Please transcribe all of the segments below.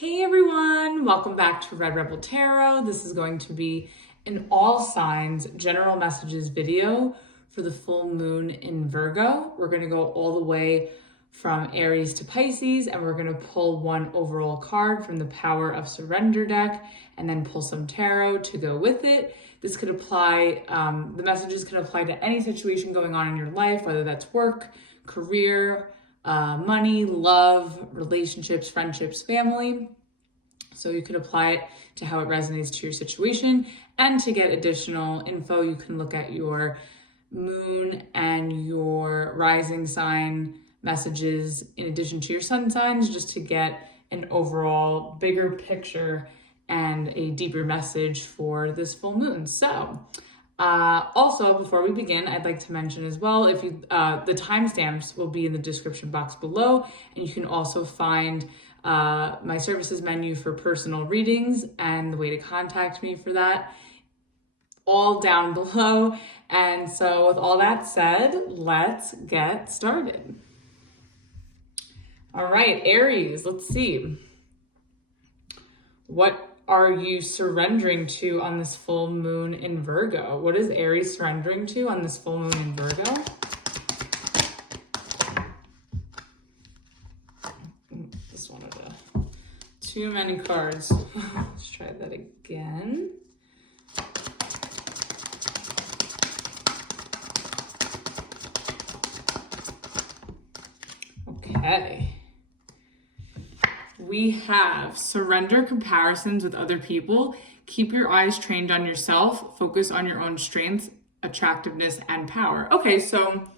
Hey everyone, welcome back to Red Rebel Tarot. This is going to be an all signs general messages video for the full moon in Virgo. We're going to go all the way from Aries to Pisces, and we're going to pull one overall card from the Power of Surrender deck and then pull some tarot to go with it. This could apply, the messages could apply to any situation going on in your life, whether that's work, career, money, love, relationships, friendships, family. So you could apply it to how it resonates to your situation. And to get additional info, you can look at your moon and your rising sign messages in addition to your sun signs, just to get an overall bigger picture and a deeper message for this full moon. So also, before we begin, I'd like to mention as well, if you the timestamps will be in the description box below, and you can also find my services menu for personal readings and the way to contact me for that all down below. And so with all that said, let's get started. All right, Aries, let's see. What are you surrendering to on this full moon in Virgo? What is Aries surrendering to on this full moon in Virgo? This one of too many cards. Let's try that again. Okay. We have surrender comparisons with other people. Keep your eyes trained on yourself. Focus on your own strengths, attractiveness, and power. Okay, so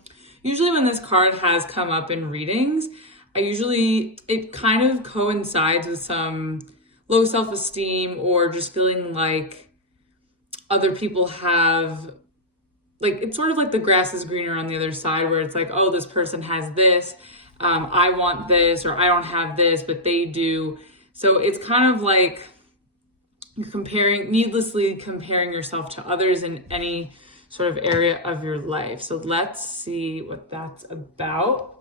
usually when this card has come up in readings, it kind of coincides with some low self-esteem or just feeling like other people have, like, it's sort of like the grass is greener on the other side, where it's like, oh, this person has this. I want this, or I don't have this, but they do. So it's kind of like you're needlessly comparing yourself to others in any sort of area of your life. So let's see what that's about.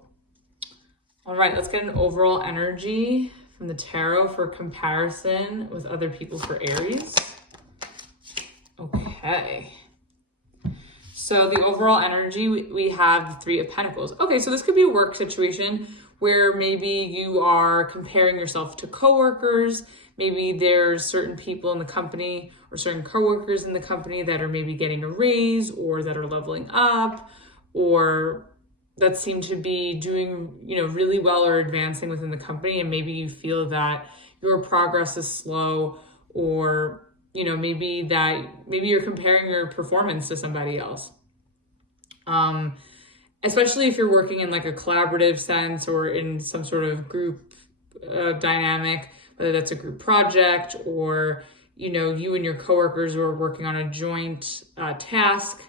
All right, let's get an overall energy from the tarot for comparison with other people for Aries. Okay. So the overall energy, we have the Three of Pentacles. Okay, so this could be a work situation where maybe you are comparing yourself to coworkers. Maybe there's certain people in the company or certain coworkers in the company that are maybe getting a raise, or that are leveling up, or that seem to be doing, really well or advancing within the company. And maybe you feel that your progress is slow, or, maybe you're comparing your performance to somebody else. Especially if you're working in like a collaborative sense or in some sort of group dynamic, whether that's a group project or, you and your coworkers are working on a joint task,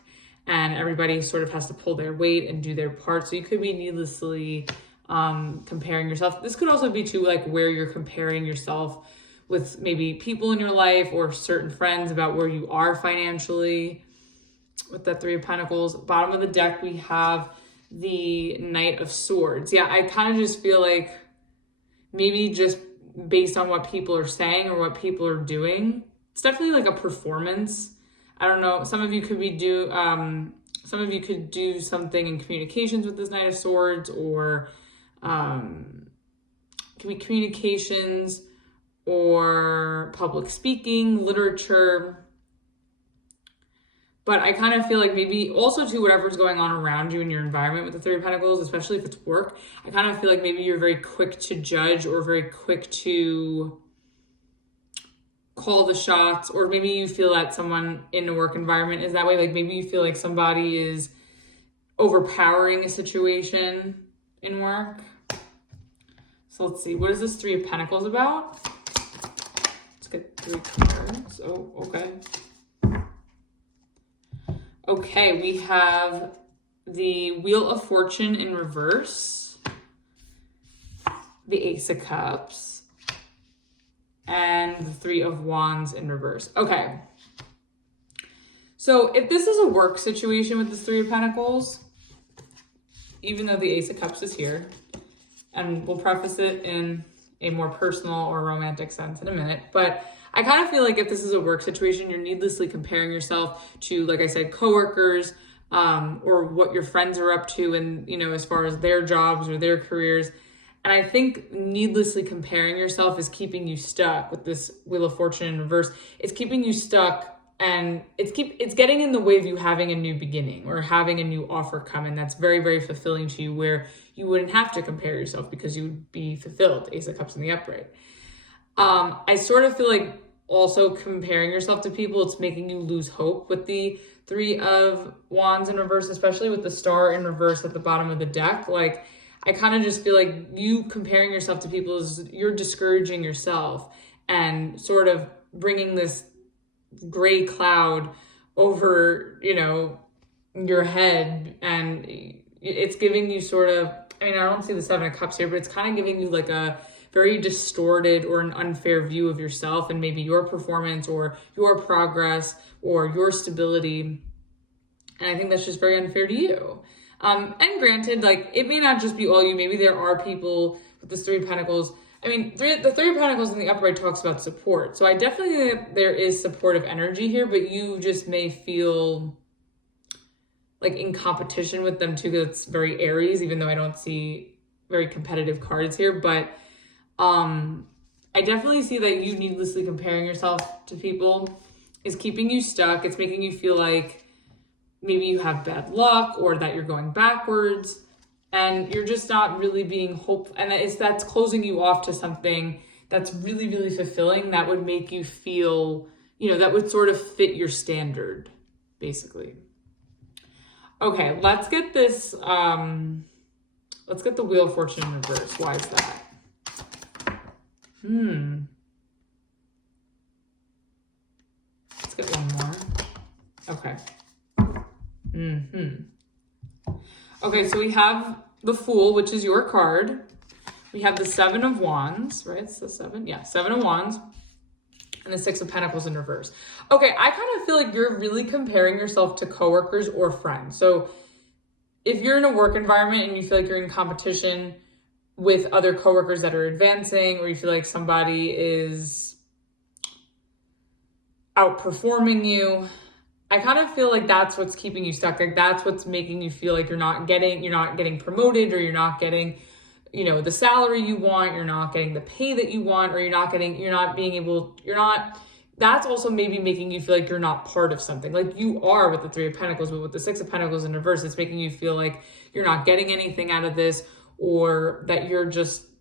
and everybody sort of has to pull their weight and do their part. So you could be needlessly comparing yourself. This could also be too, like, where you're comparing yourself with maybe people in your life or certain friends about where you are financially. With that Three of Pentacles, bottom of the deck, we have the Knight of Swords. Yeah, I kind of just feel like maybe just based on what people are saying or what people are doing, it's definitely like a performance. I don't know. Some of you could do something in communications with this Knight of Swords, or could be communications or public speaking, literature. But I kind of feel like maybe also to whatever's going on around you in your environment with the Three of Pentacles, especially if it's work, I kind of feel like maybe you're very quick to judge or very quick to call the shots, or maybe you feel that someone in a work environment is that way. Like maybe you feel like somebody is overpowering a situation in work. So let's see, what is this Three of Pentacles about? Let's get 3 cards. Oh, okay. Okay, we have the Wheel of Fortune in reverse, the Ace of Cups, and the Three of Wands in reverse. Okay. So if this is a work situation with the Three of Pentacles, even though the Ace of Cups is here, and we'll preface it in a more personal or romantic sense in a minute. But I kind of feel like if this is a work situation, you're needlessly comparing yourself to, like I said, coworkers, or what your friends are up to, and, you know, as far as their jobs or their careers. And I think needlessly comparing yourself is keeping you stuck with this Wheel of Fortune in reverse. It's keeping you stuck, and it's getting in the way of you having a new beginning or having a new offer come in that's very, very fulfilling to you, where you wouldn't have to compare yourself because you would be fulfilled. Ace of Cups in the upright. I sort of feel like also comparing yourself to people, it's making you lose hope with the Three of Wands in reverse, especially with the Star in reverse at the bottom of the deck. Like, I kind of just feel like you comparing yourself to people is you're discouraging yourself and sort of bringing this gray cloud over, you know, your head, and it's giving you sort of, I mean, I don't see the Seven of Cups here, but it's kind of giving you like a very distorted or an unfair view of yourself and maybe your performance or your progress or your stability. And I think that's just very unfair to you. And granted, like, it may not just be all you. Maybe there are people with this Three of Pentacles. I mean, the Three of Pentacles in the upright talks about support. So I definitely think that there is supportive energy here, but you just may feel like in competition with them too, because it's very Aries, even though I don't see very competitive cards here. But I definitely see that you needlessly comparing yourself to people is keeping you stuck. It's making you feel like maybe you have bad luck or that you're going backwards, and you're just not really being hopeful. And that's closing you off to something that's really, really fulfilling, that would make you feel, you know, that would sort of fit your standard, basically. Okay, let's get this, let's get the Wheel of Fortune in reverse. Why is that? Let's get one more. Okay. Okay, so we have the Fool, which is your card. We have the Seven of Wands, right? It's the seven? Yeah, Seven of Wands. And the Six of Pentacles in reverse. Okay, I kind of feel like you're really comparing yourself to coworkers or friends. So if you're in a work environment and you feel like you're in competition with other coworkers that are advancing, or you feel like somebody is outperforming you, I kind of feel like that's what's keeping you stuck. Like, that's what's making you feel like you're not getting promoted, or you're not getting, you know, the salary you want, you're not getting the pay that you want, or that's also maybe making you feel like you're not part of something. Like you are with the Three of Pentacles, but with the Six of Pentacles in reverse, it's making you feel like you're not getting anything out of this, or that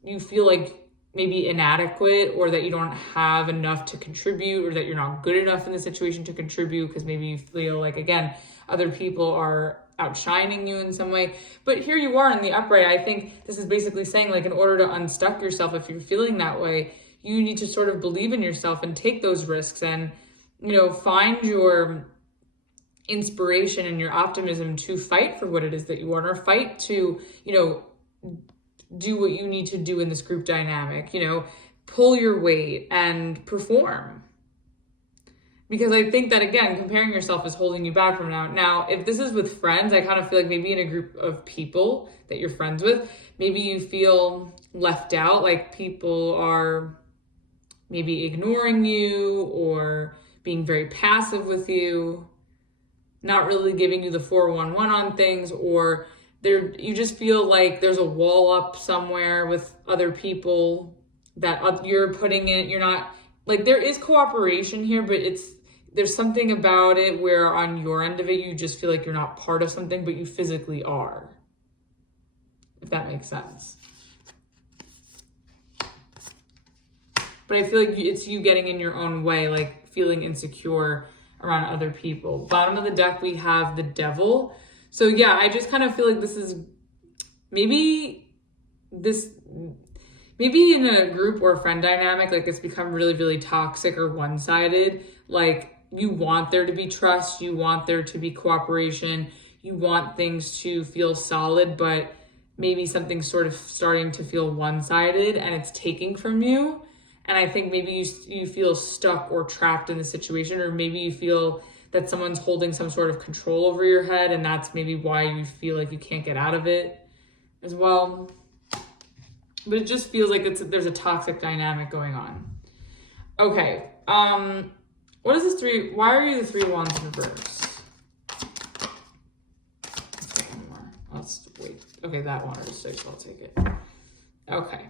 you feel like maybe inadequate, or that you don't have enough to contribute, or that you're not good enough in the situation to contribute, because maybe you feel like, again, other people are outshining you in some way. But here you are in the upright. I think this is basically saying, like, in order to unstuck yourself, if you're feeling that way, you need to sort of believe in yourself and take those risks, and, you know, find your inspiration and your optimism to fight for what it is that you want, or fight to, you know, do what you need to do in this group dynamic, you know, pull your weight and perform. Because I think that, again, comparing yourself is holding you back from now. Now, if this is with friends, I kind of feel like maybe in a group of people that you're friends with, maybe you feel left out, like people are maybe ignoring you or being very passive with you, not really giving you the 411 on things, or you just feel like there's a wall up somewhere with other people that you're putting in. You're not, like, there is cooperation here, but there's something about it where on your end of it, you just feel like you're not part of something, but you physically are, if that makes sense. But I feel like it's you getting in your own way, like feeling insecure around other people. Bottom of the deck, we have the Devil. So yeah, I just kind of feel like this is maybe in a group or friend dynamic, like it's become really, really toxic or one-sided. Like, you want there to be trust, you want there to be cooperation, you want things to feel solid, but maybe something's sort of starting to feel one-sided and it's taking from you. And I think maybe you feel stuck or trapped in the situation, or maybe you feel that someone's holding some sort of control over your head, and that's maybe why you feel like you can't get out of it as well. but it just feels like there's a toxic dynamic going on. Okay, what is this three? Why are you the Three of Wands in reverse? Let's get one more. Let's wait. Okay, that one is so I'll take it. Okay.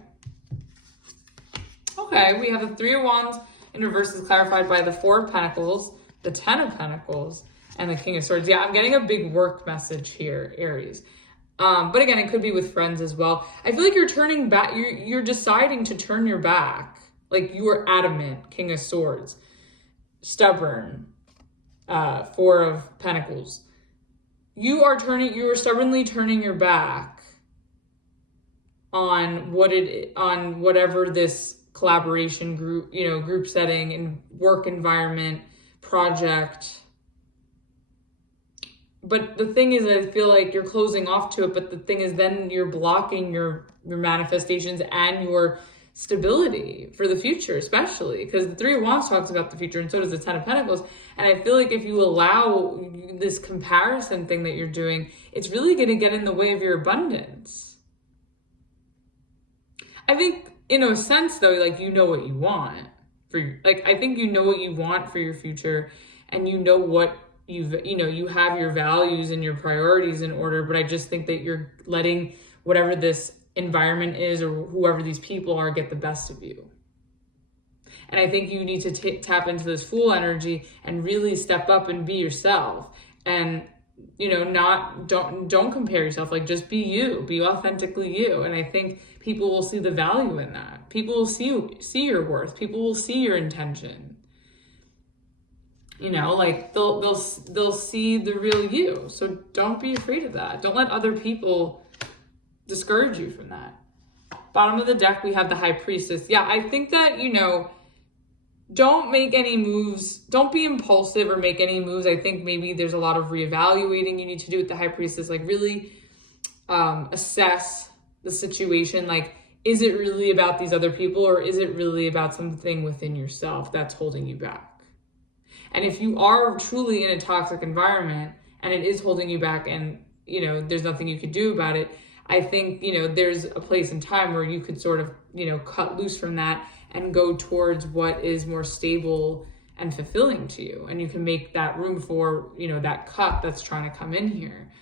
Okay, we have the Three of Wands in reverse is clarified by the Four of Pentacles, the Ten of Pentacles, and the King of Swords. Yeah, I'm getting a big work message here, Aries. But again, it could be with friends as well. I feel like you're turning back. You're deciding to turn your back. Like you are adamant, King of Swords, stubborn, Four of Pentacles. You are stubbornly turning your back on whatever this collaboration group, group setting and work environment, project. But the thing is, I feel like you're closing off to it. But the thing is, then you're blocking your manifestations and your stability for the future, especially because the Three of Wands talks about the future, and so does the Ten of Pentacles. And I feel like if you allow this comparison thing that you're doing, it's really going to get in the way of your abundance. I think, in a sense, though, like what you want I think you know what you want for your future, and what you have your values and your priorities in order. But I just think that you're letting whatever this environment is or whoever these people are get the best of you. And I think you need to tap into this Fool energy and really step up and be yourself. And don't compare yourself. Like, just be you, be authentically you. And I think people will see the value in that. People will see your worth. People will see your intention. Like they'll see the real you. So don't be afraid of that. Don't let other people discourage you from that. Bottom of the deck, we have the High Priestess. Yeah, I think that, don't make any moves. Don't be impulsive or make any moves. I think maybe there's a lot of reevaluating you need to do with the High Priestess. Like, really assess the situation. Like, is it really about these other people, or is it really about something within yourself that's holding you back? And if you are truly in a toxic environment and it is holding you back, and, there's nothing you can do about it, I think, there's a place and time where you could sort of, cut loose from that and go towards what is more stable and fulfilling to you. And you can make that room for, that cut that's trying to come in here.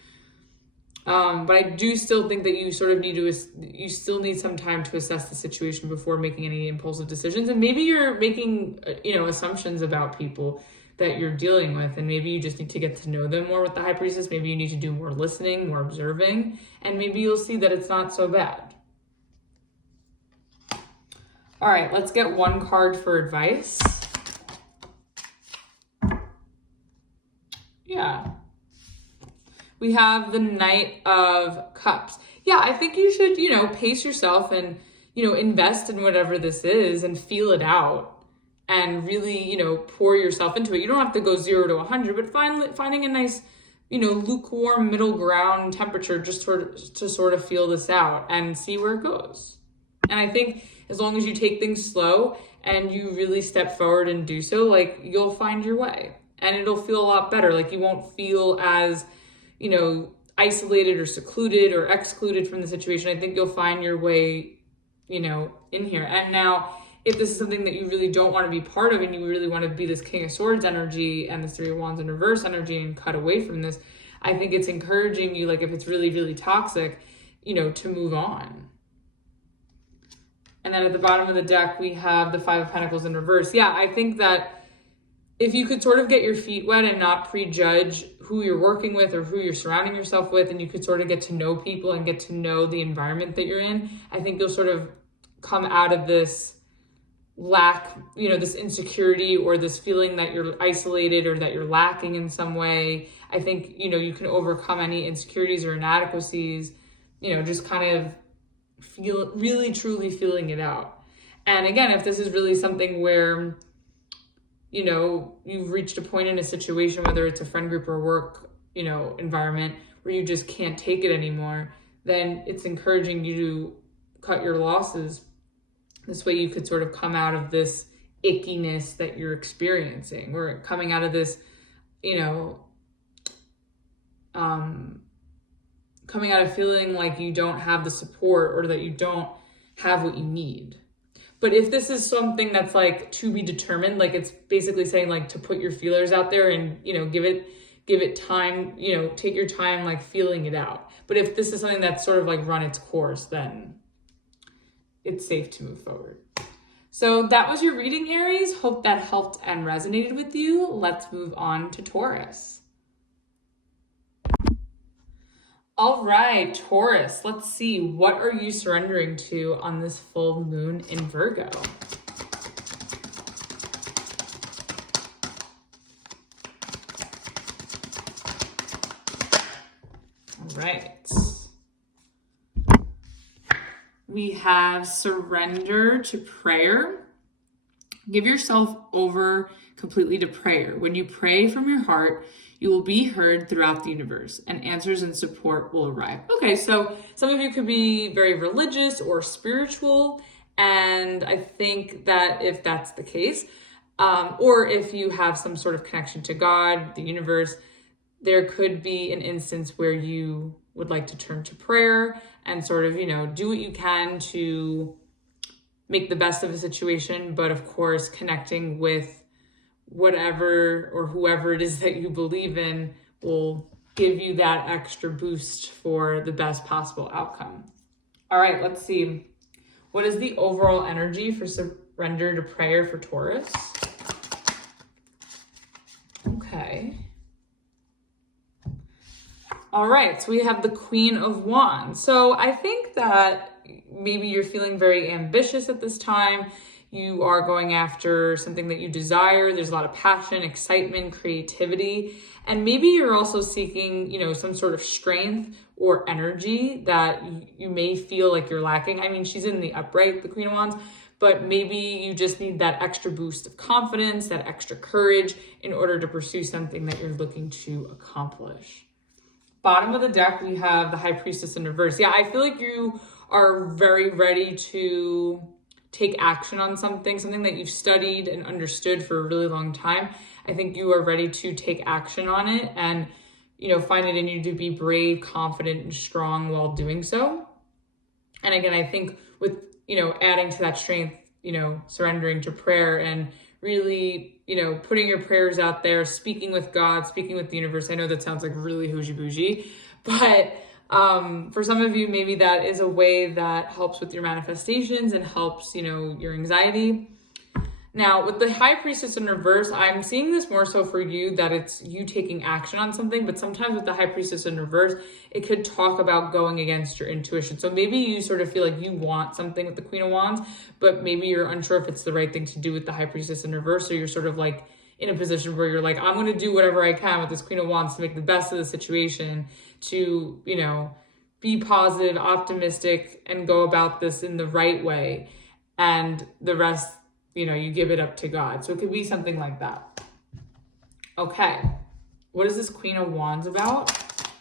But I do still think that you sort of you still need some time to assess the situation before making any impulsive decisions. And maybe you're making, assumptions about people that you're dealing with, and maybe you just need to get to know them more with the High Priestess. Maybe you need to do more listening, more observing, and maybe you'll see that it's not so bad. All right, let's get one card for advice. Yeah. We have the Knight of Cups. Yeah, I think you should, pace yourself and, invest in whatever this is and feel it out. And really, pour yourself into it. You don't have to go 0 to 100, but finding a nice, lukewarm middle ground temperature just to sort of feel this out and see where it goes. And I think as long as you take things slow and you really step forward and do so, like, you'll find your way. And it'll feel a lot better. Like, you won't feel as, isolated or secluded or excluded from the situation. I think you'll find your way, in here. And now, if this is something that you really don't want to be part of and you really want to be this King of Swords energy and this Three of Wands in reverse energy and cut away from this, I think it's encouraging you, like, if it's really, really toxic, to move on. And then at the bottom of the deck, we have the Five of Pentacles in reverse. Yeah, I think that if you could sort of get your feet wet and not prejudge who you're working with or who you're surrounding yourself with, and you could sort of get to know people and get to know the environment that you're in, I think you'll sort of come out of this lack, this insecurity or this feeling that you're isolated or that you're lacking in some way. I think, you can overcome any insecurities or inadequacies, just kind of really truly feeling it out. And again, if this is really something where, you've reached a point in a situation, whether it's a friend group or work, environment where you just can't take it anymore, then it's encouraging you to cut your losses. This way you could sort of come out of this ickiness that you're experiencing, or coming out of this, coming out of feeling like you don't have the support or that you don't have what you need. But if this is something that's like to be determined, like it's basically saying like to put your feelers out there and, you know, give it time, you know, take your time like feeling it out. But if this is something that's sort of like run its course, then it's safe to move forward. So that was your reading, Aries. Hope that helped and resonated with you. Let's move on to Taurus. All right, Taurus, let's see. What are you surrendering to on this full moon in Virgo? All right. We have surrender to prayer. Give yourself over completely to prayer. When you pray from your heart, you will be heard throughout the universe and answers and support will arrive. Okay, so some of you could be very religious or spiritual. And I think that if that's the case, or if you have some sort of connection to God, the universe, there could be an instance where you would like to turn to prayer and sort of, you know, do what you can to make the best of a situation, but of course, connecting with whatever or whoever it is that you believe in will give you that extra boost for the best possible outcome. All right, let's see. What is the overall energy for surrender to prayer for Taurus? Okay. All right, so we have the Queen of Wands. So I think that maybe you're feeling very ambitious at this time. You are going after something that you desire. There's a lot of passion, excitement, creativity, and maybe you're also seeking, you know, some sort of strength or energy that you may feel like you're lacking. I mean, she's in the upright, the Queen of Wands, but maybe you just need that extra boost of confidence, that extra courage in order to pursue something that you're looking to accomplish. Bottom of the deck, we have the High Priestess in reverse. Yeah, I feel like you are very ready to take action on something that you've studied and understood for a really long time. I think you are ready to take action on it and, you know, find it in you to be brave, confident, and strong while doing so. And again, I think with, you know, adding to that strength, you know, surrendering to prayer and really, you know, putting your prayers out there, speaking with God, speaking with the universe. I know that sounds like really hougie bougie, but for some of you, maybe that is a way that helps with your manifestations and helps, you know, your anxiety. Now, with the High Priestess in reverse, I'm seeing this more so for you, that it's you taking action on something, but sometimes with the High Priestess in reverse, it could talk about going against your intuition. So maybe you sort of feel like you want something with the Queen of Wands, but maybe you're unsure if it's the right thing to do with the High Priestess in reverse, so you're sort of like in a position where you're like, I'm going to do whatever I can with this Queen of Wands to make the best of the situation, to, you know, be positive, optimistic, and go about this in the right way. And the rest, you know, you give it up to God. So it could be something like that. Okay. What is this Queen of Wands about?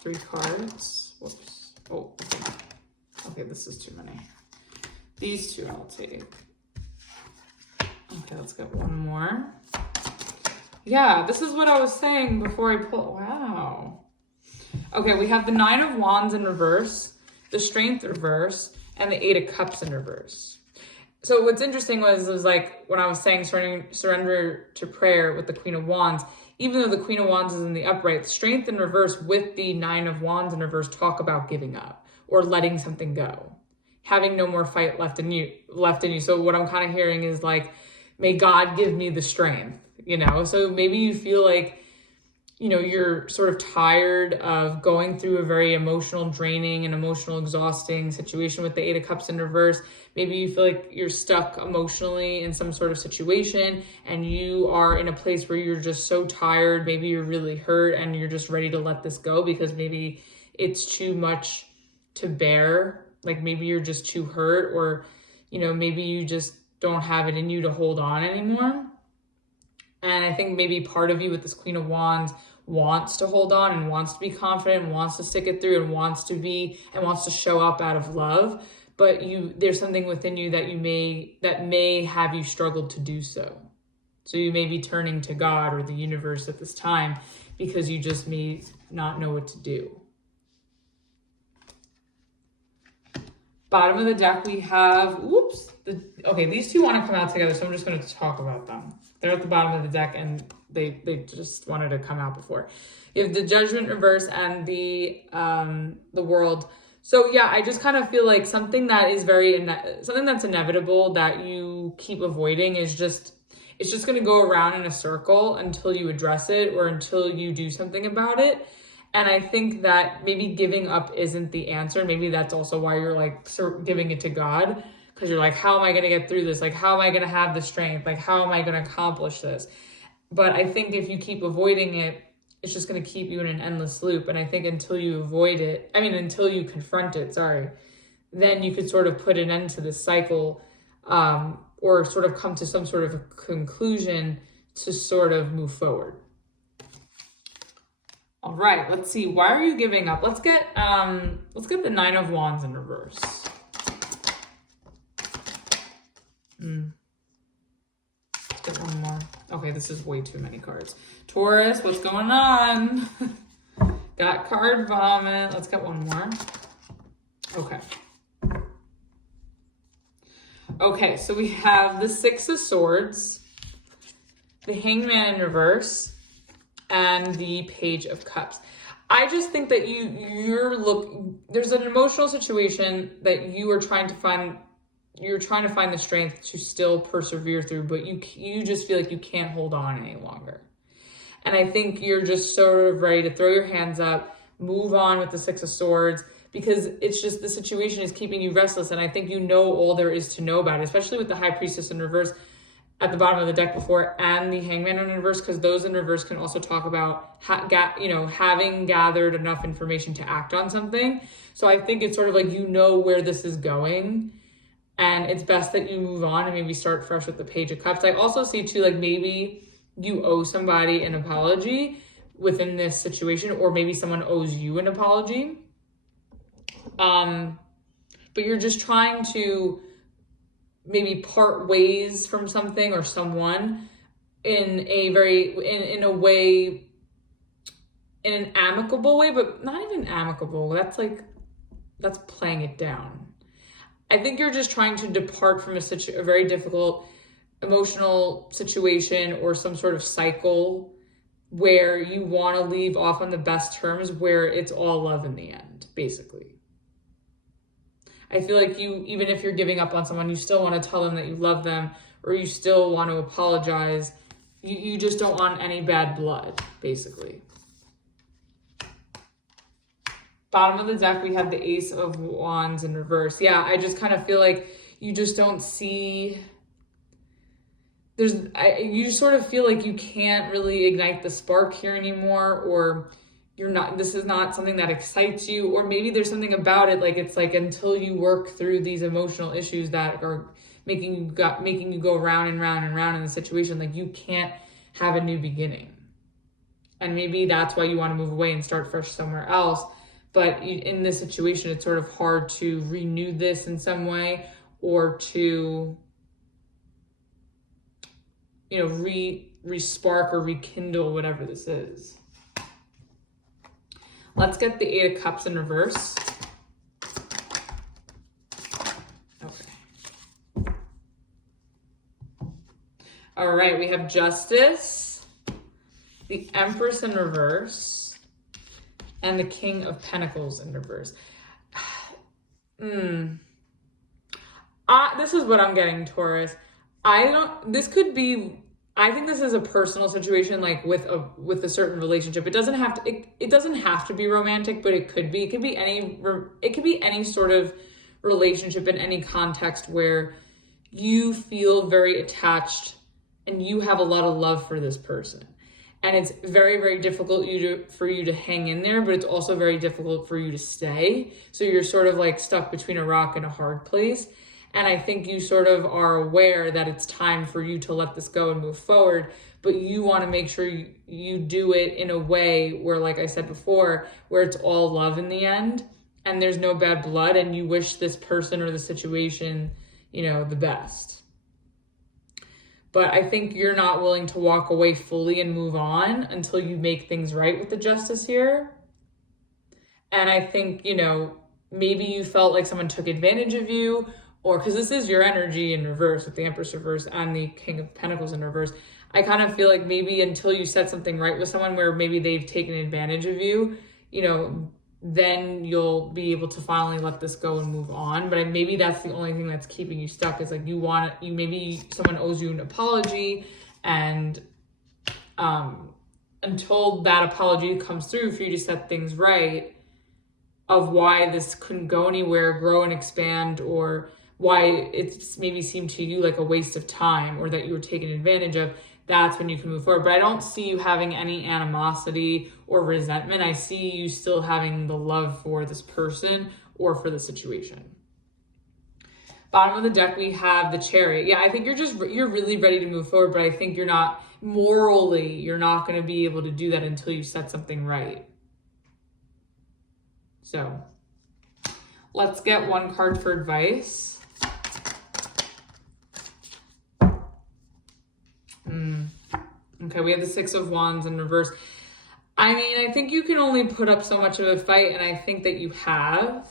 3 cards. Whoops. Oh, okay, this is too many. These 2 I'll take. Okay, let's get one more. Yeah, this is what I was saying before I pull. Wow. Okay, we have the 9 of Wands in reverse, the Strength reverse, and the 8 of Cups in reverse. So what's interesting was like when I was saying surrender to prayer with the Queen of Wands, even though the Queen of Wands is in the upright, the Strength in reverse with the 9 of Wands in reverse talk about giving up or letting something go, having no more fight left in you. So what I'm kind of hearing is like, may God give me the strength, you know? So maybe you feel like, you know, you're sort of tired of going through a very emotional, draining and emotional, exhausting situation with the 8 of Cups in reverse. Maybe you feel like you're stuck emotionally in some sort of situation and you are in a place where you're just so tired. Maybe you're really hurt and you're just ready to let this go because maybe it's too much to bear. Like maybe you're just too hurt, or, you know, maybe you just don't have it in you to hold on anymore. And I think maybe part of you with this Queen of Wands wants to hold on and wants to be confident and wants to stick it through and wants to show up out of love. But there's something within you that may have you struggled to do so. So you may be turning to God or the universe at this time because you just may not know what to do. Bottom of the deck, we have, okay, these two want to come out together, so I'm just going to talk about them. They're at the bottom of the deck, and they just wanted to come out before. You have the Judgment reverse and the World. So yeah, I just kind of feel like something that is something that's inevitable that you keep avoiding is just, it's just going to go around in a circle until you address it or until you do something about it. And I think that maybe giving up isn't the answer. Maybe that's also why you're like giving it to God, because you're like, how am I going to get through this? Like, how am I going to have the strength? Like, how am I going to accomplish this? But I think if you keep avoiding it, it's just going to keep you in an endless loop. And I think until you until you confront it, then you could sort of put an end to this cycle, or sort of come to some sort of a conclusion to sort of move forward. All right, let's see. Why are you giving up? Let's get the Nine of Wands in reverse. Let's get one more. Okay, this is way too many cards. Taurus, what's going on? Got card vomit. Let's get one more. Okay. Okay, so we have the Six of Swords, the Hangman in reverse, and the Page of Cups. I just think that there's an emotional situation that you are trying to find the strength to still persevere through, but you just feel like you can't hold on any longer. And I think you're just sort of ready to throw your hands up, move on with the Six of Swords, because it's just the situation is keeping you restless. And I think you know all there is to know about it, especially with the High Priestess in reverse at the bottom of the deck before, and the Hangman in reverse, because those in reverse can also talk about having gathered enough information to act on something. So I think it's sort of like you know where this is going, and it's best that you move on and maybe start fresh with the Page of Cups. I also see too, like maybe you owe somebody an apology within this situation, or maybe someone owes you an apology. But you're just trying to maybe part ways from something or someone in an amicable way, but not even amicable. That's playing it down. I think you're just trying to depart from a very difficult emotional situation or some sort of cycle where you want to leave off on the best terms, where it's all love in the end, basically. I feel like even if you're giving up on someone, you still want to tell them that you love them, or you still want to apologize. You just don't want any bad blood, basically. Bottom of the deck, we have the Ace of Wands in reverse. Yeah, I just kind of feel like you just don't see... you just sort of feel like you can't really ignite the spark here anymore, or this is not something that excites you, or maybe there's something about it, like it's like until you work through these emotional issues that are making you go round and round and round in the situation, like you can't have a new beginning. And maybe that's why you want to move away and start fresh somewhere else. But in this situation, it's sort of hard to renew this in some way, or to, re-spark or rekindle whatever this is. Let's get the Eight of Cups in reverse. Okay. All right, we have Justice, the Empress in reverse, and the King of Pentacles in reverse. This is what I'm getting, Taurus. I think this is a personal situation, like with a certain relationship. It doesn't have to be romantic, but it could be. It could be any sort of relationship in any context where you feel very attached and you have a lot of love for this person. And it's very, very difficult for you to hang in there, but it's also very difficult for you to stay. So you're sort of like stuck between a rock and a hard place. And I think you sort of are aware that it's time for you to let this go and move forward, but you want to make sure you do it in a way where, like I said before, where it's all love in the end and there's no bad blood, and you wish this person or the situation, the best. But I think you're not willing to walk away fully and move on until you make things right with the Justice here. And I think, maybe you felt like someone took advantage of you, or because this is your energy in reverse with the Empress reverse and the King of Pentacles in reverse. I kind of feel like maybe until you set something right with someone where maybe they've taken advantage of you, you know, then you'll be able to finally let this go and move on. But maybe that's the only thing that's keeping you stuck, is like maybe someone owes you an apology, and until that apology comes through for you to set things right of why this couldn't go anywhere, grow and expand, or why it's maybe seemed to you like a waste of time or that you were taken advantage of, that's when you can move forward. But I don't see you having any animosity or resentment. I see you still having the love for this person or for the situation. Bottom of the deck, we have the Chariot. Yeah, I think you're really ready to move forward, but I think you're not going to be able to do that until you set something right. So let's get one card for advice. Okay, we have the Six of Wands in reverse. I mean, I think you can only put up so much of a fight, and I think that you have.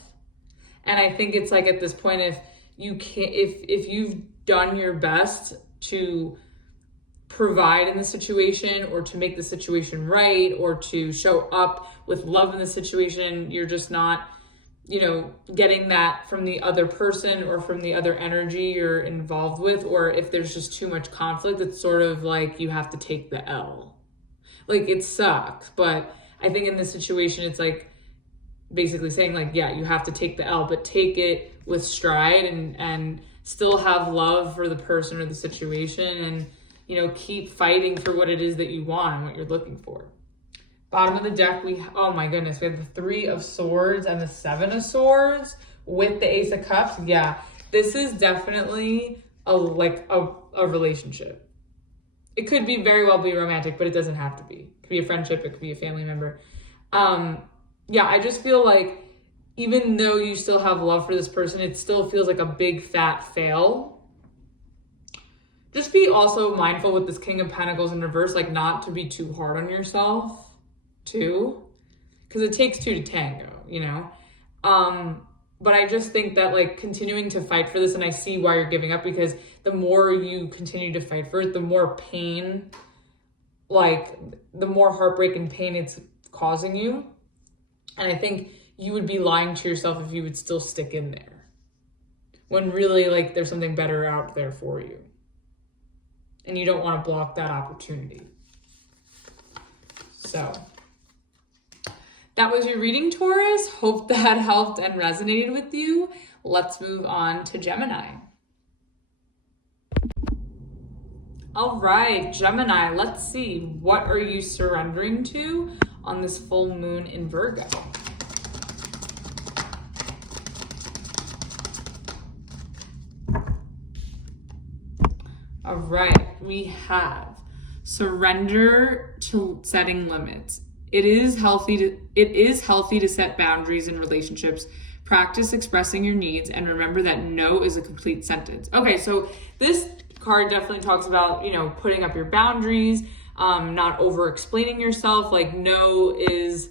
And I think it's like at this point, if you've done your best to provide in the situation, or to make the situation right, or to show up with love in the situation, you're just not, you know, getting that from the other person or from the other energy you're involved with, or if there's just too much conflict, it's sort of like you have to take the L. Like, it sucks, but I think in this situation, it's like basically saying like, yeah, you have to take the L, but take it with stride, and still have love for the person or the situation, and, you know, keep fighting for what it is that you want and what you're looking for. Bottom of the deck, oh my goodness, we have the Three of Swords and the Seven of Swords with the Ace of Cups. Yeah, this is definitely a relationship. It could be very well be romantic, but it doesn't have to be. It could be a friendship, it could be a family member. Yeah, I just feel like even though you still have love for this person, it still feels like a big fat fail. Just be also mindful with this King of Pentacles in reverse, like not to be too hard on yourself too, because it takes two to tango, you know? But I just think that like continuing to fight for this, and I see why you're giving up, because the more you continue to fight for it, the more pain, like the more heartbreak and pain it's causing you. And I think you would be lying to yourself if you would still stick in there, when really like there's something better out there for you. And you don't want to block that opportunity. So that was your reading, Taurus. Hope that helped and resonated with you. Let's move on to Gemini. All right, Gemini, let's see. What are you surrendering to on this full moon in Virgo? All right, we have surrender to setting limits. It is healthy to set boundaries in relationships. Practice expressing your needs, and remember that no is a complete sentence. Okay, so this card definitely talks about, you know, putting up your boundaries, not over explaining yourself. Like, no is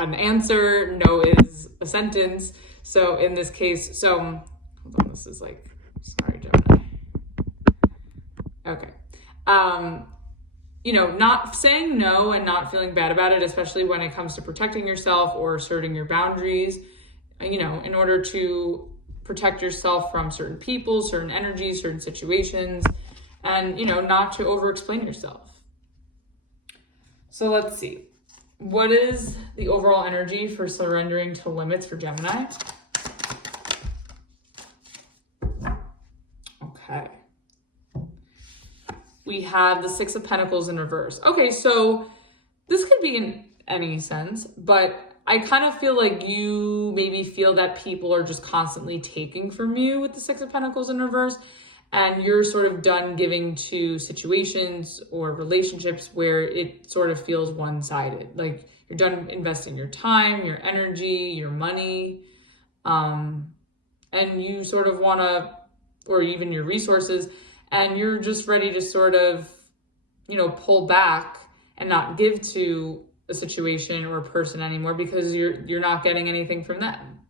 an answer, no is a sentence. So in this case, hold on, this is like, sorry, Gemini. Okay. You know, not saying no and not feeling bad about it, especially when it comes to protecting yourself or asserting your boundaries, you know, in order to protect yourself from certain people, certain energies, certain situations, and, you know, not to over-explain yourself. So let's see. What is the overall energy for surrendering to limits for Gemini? Okay. We have the Six of Pentacles in reverse. Okay, so this could be in any sense, but I kind of feel like you maybe feel that people are just constantly taking from you with the Six of Pentacles in reverse, and you're sort of done giving to situations or relationships where it sort of feels one-sided. Like you're done investing your time, your energy, your money, and you sort of want to, or even your resources, and you're just ready to sort of, you know, pull back and not give to a situation or a person anymore because you're not getting anything from them.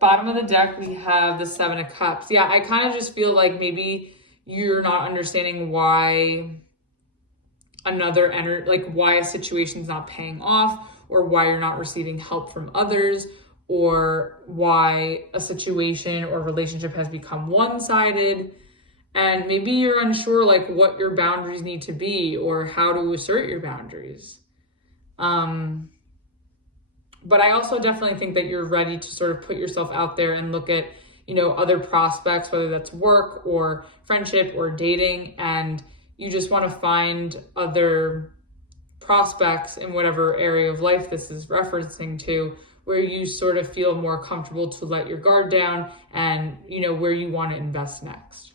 Bottom of the deck, we have the Seven of Cups. Yeah, I kind of just feel like maybe you're not understanding why why a situation's not paying off, or why you're not receiving help from others, or why a situation or relationship has become one-sided. And maybe you're unsure like what your boundaries need to be or how to assert your boundaries. But I also definitely think that you're ready to sort of put yourself out there and look at, other prospects, whether that's work or friendship or dating, and you just want to find other prospects in whatever area of life this is referencing to, where you sort of feel more comfortable to let your guard down and, where you want to invest next.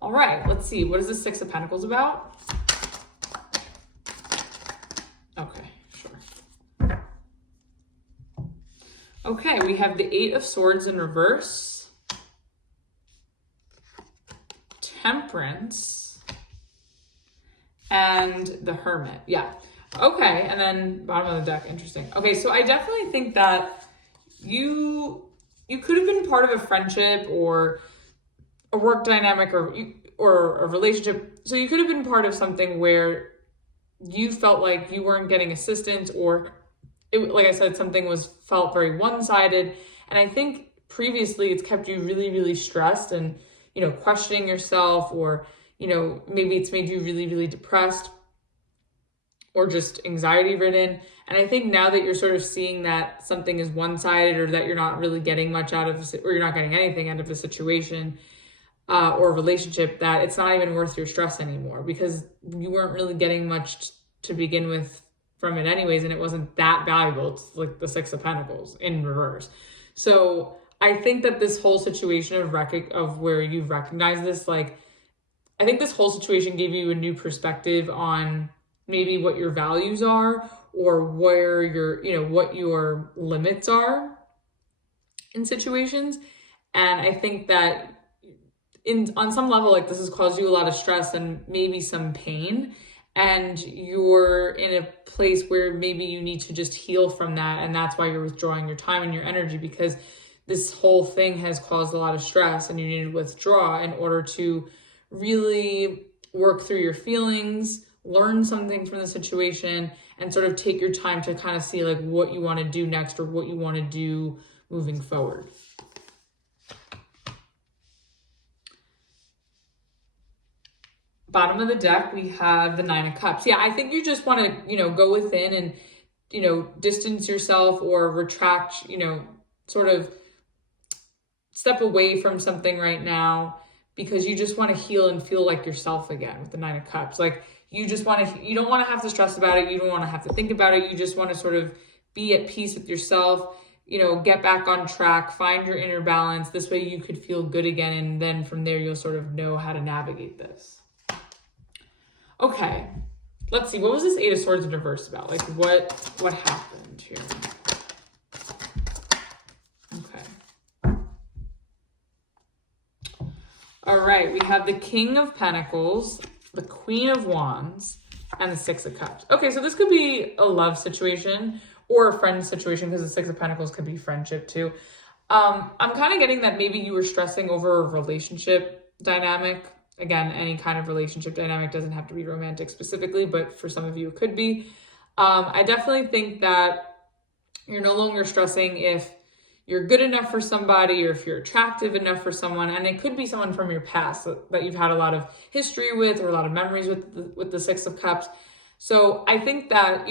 All right, let's see. What is the Six of Pentacles about? Okay, sure. Okay, we have the Eight of Swords in reverse, Temperance, and the Hermit. Yeah. Okay, and then bottom of the deck, interesting. Okay, so I definitely think that you could have been part of a friendship or a work dynamic or a relationship. So you could have been part of something where you felt like you weren't getting assistance, or like I said, something felt very one-sided. And I think previously it's kept you really, really stressed and, questioning yourself, or, maybe it's made you really, really depressed or just anxiety ridden. And I think now that you're sort of seeing that something is one-sided, or that you're not really getting much out of, or you're not getting anything out of a situation or a relationship, that it's not even worth your stress anymore, because you weren't really getting much to begin with from it anyways, and it wasn't that valuable. It's like the Six of Pentacles in reverse. So I think that this whole situation of where you've recognized this, I think this whole situation gave you a new perspective on maybe what your values are, or where what your limits are in situations. And I think that on some level, this has caused you a lot of stress and maybe some pain, and you're in a place where maybe you need to just heal from that. And that's why you're withdrawing your time and your energy, because this whole thing has caused a lot of stress, and you need to withdraw in order to really work through your feelings, learn something from the situation, and sort of take your time to kind of see what you want to do next, or what you want to do moving forward. Bottom of the deck, we have the Nine of Cups. Yeah, I think you just want to, go within and, distance yourself or retract, sort of step away from something right now, because you just want to heal and feel like yourself again with the Nine of Cups. You don't want to have to stress about it. You don't want to have to think about it. You just want to sort of be at peace with yourself, get back on track, find your inner balance. This way you could feel good again. And then from there, you'll sort of know how to navigate this. Okay, let's see. What was this Eight of Swords in reverse about? What happened here? Okay. All right, we have the King of Pentacles, the Queen of Wands, and the Six of Cups. Okay, so this could be a love situation or a friend situation, because the Six of Pentacles could be friendship too. I'm kind of getting that maybe you were stressing over a relationship dynamic. Again, any kind of relationship dynamic, doesn't have to be romantic specifically, but for some of you it could be. I definitely think that you're no longer stressing if you're good enough for somebody, or if you're attractive enough for someone. And it could be someone from your past that you've had a lot of history with, or a lot of memories with the Six of Cups. So I think that,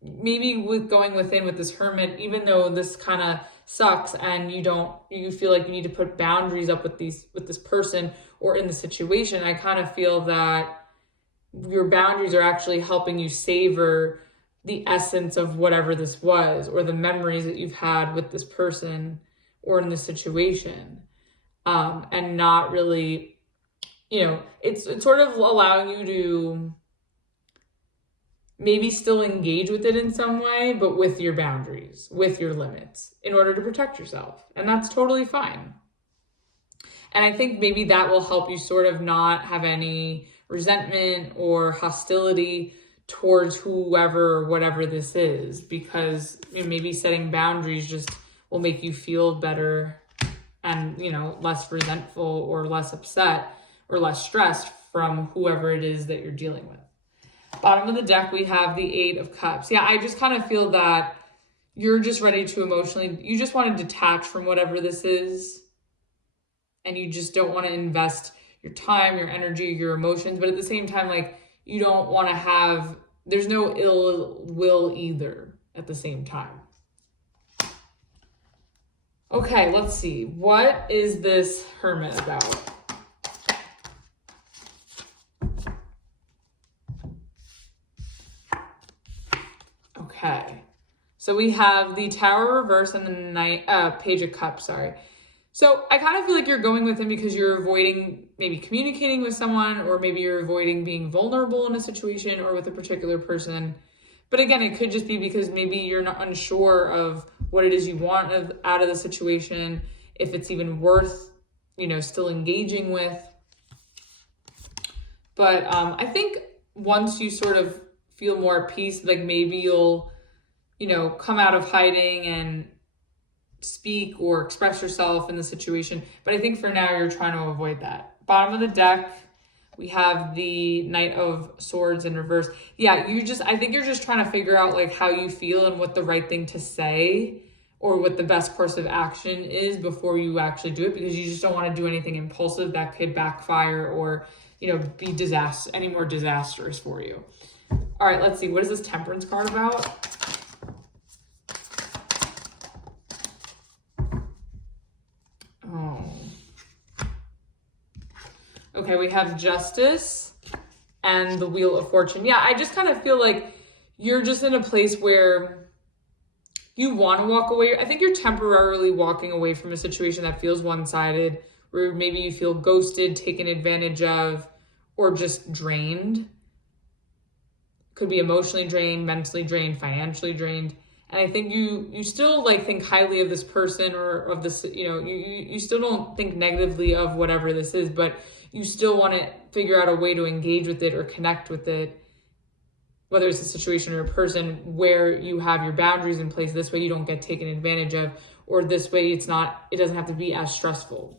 maybe with going within with this Hermit, even though this kind of sucks and you feel like you need to put boundaries up with this person or in the situation, I kind of feel that your boundaries are actually helping you savor the essence of whatever this was, or the memories that you've had with this person or in this situation, and not really, it's sort of allowing you to maybe still engage with it in some way, but with your boundaries, with your limits, in order to protect yourself. And that's totally fine. And I think maybe that will help you sort of not have any resentment or hostility towards whoever or whatever this is, because maybe setting boundaries just will make you feel better and, you know, less resentful or less upset or less stressed from whoever it is that you're dealing with. Bottom of the deck, we have the 8 of Cups. Yeah, I just kind of feel that you're just ready to emotionally, you just want to detach from whatever this is. And you just don't want to invest your time, your energy, your emotions. But at the same time, like, you don't want to have, there's no ill will either at the same time. Okay, let's see. What is this Hermit about? Okay. So we have the Tower reverse and the Page of Cups, sorry. So I kind of feel like you're going with him because you're avoiding maybe communicating with someone, or maybe you're avoiding being vulnerable in a situation or with a particular person. But again, it could just be because maybe you're not unsure of what it is you want out of the situation, if it's even worth, you know, still engaging with. But I think once you sort of feel more at peace, like maybe you'll, you know, come out of hiding and speak or express yourself in the situation. But I think for now you're trying to avoid that. Bottom of the deck, we have the Knight of Swords in reverse. Yeah, I think you're just trying to figure out like how you feel and what the right thing to say or what the best course of action is before you actually do it, because you just don't want to do anything impulsive that could backfire or, you know, be any more disastrous for you. All right, let's see. What is this Temperance card about? Oh. Okay, we have Justice and the Wheel of Fortune. Yeah, I just kind of feel like you're just in a place where you want to walk away. I think you're temporarily walking away from a situation that feels one-sided, where maybe you feel ghosted, taken advantage of, or just drained. Could be emotionally drained, mentally drained, financially drained. And I think you still like think highly of this person or of this, you know, you still don't think negatively of whatever this is, but you still want to figure out a way to engage with it or connect with it, whether it's a situation or a person, where you have your boundaries in place. This way you don't get taken advantage of, or this way it doesn't have to be as stressful.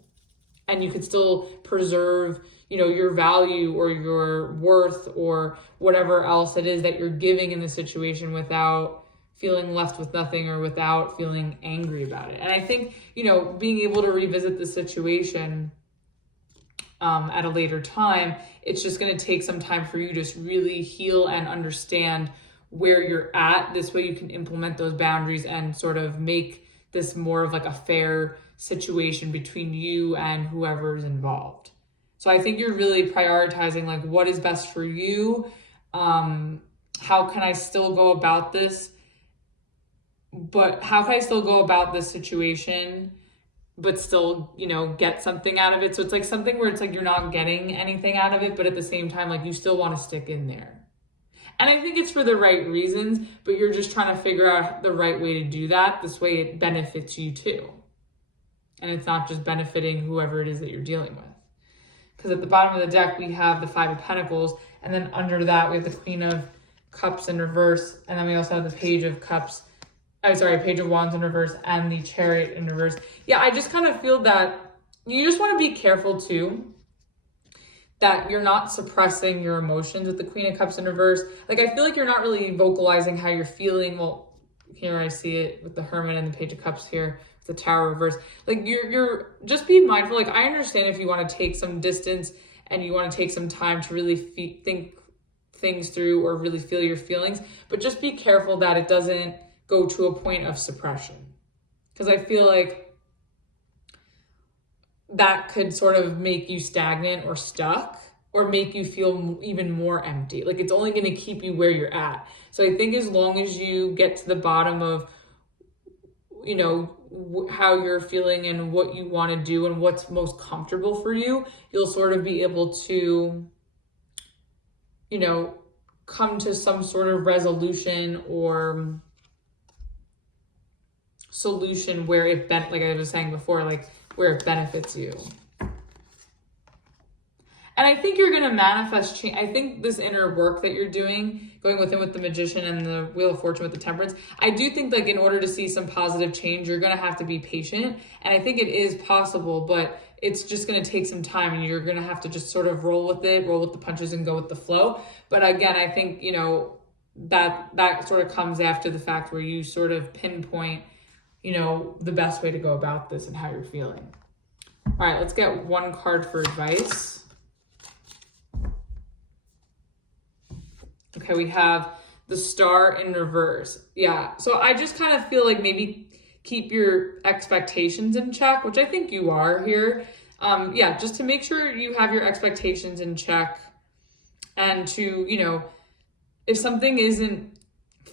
And you could still preserve, you know, your value or your worth or whatever else it is that you're giving in the situation without feeling left with nothing or without feeling angry about it. And I think, you know, being able to revisit the situation at a later time, it's just going to take some time for you to just really heal and understand where you're at. This way you can implement those boundaries and sort of make this more of like a fair situation between you and whoever's involved. So I think you're really prioritizing like what is best for you. How can I still go about this? But how can I still go about this situation but still, you know, get something out of it? So it's like something where it's like you're not getting anything out of it, but at the same time, like you still want to stick in there. And I think it's for the right reasons, but you're just trying to figure out the right way to do that. This way it benefits you too. And it's not just benefiting whoever it is that you're dealing with. Because at the bottom of the deck, we have the 5 of Pentacles. And then under that, we have the Queen of Cups in reverse. And then we also have the Page of Cups. Page of Wands in reverse and the Chariot in reverse. Yeah, I just kind of feel that you just want to be careful too, that you're not suppressing your emotions with the Queen of Cups in reverse. Like, I feel like you're not really vocalizing how you're feeling. Well, here I see it with the Hermit and the Page of Cups here, the Tower reverse. Like, you're just be mindful. Like, I understand if you want to take some distance and you want to take some time to really think things through or really feel your feelings, but just be careful that it doesn't go to a point of suppression. Because I feel like that could sort of make you stagnant or stuck or make you feel even more empty. Like, it's only going to keep you where you're at. So I think as long as you get to the bottom of, you know, how you're feeling and what you want to do and what's most comfortable for you, you'll sort of be able to, you know, come to some sort of resolution or solution where it like I was saying before, like where it benefits you. And I think you're going to manifest change. I think this inner work that you're doing, going within with the Magician and the Wheel of Fortune with the Temperance, I do think like in order to see some positive change, you're going to have to be patient. And I think it is possible, but it's just going to take some time, and you're going to have to just sort of roll with the punches and go with the flow. But again, I think, you know, that sort of comes after the fact where you sort of pinpoint, you know, the best way to go about this and how you're feeling. All right, let's get one card for advice. Okay, we have the Star in reverse. Yeah, so I just kind of feel like maybe keep your expectations in check, which I think you are here. Yeah, just to make sure you have your expectations in check, and to, you know, if something isn't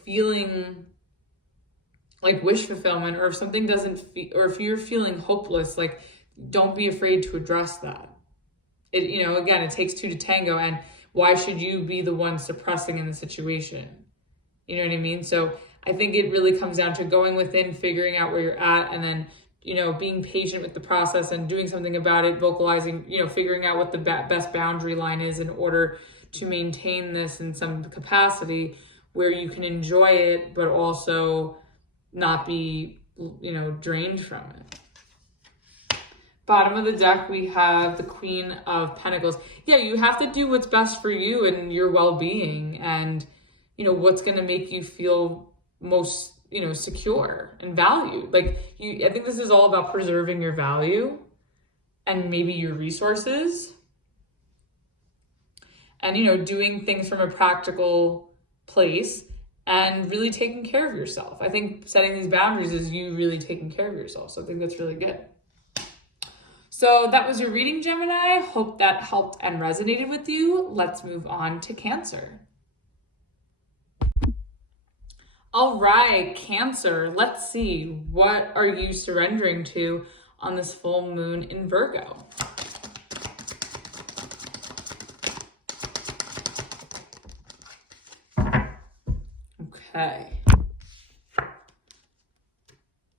feeling like wish fulfillment, or if something doesn't feel, or if you're feeling hopeless, like, don't be afraid to address that. It, you know, again, it takes two to tango, and why should you be the one suppressing in the situation? You know what I mean? So I think it really comes down to going within, figuring out where you're at, and then, you know, being patient with the process and doing something about it, vocalizing, you know, figuring out what the best boundary line is in order to maintain this in some capacity where you can enjoy it, but also not be, you know, drained from it. Bottom of the deck, we have the Queen of Pentacles. Yeah, you have to do what's best for you and your well-being, and, you know, what's going to make you feel most, you know, secure and valued. Like, I think this is all about preserving your value and maybe your resources, and, you know, doing things from a practical place and really taking care of yourself. I think setting these boundaries is you really taking care of yourself. So I think that's really good. So that was your reading, Gemini. Hope that helped and resonated with you. Let's move on to Cancer. All right, Cancer, let's see. What are you surrendering to on this full moon in Virgo? Okay.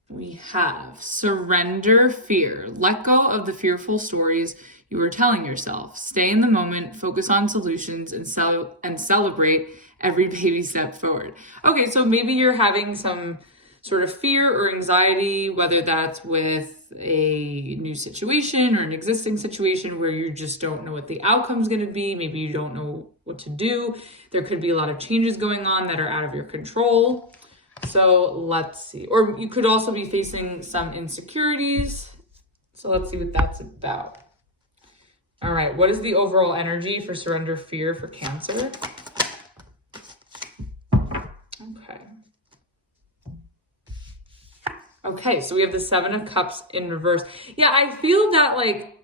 We have surrender fear. Let go of the fearful stories you are telling yourself. Stay in the moment, focus on solutions, and celebrate every baby step forward. Okay, so maybe you're having some sort of fear or anxiety, whether that's with a new situation or an existing situation where you just don't know what the outcome is going to be. Maybe you don't know what to do. There could be a lot of changes going on that are out of your control. So let's see. Or you could also be facing some insecurities. So let's see what that's about. All right, what is the overall energy for surrender fear for Cancer? Okay, so we have the Seven of Cups in reverse. Yeah, I feel that, like,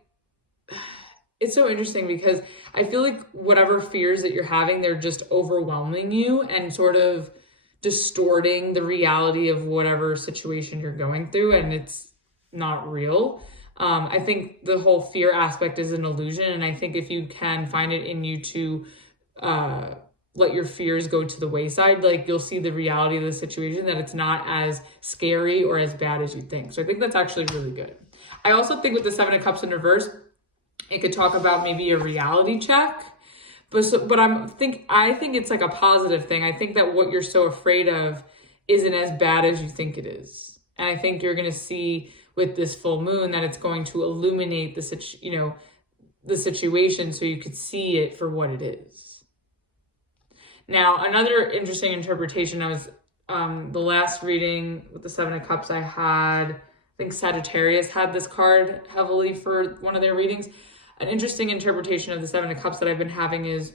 it's so interesting because I feel like whatever fears that you're having, they're just overwhelming you and sort of distorting the reality of whatever situation you're going through, and it's not real. I think the whole fear aspect is an illusion, and I think if you can find it in you to let your fears go to the wayside, like, you'll see the reality of the situation, that it's not as scary or as bad as you think. So I think that's actually really good. I also think with the Seven of Cups in reverse, it could talk about maybe a reality check, but I think it's like a positive thing. I think that what you're so afraid of isn't as bad as you think it is. And I think you're going to see with this full moon that it's going to illuminate the situation so you could see it for what it is. Now, another interesting interpretation, I was, the last reading with the Seven of Cups I had, I think Sagittarius had this card heavily for one of their readings. An interesting interpretation of the Seven of Cups that I've been having is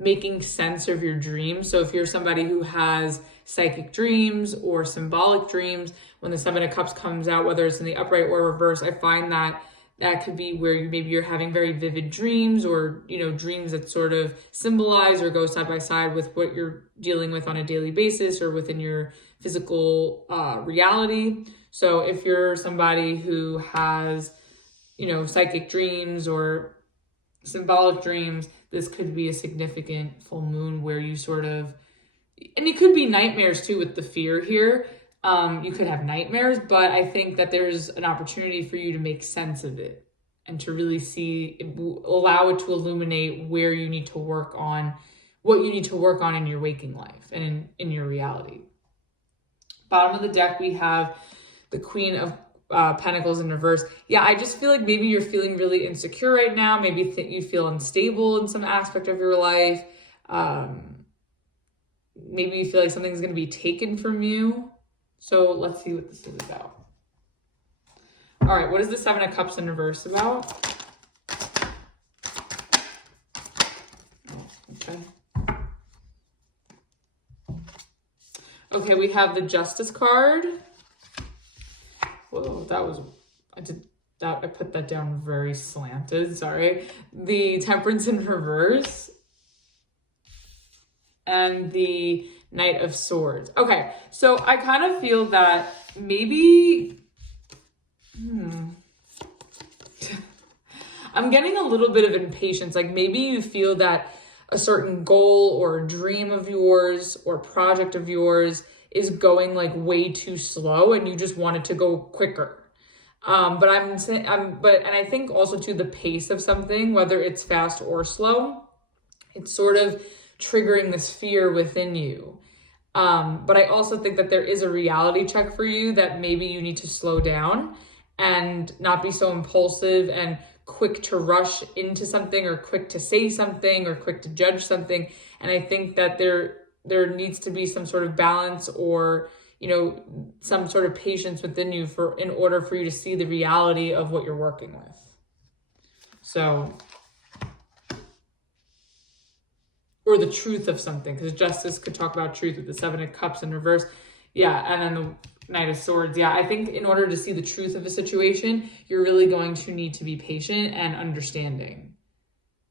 making sense of your dreams. So if you're somebody who has psychic dreams or symbolic dreams, when the Seven of Cups comes out, whether it's in the upright or reverse, I find that could be where maybe you're having very vivid dreams, or, you know, dreams that sort of symbolize or go side by side with what you're dealing with on a daily basis or within your physical reality. So if you're somebody who has, you know, psychic dreams or symbolic dreams, this could be a significant full moon where you sort of, and it could be nightmares too with the fear here. You could have nightmares, but I think that there's an opportunity for you to make sense of it. and to really see, allow it to illuminate where you need to work on, what you need to work on in your waking life and in your reality. Bottom of the deck, we have the Queen of Pentacles in reverse. Yeah, I just feel like maybe you're feeling really insecure right now. Maybe you feel unstable in some aspect of your life. Maybe you feel like something's going to be taken from you. So let's see what this is about. All right, what is the Seven of Cups in reverse about? Okay. Okay, we have the Justice card. Whoa, I put that down very slanted, sorry. The Temperance in reverse. And the Knight of Swords. Okay, so I kind of feel that maybe, I'm getting a little bit of impatience. Like maybe you feel that a certain goal or a dream of yours or project of yours is going like way too slow and you just want it to go quicker. But I think also too the pace of something, whether it's fast or slow, it's sort of triggering this fear within you. But I also think that there is a reality check for you that maybe you need to slow down and not be so impulsive and quick to rush into something or quick to say something or quick to judge something. And I think that there needs to be some sort of balance or, you know, some sort of patience within you in order for you to see the reality of what you're working with. So, or the truth of something, because Justice could talk about truth with the Seven of Cups in reverse. Yeah, and then the Knight of Swords. Yeah, I think in order to see the truth of a situation, you're really going to need to be patient and understanding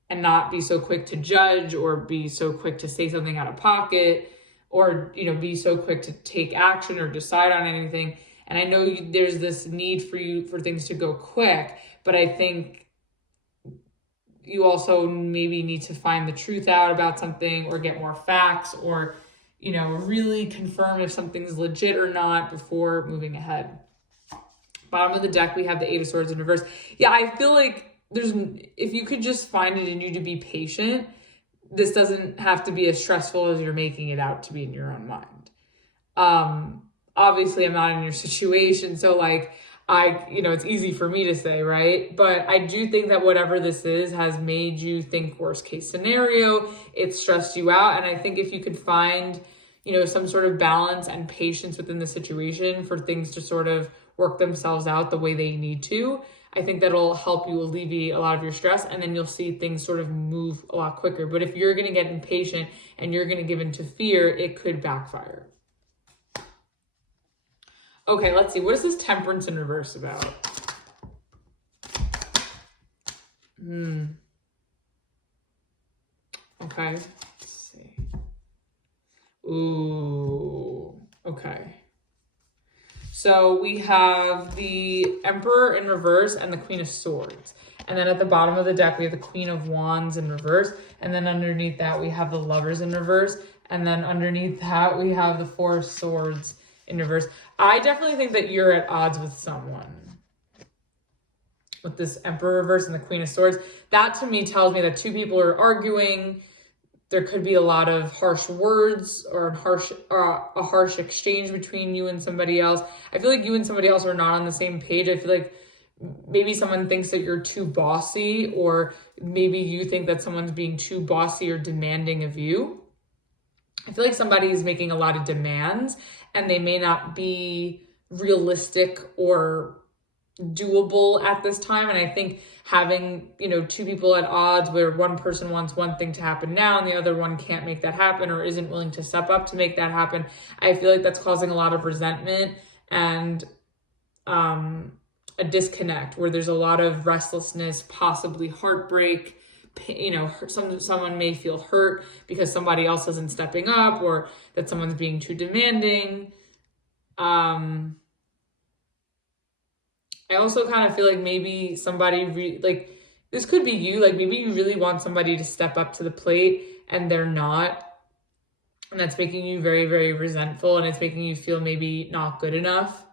and not be so quick to judge or be so quick to say something out of pocket or, you know, be so quick to take action or decide on anything. And I know there's this need for things to go quick, but I think you also maybe need to find the truth out about something or get more facts or, you know, really confirm if something's legit or not before moving ahead. Bottom of the deck, we have the Eight of Swords in reverse. Yeah, I feel like if you could just find it in you to be patient, this doesn't have to be as stressful as you're making it out to be in your own mind. Obviously I'm not in your situation, so like, it's easy for me to say, right? But I do think that whatever this is has made you think worst case scenario. It's stressed you out. And I think if you could find, you know, some sort of balance and patience within the situation for things to sort of work themselves out the way they need to, I think that'll help you alleviate a lot of your stress. And then you'll see things sort of move a lot quicker. But if you're going to get impatient and you're going to give into fear, it could backfire. Okay, let's see. What is this Temperance in reverse about? Okay, let's see. Ooh, okay. So we have the Emperor in reverse and the Queen of Swords. And then at the bottom of the deck, we have the Queen of Wands in reverse. And then underneath that, we have the Lovers in reverse. And then underneath that, we have the Four of Swords in reverse. I definitely think that you're at odds with someone. With this Emperor reverse and the Queen of Swords. That to me tells me that two people are arguing. There could be a lot of harsh words or a harsh exchange between you and somebody else. I feel like you and somebody else are not on the same page. I feel like maybe someone thinks that you're too bossy, or maybe you think that someone's being too bossy or demanding of you. I feel like somebody is making a lot of demands and they may not be realistic or doable at this time. And I think having, you know, two people at odds where one person wants one thing to happen now and the other one can't make that happen or isn't willing to step up to make that happen, I feel like that's causing a lot of resentment and a disconnect where there's a lot of restlessness, possibly heartbreak. You know, someone may feel hurt because somebody else isn't stepping up, or that someone's being too demanding. I also kind of feel like maybe somebody like this could be you, like maybe you really want somebody to step up to the plate and they're not, and that's making you very, very resentful, and it's making you feel maybe not good enough,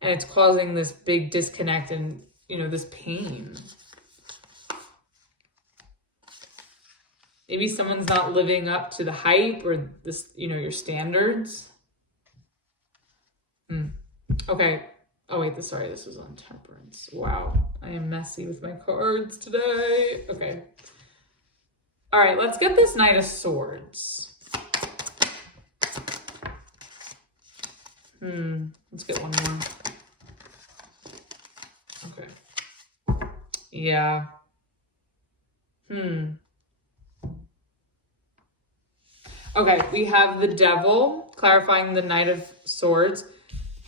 and it's causing this big disconnect and, you know, this pain. Maybe someone's not living up to the hype or this, you know, your standards. Okay. Oh wait, sorry, this was on Temperance. Wow, I am messy with my cards today. Okay. All right, let's get this Knight of Swords. Let's get one more. Okay. Yeah. Okay, we have the Devil, clarifying the Knight of Swords,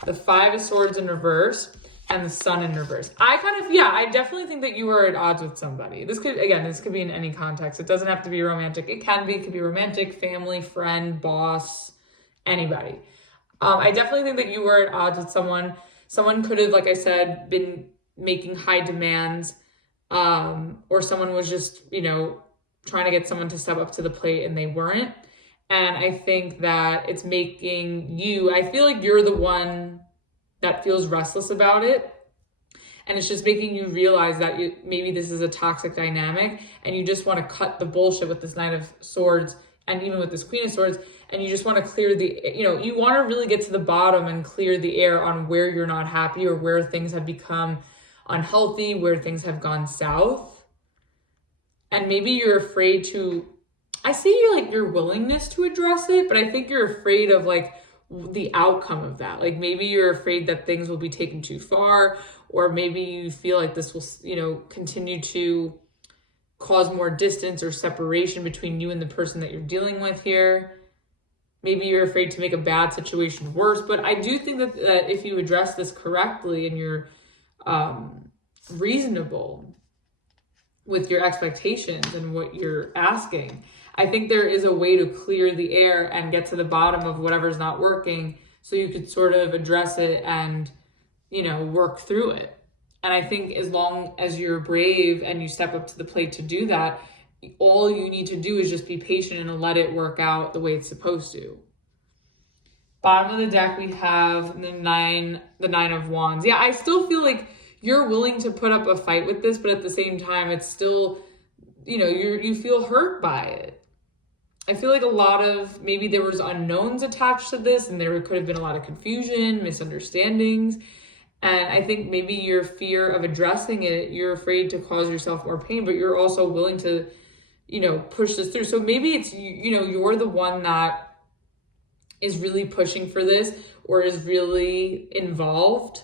the Five of Swords in reverse, and the Sun in reverse. I definitely think that you are at odds with somebody. This could be in any context. It doesn't have to be romantic. It could be romantic, family, friend, boss, anybody. I definitely think that you were at odds with someone. Someone could have, like I said, been making high demands, or someone was just, you know, trying to get someone to step up to the plate and they weren't. And I think that it's making you, I feel like you're the one that feels restless about it. And it's just making you realize that maybe this is a toxic dynamic and you just want to cut the bullshit with this Knight of Swords and even with this Queen of Swords. And you just want to clear you want to really get to the bottom and clear the air on where you're not happy or where things have become unhealthy, where things have gone south. And maybe you're afraid to, I see your willingness to address it, but I think you're afraid of like the outcome of that. Like maybe you're afraid that things will be taken too far, or maybe you feel like this will, you know, continue to cause more distance or separation between you and the person that you're dealing with here. Maybe you're afraid to make a bad situation worse, but I do think that if you address this correctly and you're reasonable with your expectations and what you're asking, I think there is a way to clear the air and get to the bottom of whatever's not working so you could sort of address it and, you know, work through it. And I think as long as you're brave and you step up to the plate to do that, all you need to do is just be patient and let it work out the way it's supposed to. Bottom of the deck, we have the nine of Wands. Yeah, I still feel like you're willing to put up a fight with this, but at the same time, it's still, you know, you feel hurt by it. I feel like maybe there was unknowns attached to this, and there could have been a lot of confusion, misunderstandings. And I think maybe your fear of addressing it, you're afraid to cause yourself more pain, but you're also willing to, you know, push this through. So maybe it's, you know, you're the one that is really pushing for this or is really involved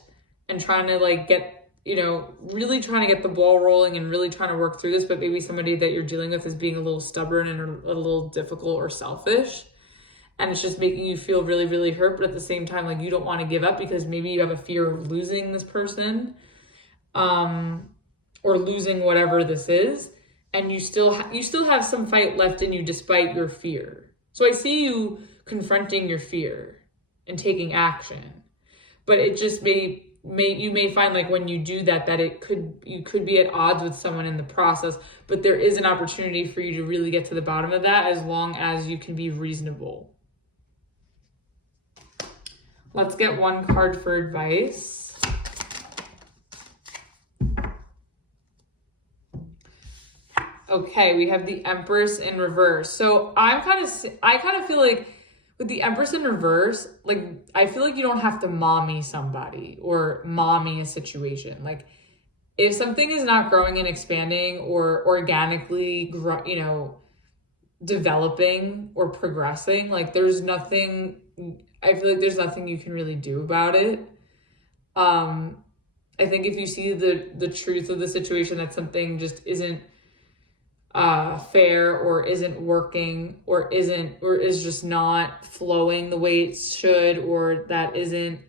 and trying to like get, you know, really trying to get the ball rolling and really trying to work through this, but maybe somebody that you're dealing with is being a little stubborn and a little difficult or selfish. And it's just making you feel really, really hurt. But at the same time, like you don't want to give up because maybe you have a fear of losing this person, or losing whatever this is. And you still have some fight left in you despite your fear. So I see you confronting your fear and taking action, but it just you may find like when you do that you could be at odds with someone in the process, but there is an opportunity for you to really get to the bottom of that as long as you can be reasonable. Let's get one card for advice. Okay, we have the Empress in reverse. So I kind of feel like with the Empress in reverse, like I feel like you don't have to mommy somebody or mommy a situation. Like if something is not growing and expanding or organically, you know, developing or progressing, like there's nothing. I feel like there's nothing you can really do about it. I think if you see the truth of the situation, that something just isn't fair or isn't working or is just not flowing the way it should, or that isn't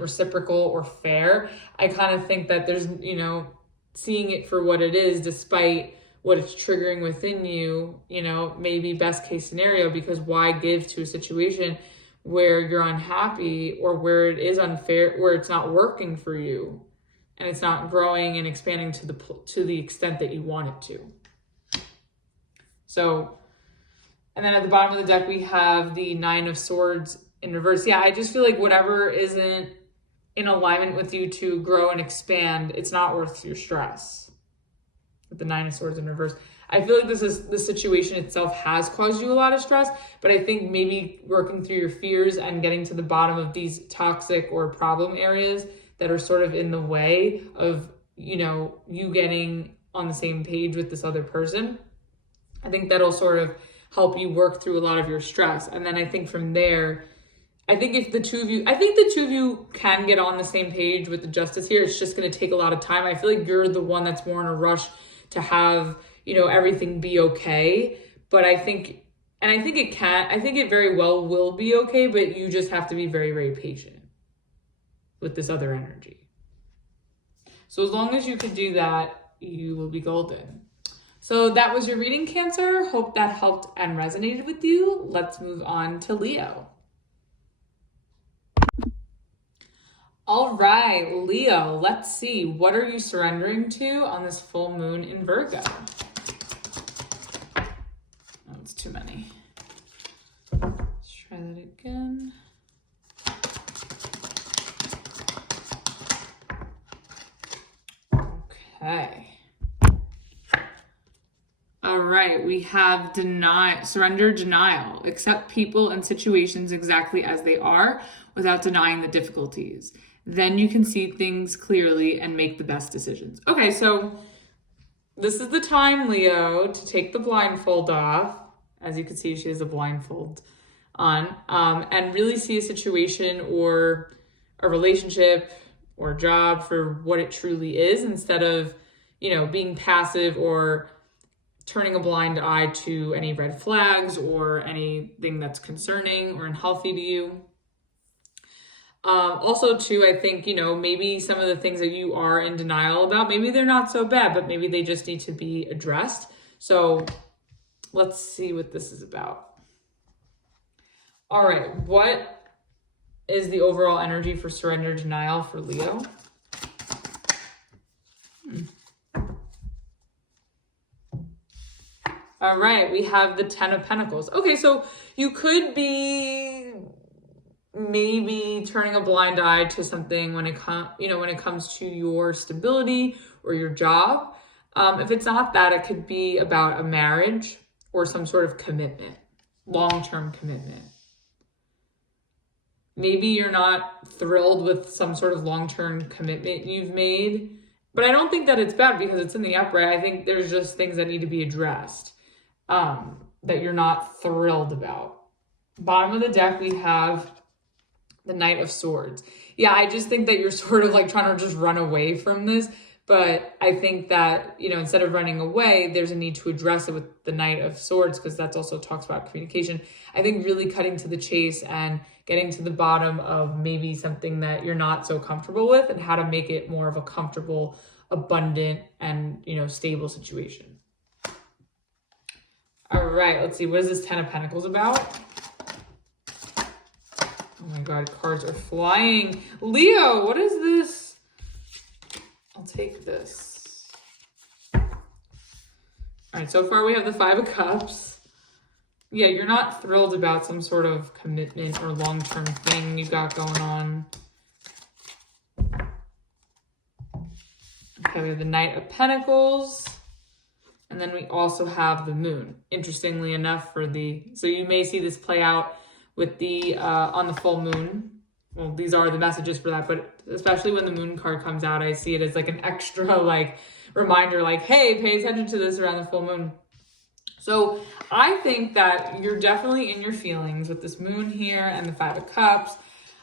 reciprocal or fair, I kind of think that there's, you know, seeing it for what it is despite what it's triggering within you, you know, maybe best case scenario, because why give to a situation where you're unhappy or where it is unfair, where it's not working for you and it's not growing and expanding to the extent that you want it to. So, and then at the bottom of the deck, we have the Nine of Swords in reverse. Yeah, I just feel like whatever isn't in alignment with you to grow and expand, it's not worth your stress. with the Nine of Swords in reverse. I feel like the situation itself has caused you a lot of stress, but I think maybe working through your fears and getting to the bottom of these toxic or problem areas that are sort of in the way of, you know, you getting on the same page with this other person. I think that'll sort of help you work through a lot of your stress. And then I think from there, I think the two of you can get on the same page with the Justice here. It's just going to take a lot of time. I feel like you're the one that's more in a rush to have, you know, everything be okay. But I think it very well will be okay, but you just have to be very, very patient with this other energy. So as long as you can do that, you will be golden. So that was your reading, Cancer. Hope that helped and resonated with you. Let's move on to Leo. All right, Leo, let's see. What are you surrendering to on this full moon in Virgo? Oh, it's too many. Let's try that again. Okay. All right, we have surrender, denial. Accept people and situations exactly as they are without denying the difficulties. Then you can see things clearly and make the best decisions. Okay, so this is the time, Leo, to take the blindfold off. As you can see, she has a blindfold on, and really see a situation or a relationship or a job for what it truly is, instead of, you know, being passive or turning a blind eye to any red flags or anything that's concerning or unhealthy to you. Also too, I think, you know, maybe some of the things that you are in denial about, maybe they're not so bad, but maybe they just need to be addressed. So let's see what this is about. All right, what is the overall energy for surrender, denial for Leo? All right, we have the Ten of Pentacles. Okay, so you could be maybe turning a blind eye to something when it comes to your stability or your job. If it's not that, it could be about a marriage or some sort of commitment, long-term commitment. Maybe you're not thrilled with some sort of long-term commitment you've made, but I don't think that it's bad because it's in the upright. I think there's just things that need to be addressed that you're not thrilled about. Bottom of the deck, we have the Knight of Swords. Yeah, I just think that you're sort of like trying to just run away from this. But I think that, you know, instead of running away, there's a need to address it with the Knight of Swords, because that's also talks about communication. I think really cutting to the chase and getting to the bottom of maybe something that you're not so comfortable with and how to make it more of a comfortable, abundant, and, you know, stable situation. All right, let's see. What is this Ten of Pentacles about? Oh my God, cards are flying. Leo, what is this? I'll take this. All right, so far we have the Five of Cups. Yeah, you're not thrilled about some sort of commitment or long-term thing you got going on. Okay, we have the Knight of Pentacles. And then we also have the Moon. Interestingly enough, so you may see this play out with the, on the full moon. Well, these are the messages for that, but especially when the Moon card comes out, I see it as like an extra like reminder, like, hey, pay attention to this around the full moon. So I think that you're definitely in your feelings with this Moon here and the Five of Cups.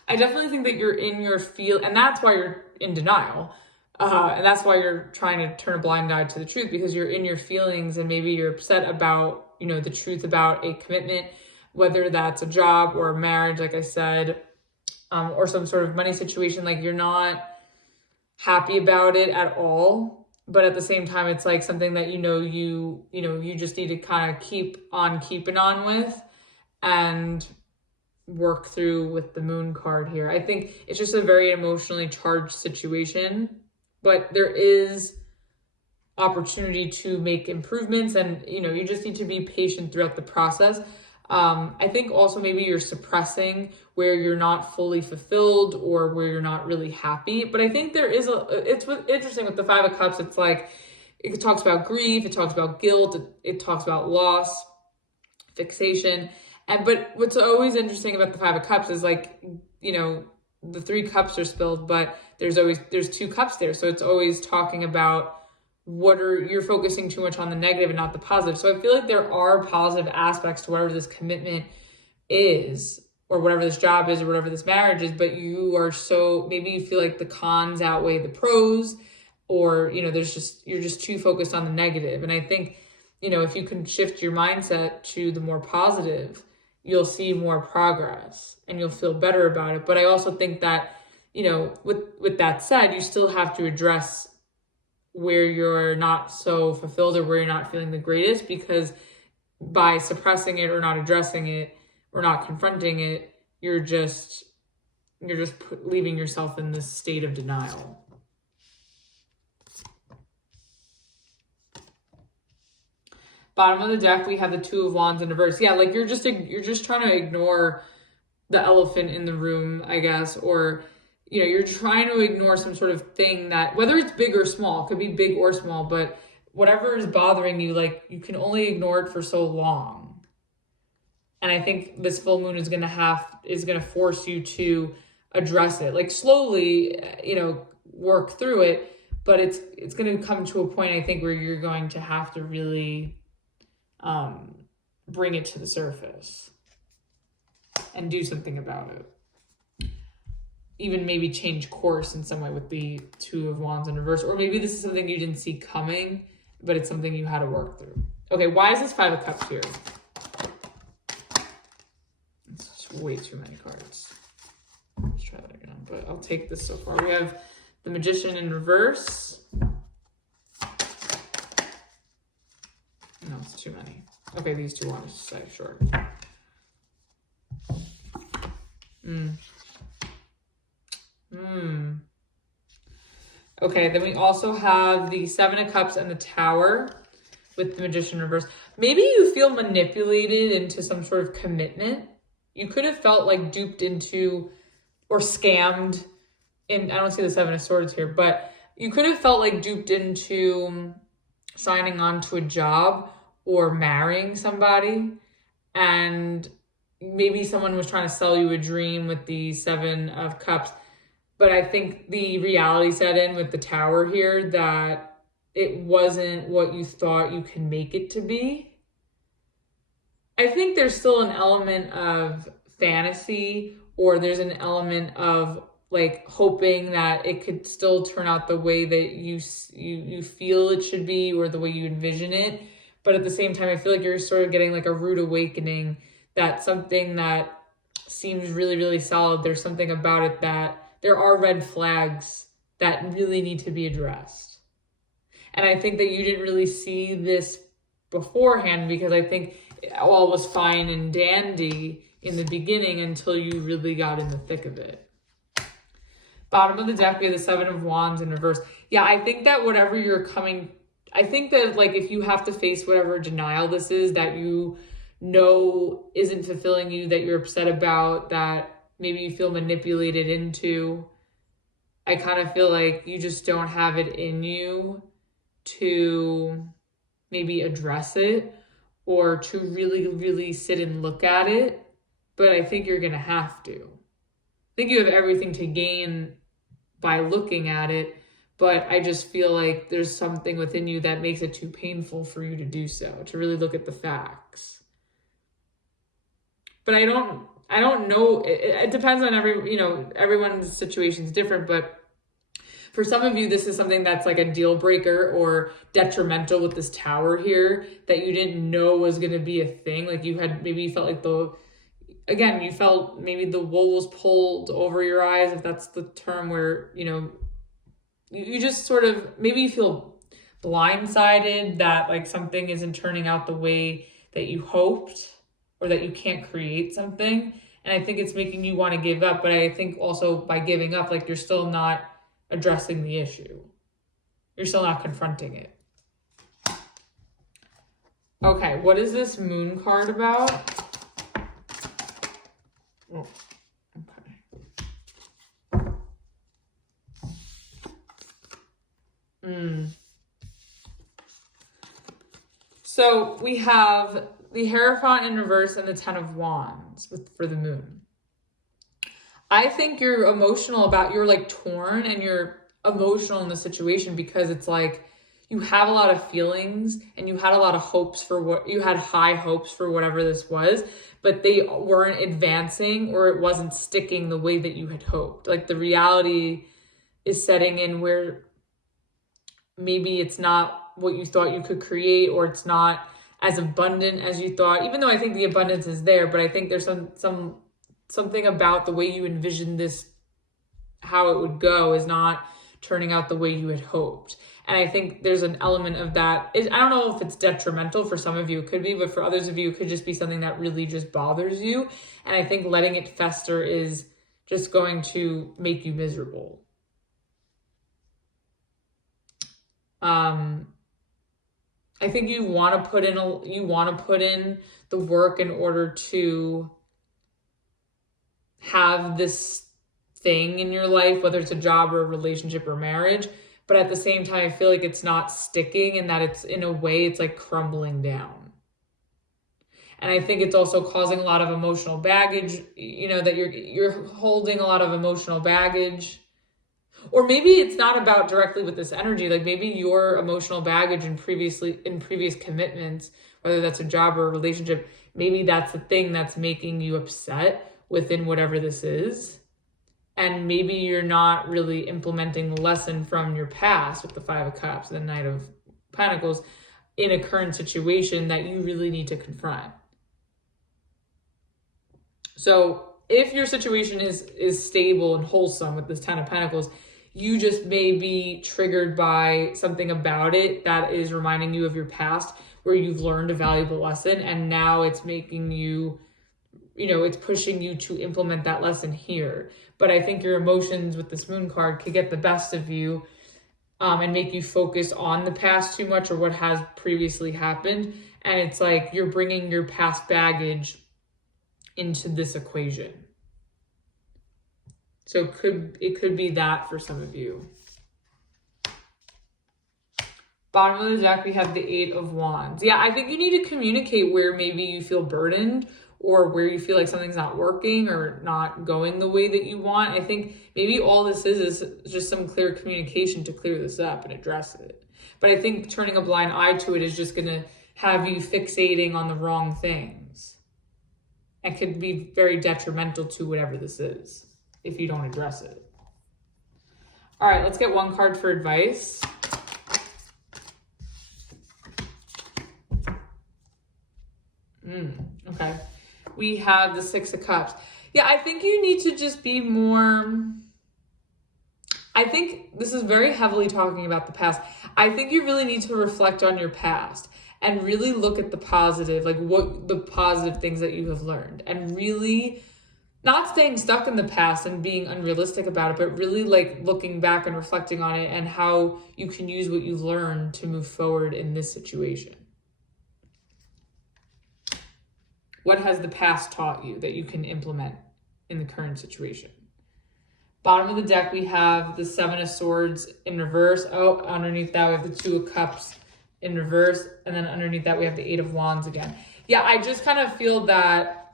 I definitely think that you're in your and that's why you're in denial. And that's why you're trying to turn a blind eye to the truth, because you're in your feelings and maybe you're upset about, you know, the truth about a commitment, whether that's a job or a marriage, like I said, or some sort of money situation. Like, you're not happy about it at all, but at the same time, it's like something that, you just need to kind of keep on keeping on with and work through with the Moon card here. I think it's just a very emotionally charged situation, but there is opportunity to make improvements, and, you know, you just need to be patient throughout the process. I think also maybe you're suppressing where you're not fully fulfilled or where you're not really happy. But I think there is it's interesting with the Five of Cups. It's like it talks about grief, it talks about guilt, it talks about loss, fixation. But what's always interesting about the Five of Cups is like, you know, the 3 cups are spilled, but there's 2 cups there. So it's always talking about you're focusing too much on the negative and not the positive. So I feel like there are positive aspects to whatever this commitment is, or whatever this job is, or whatever this marriage is, but maybe you feel like the cons outweigh the pros, or, you know, you're just too focused on the negative. And I think, you know, if you can shift your mindset to the more positive, you'll see more progress and you'll feel better about it. But I also think that, you know, with that said, you still have to address where you're not so fulfilled or where you're not feeling the greatest, because by suppressing it or not addressing it or not confronting it, you're just leaving yourself in this state of denial. Bottom of the deck, we have the Two of Wands in reverse. Yeah, like you're just trying to ignore the elephant in the room, I guess, or, you know, you're trying to ignore some sort of thing that, whether it's big or small, it could be big or small, but whatever is bothering you, like, you can only ignore it for so long. And I think this full moon is gonna force you to address it, like slowly, you know, work through it, but it's gonna come to a point, I think, where you're going to have to really bring it to the surface and do something about it. Even maybe change course in some way with the Two of Wands in reverse. Or maybe this is something you didn't see coming, but it's something you had to work through. Okay, why is this Five of Cups here? It's just way too many cards. Let's try that again, but I'll take this so far. We have the Magician in reverse. No, it's too many. Okay, these two want to stay short. Okay, then we also have the Seven of Cups and the Tower with the Magician in reverse. Maybe you feel manipulated into some sort of commitment. You could have felt like duped into or scammed in, I don't see the Seven of Swords here, but you could have felt like duped into signing on to a job or marrying somebody, and maybe someone was trying to sell you a dream with the Seven of Cups. But I think the reality set in with the Tower here that it wasn't what you thought you can make it to be. I think there's still an element of fantasy, or there's an element of like hoping that it could still turn out the way that you feel it should be, or the way you envision it. But at the same time, I feel like you're sort of getting like a rude awakening that something that seems really, really solid, there's something about it that there are red flags that really need to be addressed. And I think that you didn't really see this beforehand, because I think all was fine and dandy in the beginning until you really got in the thick of it. Bottom of the deck, we have the Seven of Wands in reverse. Yeah, I think that whatever I think that like if you have to face whatever denial this is that you know isn't fulfilling you, that you're upset about, that maybe you feel manipulated into, I kind of feel like you just don't have it in you to maybe address it or to really, really sit and look at it. But I think you're going to have to. I think you have everything to gain by looking at it, but I just feel like there's something within you that makes it too painful for you to do so, to really look at the facts. But I don't know. It depends on everyone's situation is different, but for some of you, this is something that's like a deal breaker or detrimental with this Tower here that you didn't know was going to be a thing. Like you felt like you felt maybe the wool was pulled over your eyes, if that's the term, where, you know, you just sort of, maybe you feel blindsided that like something isn't turning out the way that you hoped, or that you can't create something. And I think it's making you want to give up. But I think also by giving up, like you're still not addressing the issue. You're still not confronting it. Okay, what is this Moon card about? Oh, okay. So we have the Hierophant in reverse and the Ten of Wands for the moon. I think you're emotional about, you're like torn and you're emotional in the situation because it's like you have a lot of feelings and you had a lot of hopes for what you had, high hopes for whatever this was, but they weren't advancing or it wasn't sticking the way that you had hoped. Like the reality is setting in where maybe it's not what you thought you could create, or it's not as abundant as you thought, even though I think the abundance is there, but I think there's something about the way you envisioned this, how it would go, is not turning out the way you had hoped. And I think there's an element of that. I don't know if it's detrimental. For some of you it could be, but for others of you it could just be something that really just bothers you. And I think letting it fester is just going to make you miserable. I think you want to put in the work in order to have this thing in your life, whether it's a job or a relationship or marriage. But at the same time, I feel like it's not sticking, and that it's, in a way, it's like crumbling down. And I think it's also causing a lot of emotional baggage, you know, that you're holding a lot of emotional baggage. Or maybe it's not about directly with this energy. Like maybe your emotional baggage in previous commitments, whether that's a job or a relationship, maybe that's the thing that's making you upset within whatever this is. And maybe you're not really implementing the lesson from your past with the Five of Cups and the Knight of Pentacles in a current situation that you really need to confront. So if your situation is stable and wholesome with this Ten of Pentacles, you just may be triggered by something about it that is reminding you of your past where you've learned a valuable lesson, and now it's making you, it's pushing you to implement that lesson here. But I think your emotions with this Moon card could get the best of you and make you focus on the past too much, or what has previously happened. And it's like you're bringing your past baggage into this equation. So it could be that for some of you. Bottom of the deck, we have the Eight of Wands. Yeah, I think you need to communicate where maybe you feel burdened, or where you feel like something's not working or not going the way that you want. I think maybe all this is just some clear communication to clear this up and address it. But I think turning a blind eye to it is just going to have you fixating on the wrong things. And could be very detrimental to whatever this is if you don't address it. All right, let's get one card for advice. Okay. We have the Six of Cups. Yeah, I think you need to just be more... I think this is very heavily talking about the past. I think you really need to reflect on your past and really look at the positive, like what the positive things that you have learned, and really not staying stuck in the past and being unrealistic about it, but really like looking back and reflecting on it and how you can use what you've learned to move forward in this situation. What has the past taught you that you can implement in the current situation? Bottom of the deck, we have the Seven of Swords in reverse. Oh, underneath that, we have the Two of Cups in reverse. And then underneath that, we have the Eight of Wands again. Yeah, I just kind of feel that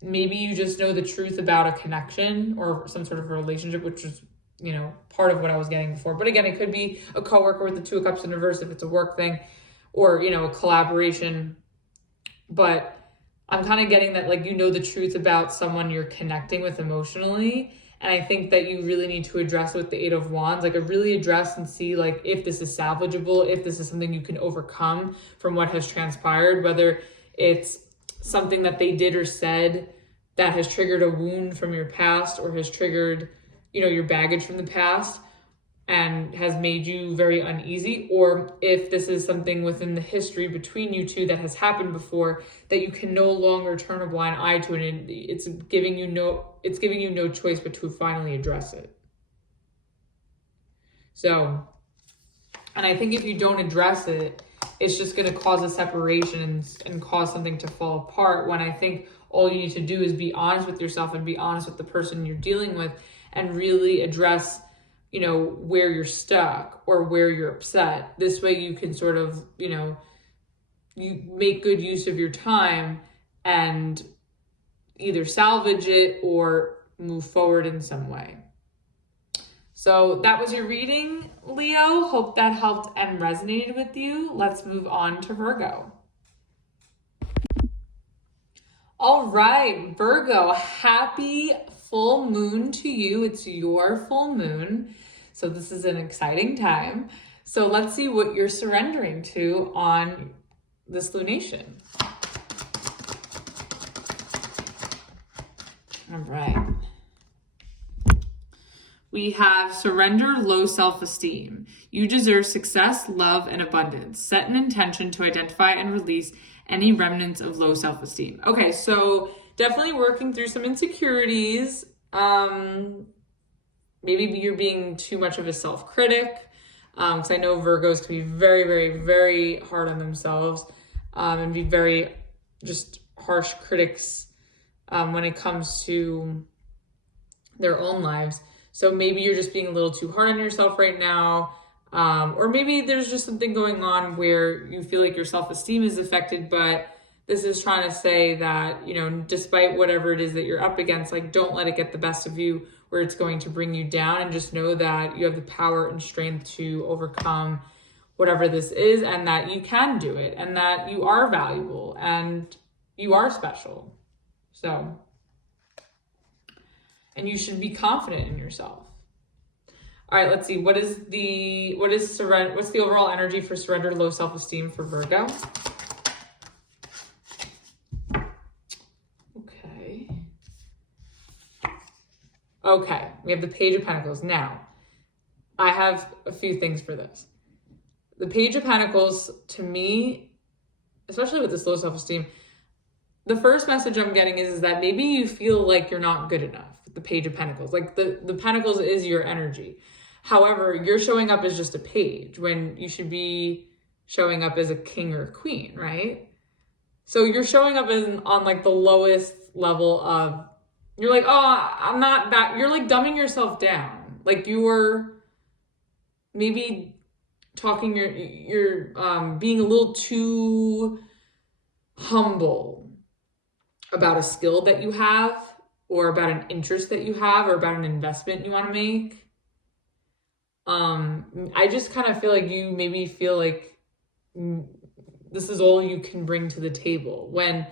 maybe you just know the truth about a connection or some sort of a relationship, which is, part of what I was getting before. But again, it could be a coworker with the Two of Cups in reverse if it's a work thing, or, a collaboration. But I'm kind of getting that, like, the truth about someone you're connecting with emotionally. And I think that you really need to address with the Eight of Wands, like really address and see like if this is salvageable, if this is something you can overcome from what has transpired, whether it's something that they did or said that has triggered a wound from your past, or has triggered, your baggage from the past and has made you very uneasy, or if this is something within the history between you two that has happened before that you can no longer turn a blind eye to, and it's giving you no choice but to finally address it. So, and I think if you don't address it, it's just going to cause a separation and cause something to fall apart, when I think all you need to do is be honest with yourself and be honest with the person you're dealing with, and really address where you're stuck or where you're upset. This way you can sort of, you make good use of your time and either salvage it or move forward in some way. So that was your reading, Leo. Hope that helped and resonated with you. Let's move on to Virgo. All right, Virgo, happy full moon to you. It's your full moon. So this is an exciting time. So let's see what you're surrendering to on this lunation. All right. We have surrender low self-esteem. You deserve success, love, and abundance. Set an intention to identify and release any remnants of low self-esteem. Okay, so definitely working through some insecurities. Maybe you're being too much of a self-critic. Because I know Virgos can be very, very, very hard on themselves and be very just harsh critics when it comes to their own lives. So maybe you're just being a little too hard on yourself right now. Or maybe there's just something going on where you feel like your self-esteem is affected, but this is trying to say that, you know, despite whatever it is that you're up against, like, don't let it get the best of you where it's going to bring you down, and just know that you have the power and strength to overcome whatever this is, and that you can do it, and that you are valuable and you are special. So, and you should be confident in yourself. All right, let's see. What's the overall energy for surrender, low self-esteem for Virgo? Okay, we have the Page of Pentacles. Now, I have a few things for this. The Page of Pentacles, to me, especially with this low self-esteem, the first message I'm getting is that maybe you feel like you're not good enough with the Page of Pentacles. Like the Pentacles is your energy. However, you're showing up as just a page when you should be showing up as a king or a queen, right? So you're showing up on like the lowest level of, you're like, oh, I'm not that, you're like dumbing yourself down. Like you're maybe talking, you're being a little too humble about a skill that you have, or about an interest that you have, or about an investment you want to make. I just kind of feel like you maybe feel like this is all you can bring to the table, when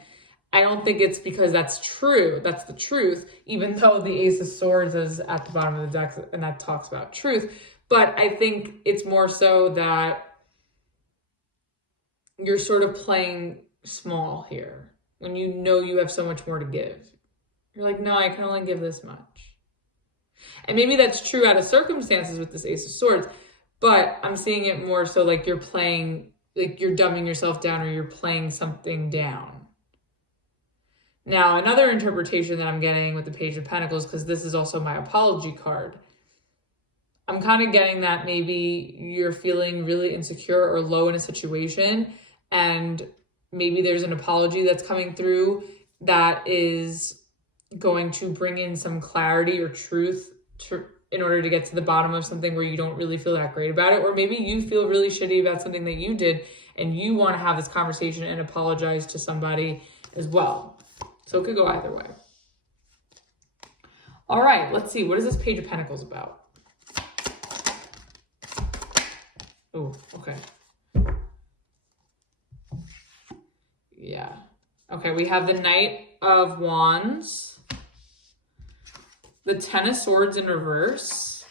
I don't think it's because that's true. That's the truth, even though the Ace of Swords is at the bottom of the deck and that talks about truth. But I think it's more so that you're sort of playing small here when you know you have so much more to give. You're like, no, I can only give this much. And maybe that's true out of circumstances with this Ace of Swords, but I'm seeing it more so like you're playing, like you're dumbing yourself down, or you're playing something down. Now, another interpretation that I'm getting with the Page of Pentacles, because this is also my apology card, I'm kind of getting that maybe you're feeling really insecure or low in a situation, and maybe there's an apology that's coming through that is going to bring in some clarity or truth in order to get to the bottom of something where you don't really feel that great about it. Or maybe you feel really shitty about something that you did and you want to have this conversation and apologize to somebody as well. So it could go either way. All right, let's see. What is this Page of Pentacles about? Oh, okay. Yeah. Okay, we have the Knight of Wands, the Ten of Swords in reverse,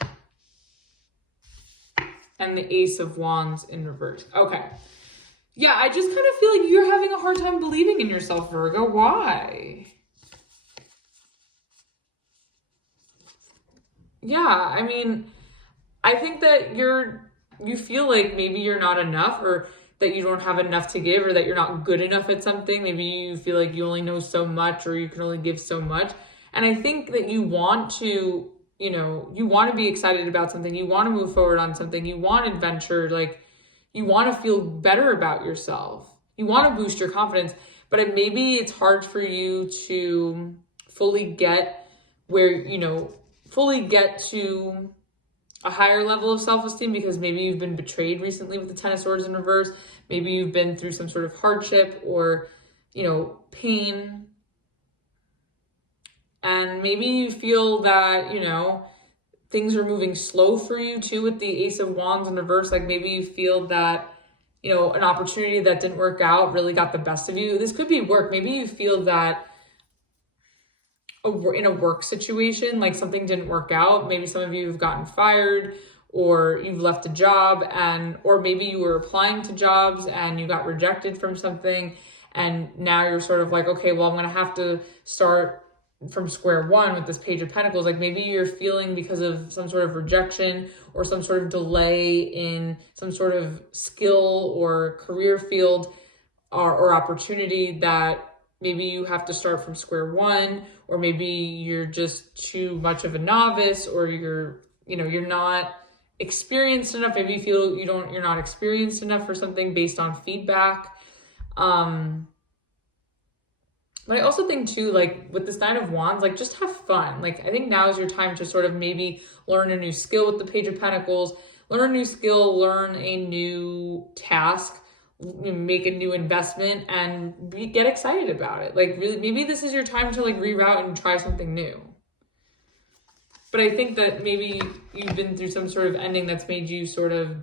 and the Ace of Wands in reverse. Okay. Yeah, I just kind of feel like you're having a hard time believing in yourself, Virgo. Why? Yeah, I mean, I think that you feel like maybe you're not enough, or that you don't have enough to give, or that you're not good enough at something. Maybe you feel like you only know so much, or you can only give so much. And I think that you want to, you want to be excited about something. You want to move forward on something. You want adventure. Like, you want to feel better about yourself. You want to boost your confidence. But maybe it's hard for you to fully get where, fully get to a higher level of self-esteem because maybe you've been betrayed recently with the Ten of Swords in reverse. Maybe you've been through some sort of hardship or, you know, pain. And maybe you feel that, you know, things are moving slow for you too with the Ace of Wands in reverse. Like maybe you feel that, you know, an opportunity that didn't work out really got the best of you. This could be work. Maybe you feel that in a work situation, like something didn't work out. Maybe some of you have gotten fired or you've left a job, and or maybe you were applying to jobs and you got rejected from something, and now you're sort of like, okay, well, I'm going to have to start from square one with this Page of Pentacles. Like maybe you're feeling because of some sort of rejection or some sort of delay in some sort of skill or career field or opportunity that maybe you have to start from square one, or maybe you're just too much of a novice, or you're not experienced enough. Maybe you feel you're not experienced enough for something based on feedback. But I also think too, like with this Nine of Wands, like just have fun. Like I think now is your time to sort of maybe learn a new skill with the Page of Pentacles, learn a new skill, learn a new task, make a new investment, and get excited about it. Like really, maybe this is your time to like reroute and try something new. But I think that maybe you've been through some sort of ending that's made you sort of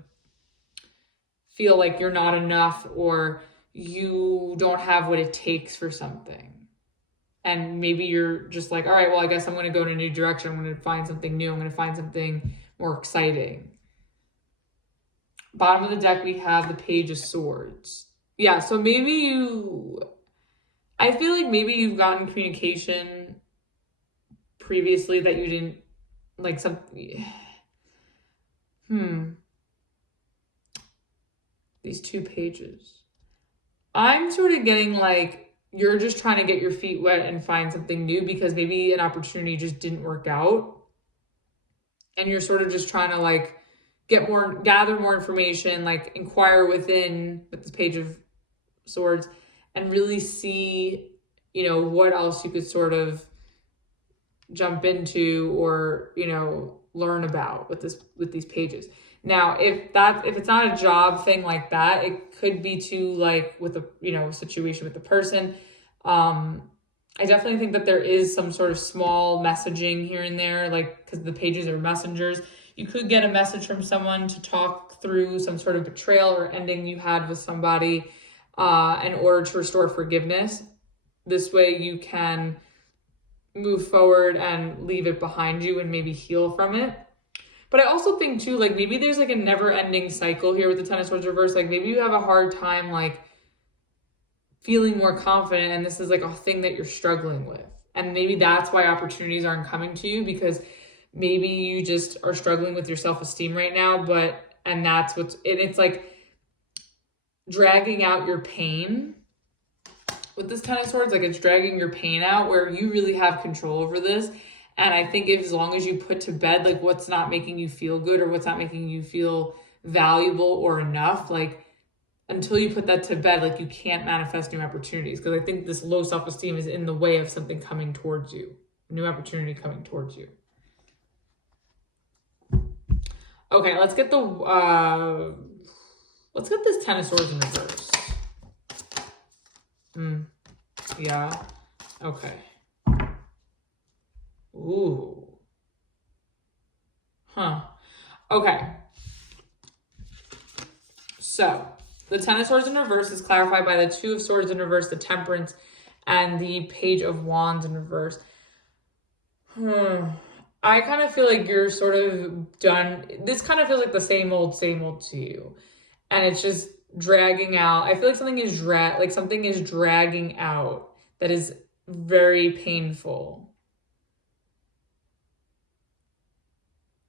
feel like you're not enough, or you don't have what it takes for something. And maybe you're just like, all right, well, I guess I'm going to go in a new direction. I'm going to find something new. I'm going to find something more exciting. Bottom of the deck, we have the Page of Swords. Yeah, so maybe I feel like maybe you've gotten communication previously that you didn't, like these two pages. I'm sort of getting like, you're just trying to get your feet wet and find something new because maybe an opportunity just didn't work out. And you're sort of just trying to like gather more information, like inquire within with this Page of Swords and really see, you know, what else you could sort of jump into or, you know, learn about with these pages. Now, if it's not a job thing like that, it could be too like with a, you know, situation with the person. I definitely think that there is some sort of small messaging here and there, like because the pages are messengers. You could get a message from someone to talk through some sort of betrayal or ending you had with somebody in order to restore forgiveness. This way you can move forward and leave it behind you and maybe heal from it. But I also think too, like maybe there's like a never-ending cycle here with the Ten of Swords reverse. Like maybe you have a hard time like feeling more confident, and this is like a thing that you're struggling with. And maybe that's why opportunities aren't coming to you, because maybe you just are struggling with your self-esteem right now, and it's like dragging out your pain with this Ten of Swords. Like it's dragging your pain out where you really have control over this. And I think as long as you put to bed, like what's not making you feel good or what's not making you feel valuable or enough, like until you put that to bed, like you can't manifest new opportunities. Because I think this low self-esteem is in the way of something coming towards you, a new opportunity coming towards you. Okay, let's get this Ten of Swords in reverse. Yeah. Okay. Ooh. Huh. Okay. So, the Ten of Swords in reverse is clarified by the Two of Swords in reverse, the Temperance, and the Page of Wands in reverse. I kind of feel like you're sort of done. This kind of feels like the same old to you. And it's just dragging out. I feel like something is dragging out that is very painful.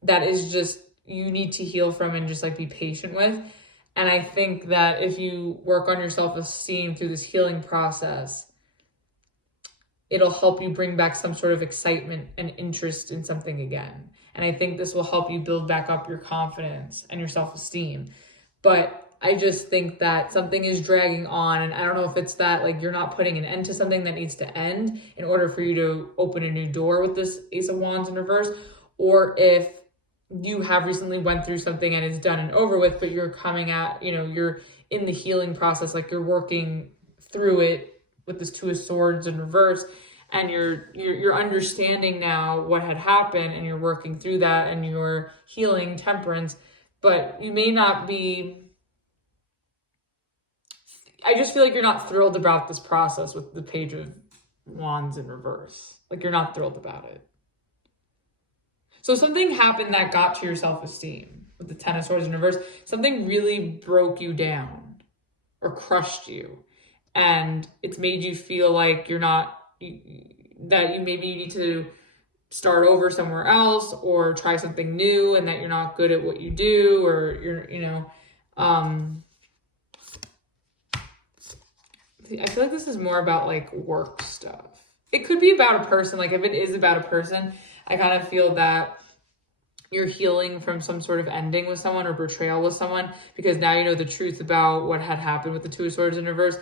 That is just, you need to heal from and just like be patient with. And I think that if you work on your self-esteem through this healing process, it'll help you bring back some sort of excitement and interest in something again. And I think this will help you build back up your confidence and your self-esteem. But I just think that something is dragging on, and I don't know if it's that like you're not putting an end to something that needs to end in order for you to open a new door with this Ace of Wands in reverse, or if you have recently went through something and it's done and over with, but you're coming at, you're in the healing process, like you're working through it with this Two of Swords in reverse, and you're understanding now what had happened, and you're working through that, and you're healing, Temperance. But you may not be, I just feel like you're not thrilled about this process with the Page of Wands in reverse. Like you're not thrilled about it. So something happened that got to your self-esteem with the Ten of Swords in reverse. Something really broke you down or crushed you. And it's made you feel like you're not, that you maybe need to start over somewhere else or try something new, and that you're not good at what you do, or I feel like this is more about like work stuff. It could be about a person. Like if it is about a person, I kind of feel that you're healing from some sort of ending with someone or betrayal with someone, because now you know the truth about what had happened with the Two of Swords in reverse.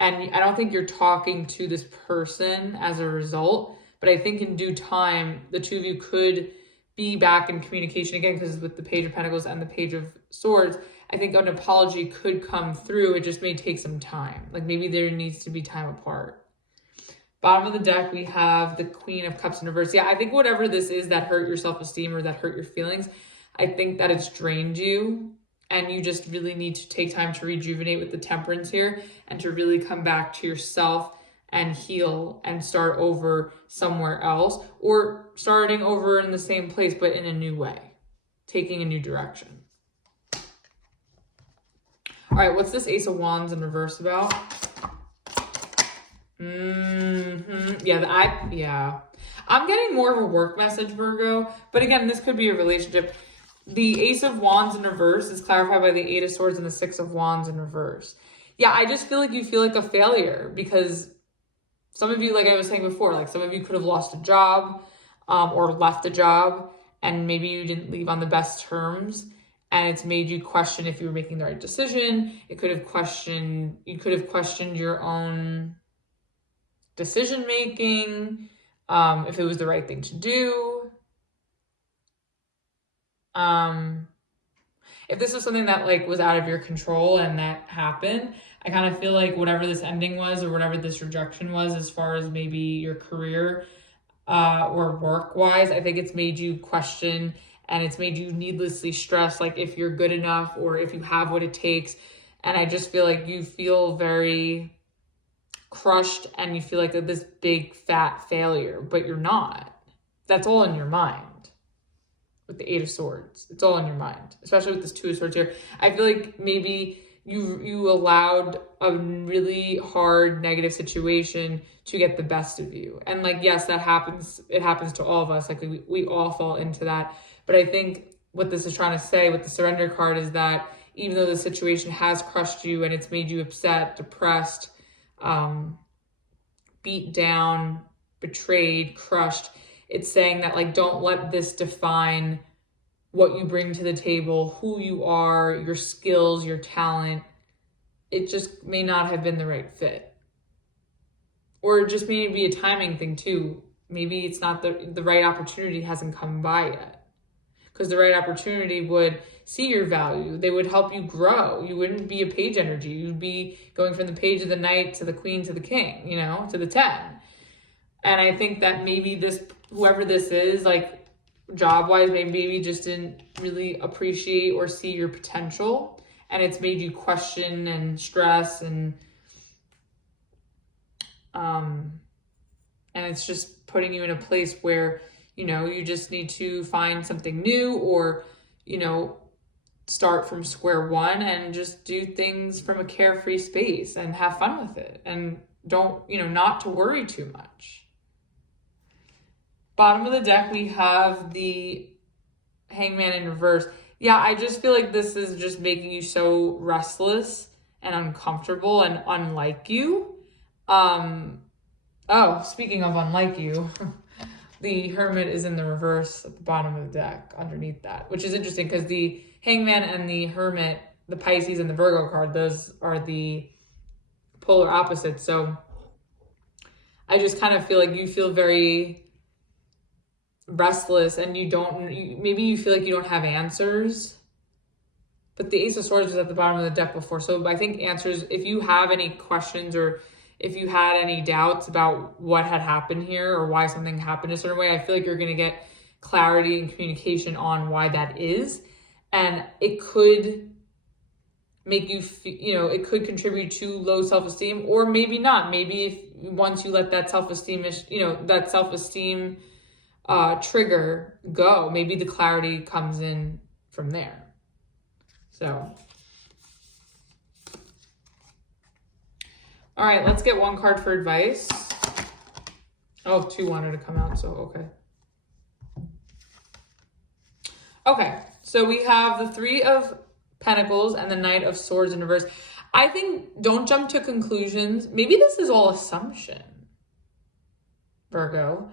And I don't think you're talking to this person as a result, but I think in due time, the two of you could be back in communication again, because with the Page of Pentacles and the Page of Swords, I think an apology could come through. It just may take some time. Like maybe there needs to be time apart. Bottom of the deck, we have the Queen of Cups in reverse. Yeah, I think whatever this is that hurt your self-esteem or that hurt your feelings, I think that it's drained you, and you just really need to take time to rejuvenate with the Temperance here, and to really come back to yourself and heal and start over somewhere else, or starting over in the same place but in a new way, taking a new direction. All right, what's this Ace of Wands in reverse about? Yeah, I'm getting more of a work message, Virgo, but again, this could be a relationship. The Ace of Wands in reverse is clarified by the Eight of Swords and the Six of Wands in reverse. Yeah, I just feel like you feel like a failure, because some of you, like I was saying before, like some of you could have lost a job or left a job, and maybe you didn't leave on the best terms, and it's made you question if you were making the right decision. You could have questioned your own decision making, if it was the right thing to do. If this was something that like was out of your control and that happened, I kind of feel like whatever this ending was, or whatever this rejection was, as far as maybe your career or work wise, I think it's made you question, and it's made you needlessly stress, like if you're good enough or if you have what it takes. And I just feel like you feel very crushed, and you feel like this big fat failure, but you're not. That's all in your mind. With the Eight of Swords, it's all in your mind, especially with this Two of Swords here. I feel like maybe you allowed a really hard negative situation to get the best of you. And like, yes, that happens. It happens to all of us. Like we all fall into that. But I think what this is trying to say with the Surrender card is that even though the situation has crushed you and it's made you upset, depressed, beat down, betrayed, crushed, it's saying that like, don't let this define what you bring to the table, who you are, your skills, your talent. It just may not have been the right fit. Or just maybe a timing thing too. Maybe it's not the right opportunity hasn't come by yet. Because the right opportunity would see your value. They would help you grow. You wouldn't be a page energy. You'd be going from the Page of the Knight to the Queen to the King, to the 10. And I think that maybe whoever this is, like job-wise, maybe just didn't really appreciate or see your potential. And it's made you question and stress, and it's just putting you in a place where, you just need to find something new, or, start from square one and just do things from a carefree space and have fun with it. And don't, not to worry too much. Bottom of the deck, we have the Hangman in reverse. Yeah, I just feel like this is just making you so restless and uncomfortable and unlike you. Oh, speaking of unlike you, the Hermit is in the reverse at the bottom of the deck underneath that, which is interesting because the Hangman and the Hermit, the Pisces and the Virgo card, those are the polar opposites. So I just kind of feel like you feel very restless and maybe you feel like you don't have answers. But the Ace of Swords was at the bottom of the deck before. So I think answers, if you have any questions or if you had any doubts about what had happened here or why something happened a certain way, I feel like you're going to get clarity and communication on why that is. And it could make you feel, it could contribute to low self-esteem, or maybe not. Maybe if once you let that self-esteem, trigger go, maybe the clarity comes in from there. So, all right, let's get one card for advice. Oh, 2 wanted to come out, so okay. Okay, so we have the 3 of Pentacles and the Knight of Swords in reverse. I think don't jump to conclusions. Maybe this is all assumption, Virgo,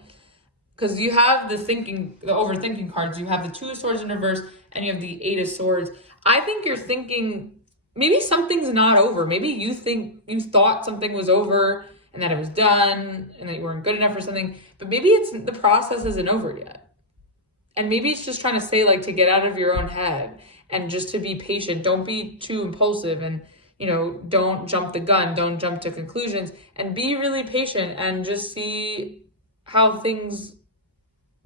because you have the overthinking cards. You have the 2 of Swords in reverse and you have the 8 of Swords. I think you're thinking maybe something's not over. Maybe you thought something was over and that it was done and that you weren't good enough for something, but maybe the process isn't over yet. And maybe it's just trying to say, like, to get out of your own head and just to be patient. Don't be too impulsive and, don't jump the gun. Don't jump to conclusions, and be really patient and just see how things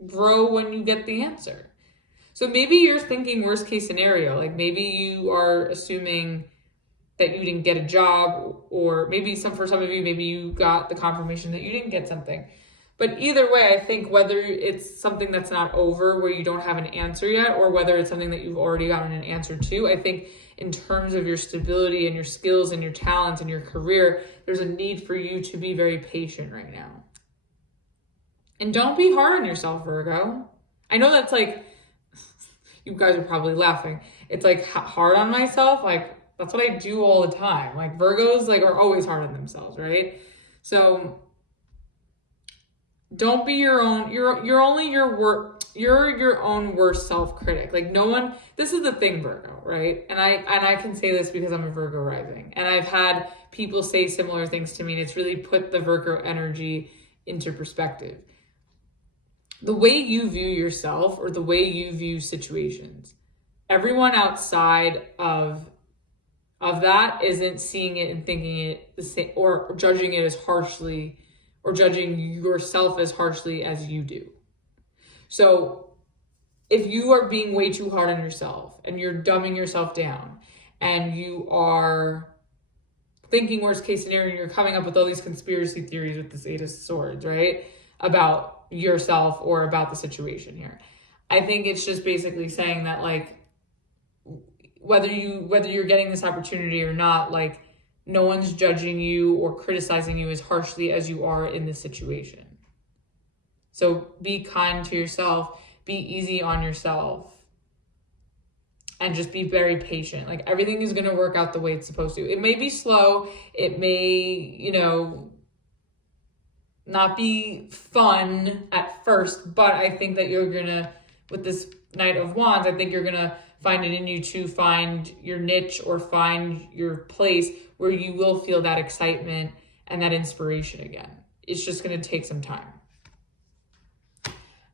grow when you get the answer. So maybe you're thinking worst case scenario, like maybe you are assuming that you didn't get a job, or maybe for some of you, maybe you got the confirmation that you didn't get something. But either way, I think whether it's something that's not over where you don't have an answer yet, or whether it's something that you've already gotten an answer to, I think in terms of your stability and your skills and your talents and your career, there's a need for you to be very patient right now. And don't be hard on yourself, Virgo. I know that's like, you guys are probably laughing. It's like hard on myself. Like, that's what I do all the time. Like, Virgos are always hard on themselves, right? So don't be your own, you're your own worst self-critic. Like, no one, this is the thing, Virgo, right? And I can say this because I'm a Virgo rising, and I've had people say similar things to me, and it's really put the Virgo energy into perspective. The way you view yourself or the way you view situations, everyone outside of that isn't seeing it and thinking it the same, or judging it as harshly, or judging yourself as harshly as you do. So if you are being way too hard on yourself and you're dumbing yourself down and you are thinking worst case scenario and you're coming up with all these conspiracy theories with this 8 of Swords, right? About yourself or about the situation here. I think it's just basically saying that, like, whether you're getting this opportunity or not, like, no one's judging you or criticizing you as harshly as you are in this situation. So be kind to yourself, be easy on yourself, and just be very patient. Like, everything is going to work out the way it's supposed to. It may be slow. It may, not be fun at first, but I think that you're gonna, with this Knight of Wands, I think you're gonna find it in you to find your niche or find your place where you will feel that excitement and that inspiration again. It's just gonna take some time.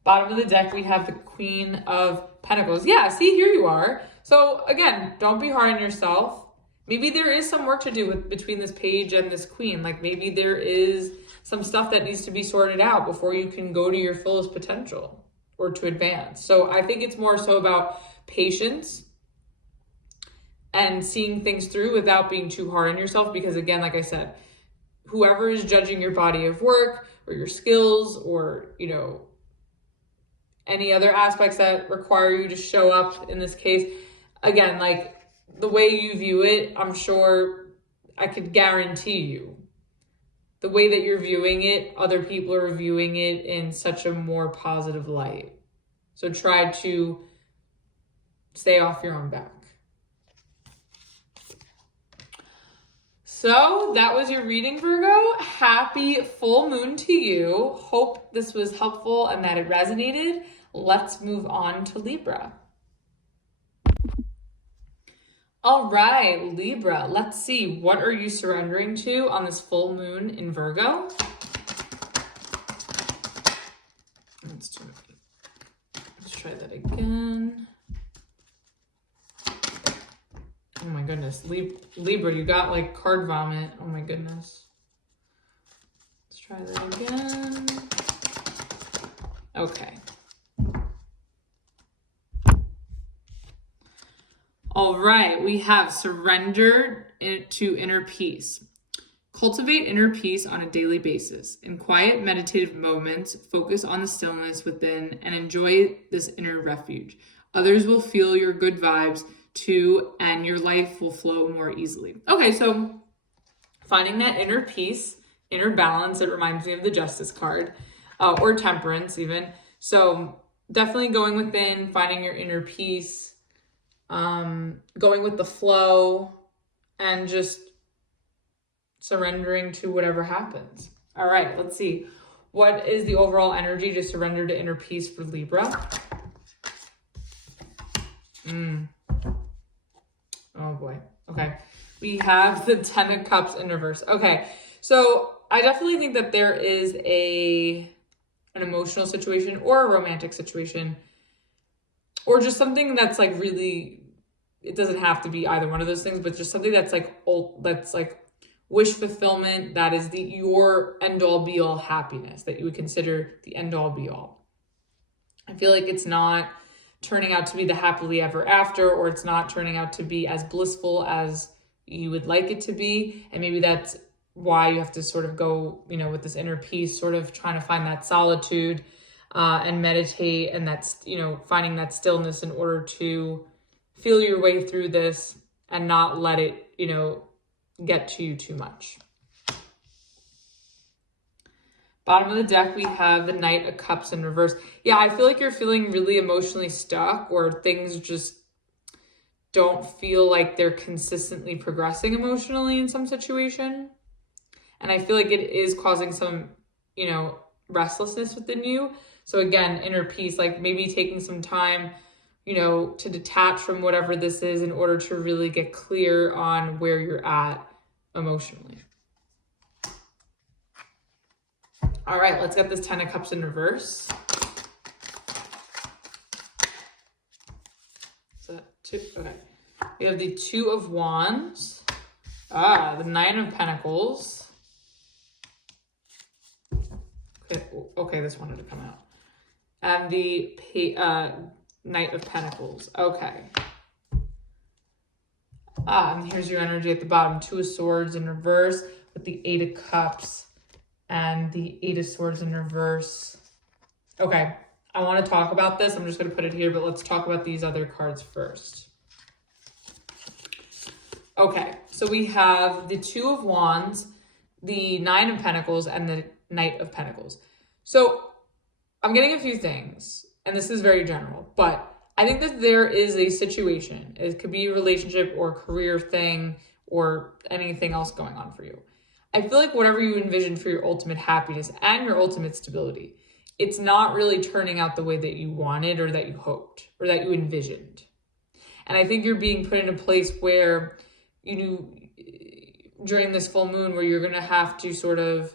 Bottom of the deck, we have the Queen of Pentacles. Yeah, see, here you are. So again, don't be hard on yourself. Maybe there is some work to do between this page and this Queen. Like, maybe there is some stuff that needs to be sorted out before you can go to your fullest potential or to advance. So I think it's more so about patience and seeing things through without being too hard on yourself. Because again, like I said, whoever is judging your body of work or your skills or, any other aspects that require you to show up in this case, again, like, the way you view it, I'm sure, I could guarantee you, the way that you're viewing it, other people are viewing it in such a more positive light. So try to stay off your own back. So that was your reading, Virgo. Happy full moon to you. Hope this was helpful and that it resonated. Let's move on to Libra. All right, Libra, let's see. What are you surrendering to on this full moon in Virgo? That's too many. Oh my goodness. Libra, you got like card vomit. Oh my goodness. Let's try that again. Okay. All right, we have surrender to inner peace. Cultivate inner peace on a daily basis. In quiet, meditative moments, focus on the stillness within and enjoy this inner refuge. Others will feel your good vibes too, and your life will flow more easily. Okay, so finding that inner peace, inner balance, it reminds me of the Justice card, or Temperance even. So definitely going within, finding your inner peace, going with the flow, and just surrendering to whatever happens. All right, let's see. What is the overall energy to surrender to inner peace for Libra? Oh boy. Okay. We have the 10 of Cups in reverse. Okay. So I definitely think that there is an emotional situation or a romantic situation, or just something that's like really, it doesn't have to be either one of those things, but just something that's like wish fulfillment, that is your end all be all happiness, that you would consider the end all be all. I feel like it's not turning out to be the happily ever after, or it's not turning out to be as blissful as you would like it to be. And maybe that's why you have to sort of go, with this inner peace, sort of trying to find that solitude and meditate, and that's, finding that stillness in order to feel your way through this and not let it, get to you too much. Bottom of the deck, we have the Knight of Cups in reverse. Yeah, I feel like you're feeling really emotionally stuck, or things just don't feel like they're consistently progressing emotionally in some situation. And I feel like it is causing some, restlessness within you. So again, inner peace, like maybe taking some time, to detach from whatever this is in order to really get clear on where you're at emotionally. All right, let's get this 10 of Cups in reverse. So two, okay. We have the 2 of Wands, the 9 of Pentacles. Okay, this wanted to come out. And the Knight of Pentacles. Okay. And here's your energy at the bottom. 2 of Swords in reverse with the 8 of Cups and the 8 of Swords in reverse. Okay, I want to talk about this. I'm just going to put it here, but let's talk about these other cards first. Okay, so we have the 2 of Wands, the 9 of Pentacles, and the Knight of Pentacles. So I'm getting a few things, and this is very general, but I think that there is a situation. It could be a relationship or career thing or anything else going on for you. I feel like whatever you envision for your ultimate happiness and your ultimate stability, it's not really turning out the way that you wanted or that you hoped or that you envisioned. And I think you're being put in a place where, during this full moon, where you're going to have to sort of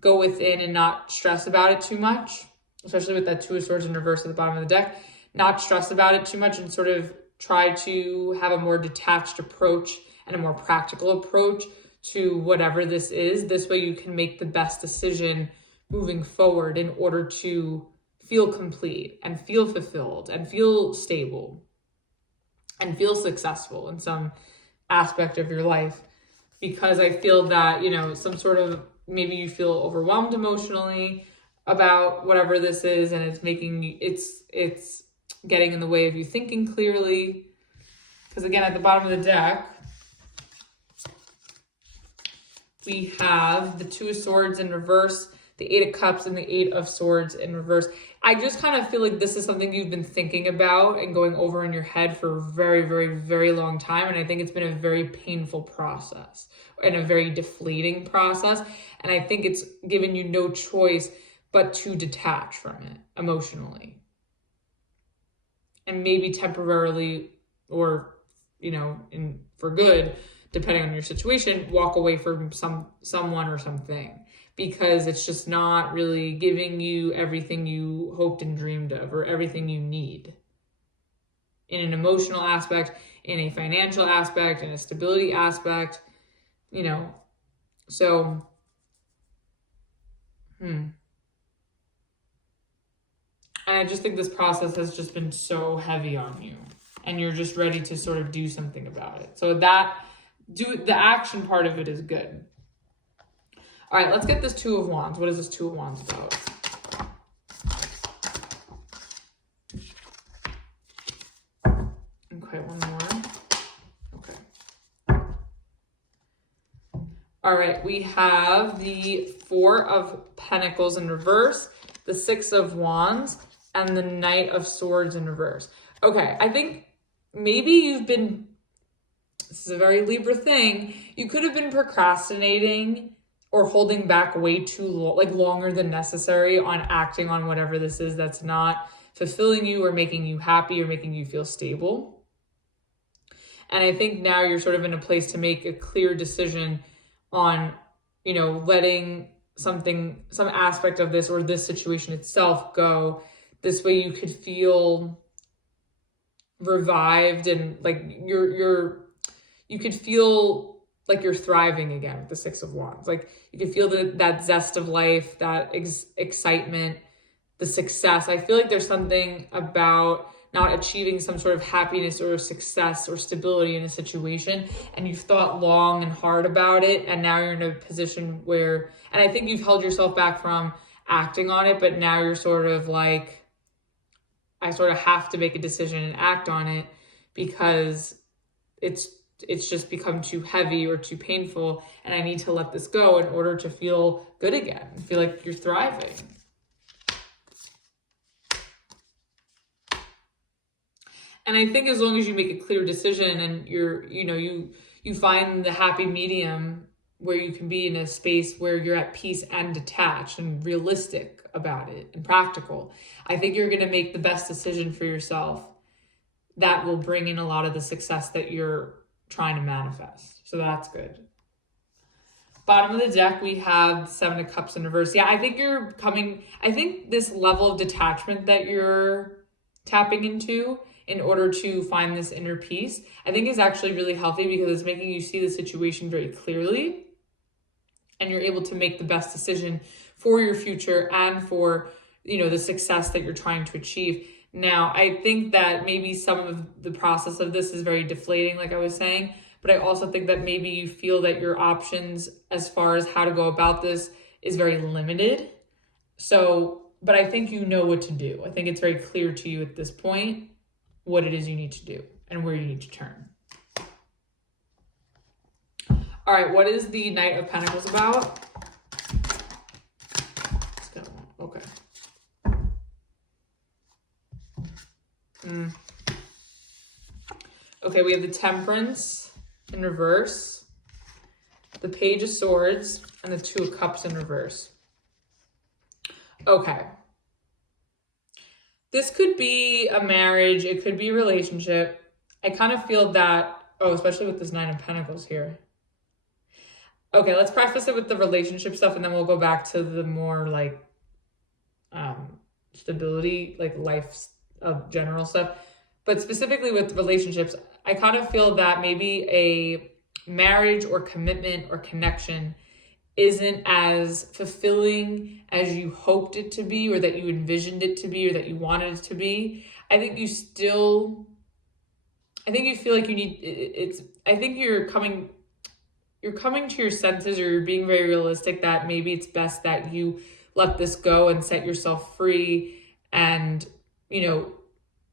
go within and not stress about it too much, especially with that 2 of Swords in reverse at the bottom of the deck. Not stress about it too much and sort of try to have a more detached approach and a more practical approach to whatever this is. This way you can make the best decision moving forward in order to feel complete and feel fulfilled and feel stable and feel successful in some aspect of your life. Because I feel that, some sort of, maybe you feel overwhelmed emotionally about whatever this is, and it's making, it's getting in the way of you thinking clearly. Because again, at the bottom of the deck, we have the 2 of Swords in reverse, the 8 of Cups, and the 8 of Swords in reverse. I just kind of feel like this is something you've been thinking about and going over in your head for a very, very, very long time. And I think it's been a very painful process and a very deflating process. And I think it's given you no choice but to detach from it emotionally. And maybe temporarily, or, for good, depending on your situation, walk away from someone or something, because it's just not really giving you everything you hoped and dreamed of or everything you need. In an emotional aspect, in a financial aspect, in a stability aspect, you know. So, and I just think this process has just been so heavy on you, and you're just ready to sort of do something about it. So the action part of it is good. All right, let's get this Two of Wands. What is this Two of Wands about? Okay, one more. Okay. All right, we have the Four of Pentacles in reverse, the Six of Wands, and the Knight of Swords in reverse. Okay, I think maybe this is a very Libra thing, you could have been procrastinating or holding back way too longer than necessary on acting on whatever this is that's not fulfilling you or making you happy or making you feel stable. And I think now you're sort of in a place to make a clear decision on, you know, letting some aspect of this or this situation itself go. This way you could feel revived and like you could feel like you're thriving again with the Six of Wands. Like you can feel that zest of life, that excitement, the success. I feel like there's something about not achieving some sort of happiness or success or stability in a situation, and you've thought long and hard about it, and now you're in a position where, and I think you've held yourself back from acting on it, but now you're sort of like, I sort of have to make a decision and act on it because it's just become too heavy or too painful, and I need to let this go in order to feel good again, feel like you're thriving. And I think as long as you make a clear decision and you find the happy medium where you can be in a space where you're at peace and detached and realistic about it and practical, I think you're going to make the best decision for yourself that will bring in a lot of the success that you're trying to manifest. So that's good. Bottom of the deck, we have Seven of Cups in reverse. Yeah, I think this level of detachment that you're tapping into in order to find this inner peace, I think is actually really healthy because it's making you see the situation very clearly and you're able to make the best decision for your future and for, the success that you're trying to achieve. Now, I think that maybe some of the process of this is very deflating, like I was saying, but I also think that maybe you feel that your options as far as how to go about this is very limited. So, but I think you know what to do. I think it's very clear to you at this point what it is you need to do and where you need to turn. All right, what is the Knight of Pentacles about? Okay. Okay, we have the Temperance in reverse, the Page of Swords, and the Two of Cups in reverse. Okay. This could be a marriage. It could be a relationship. I kind of feel that, especially with this Nine of Pentacles here. Okay, let's preface it with the relationship stuff, and then we'll go back to the more like stability, like life of general stuff. But specifically with relationships, I kind of feel that maybe a marriage or commitment or connection isn't as fulfilling as you hoped it to be, or that you envisioned it to be, or that you wanted it to be. I think you feel like you need, I think you're coming to your senses, or you're being very realistic that maybe it's best that you let this go and set yourself free and,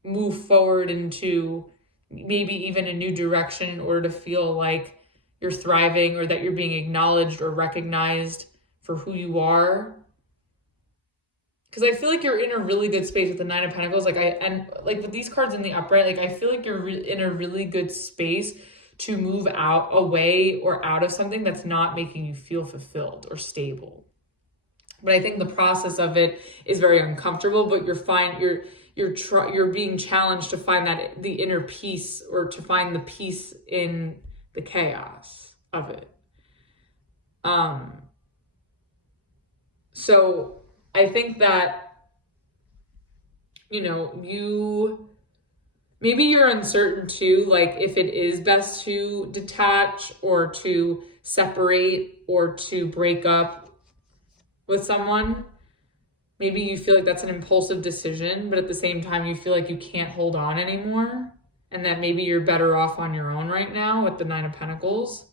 move forward into maybe even a new direction in order to feel like you're thriving or that you're being acknowledged or recognized for who you are. Because I feel like you're in a really good space with the Nine of Pentacles. With these cards in the upright, I feel like you're in a really good space to move away or out of something that's not making you feel fulfilled or stable. But I think the process of it is very uncomfortable, but you're being challenged to find the inner peace, or to find the peace in the chaos of it. So I think that, maybe you're uncertain too, like if it is best to detach or to separate or to break up with someone. Maybe you feel like that's an impulsive decision, but at the same time, you feel like you can't hold on anymore, and that maybe you're better off on your own right now with the Nine of Pentacles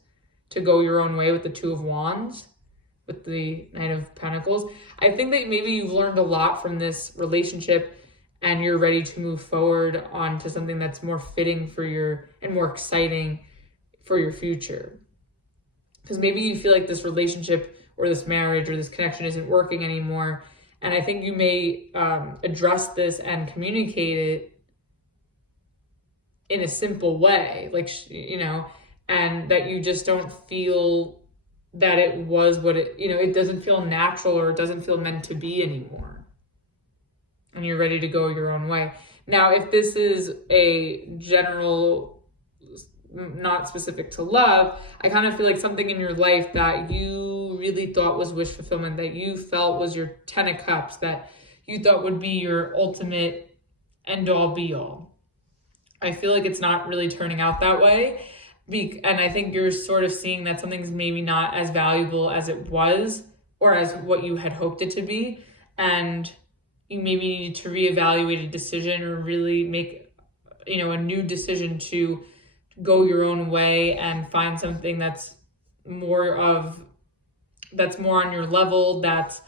to go your own way with the Two of Wands, with the Knight of Pentacles. I think that maybe you've learned a lot from this relationship and you're ready to move forward onto something that's more fitting for your, and more exciting for your future. Because maybe you feel like this relationship or this marriage or this connection isn't working anymore. And I think you may address this and communicate it in a simple way, like, you know, and that you just don't feel that it was what it, you know, it doesn't feel natural or it doesn't feel meant to be anymore. And you're ready to go your own way. Now, if this is a general, not specific to love, I kind of feel like something in your life that you really thought was wish fulfillment, that you felt was your 10 of Cups, that you thought would be your ultimate end all be all. I feel like it's not really turning out that way. And I think you're sort of seeing that something's maybe not as valuable as it was or as what you had hoped it to be. And you maybe need to reevaluate a decision or really make, you know, a new decision to go your own way and find something that's more on your level, that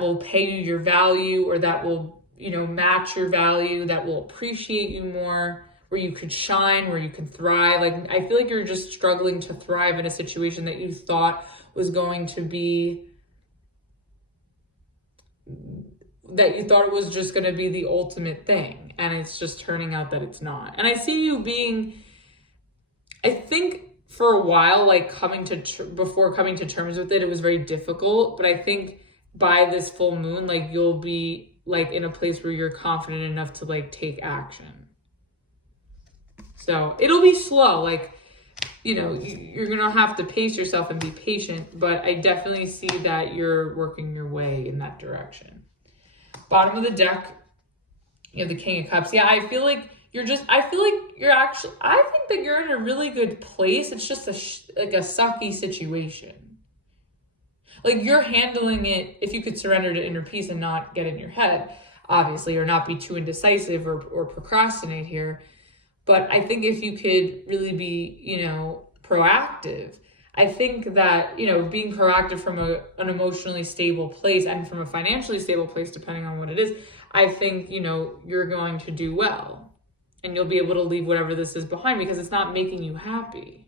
will pay you your value, or that will, you know, match your value, that will appreciate you more, where you could shine, where you can thrive. Like, I feel like you're just struggling to thrive in a situation that you thought was going to be, that you thought it was just going to be the ultimate thing, and it's just turning out that it's not. And I see you being, I think for a while, like before coming to terms with it, it was very difficult. But I think by this full moon, like you'll be like in a place where you're confident enough to like take action. So it'll be slow. Like, you know, you're going to have to pace yourself and be patient. But I definitely see that you're working your way in that direction. Bottom of the deck, you have the King of Cups. Yeah, I feel like I think that you're in a really good place. It's just like a sucky situation. Like, you're handling it, if you could surrender to inner peace and not get in your head, obviously, or not be too indecisive or procrastinate here. But I think if you could really be, you know, proactive, I think that, you know, being proactive from an emotionally stable place and from a financially stable place, depending on what it is, I think, you know, you're going to do well. And you'll be able to leave whatever this is behind because it's not making you happy.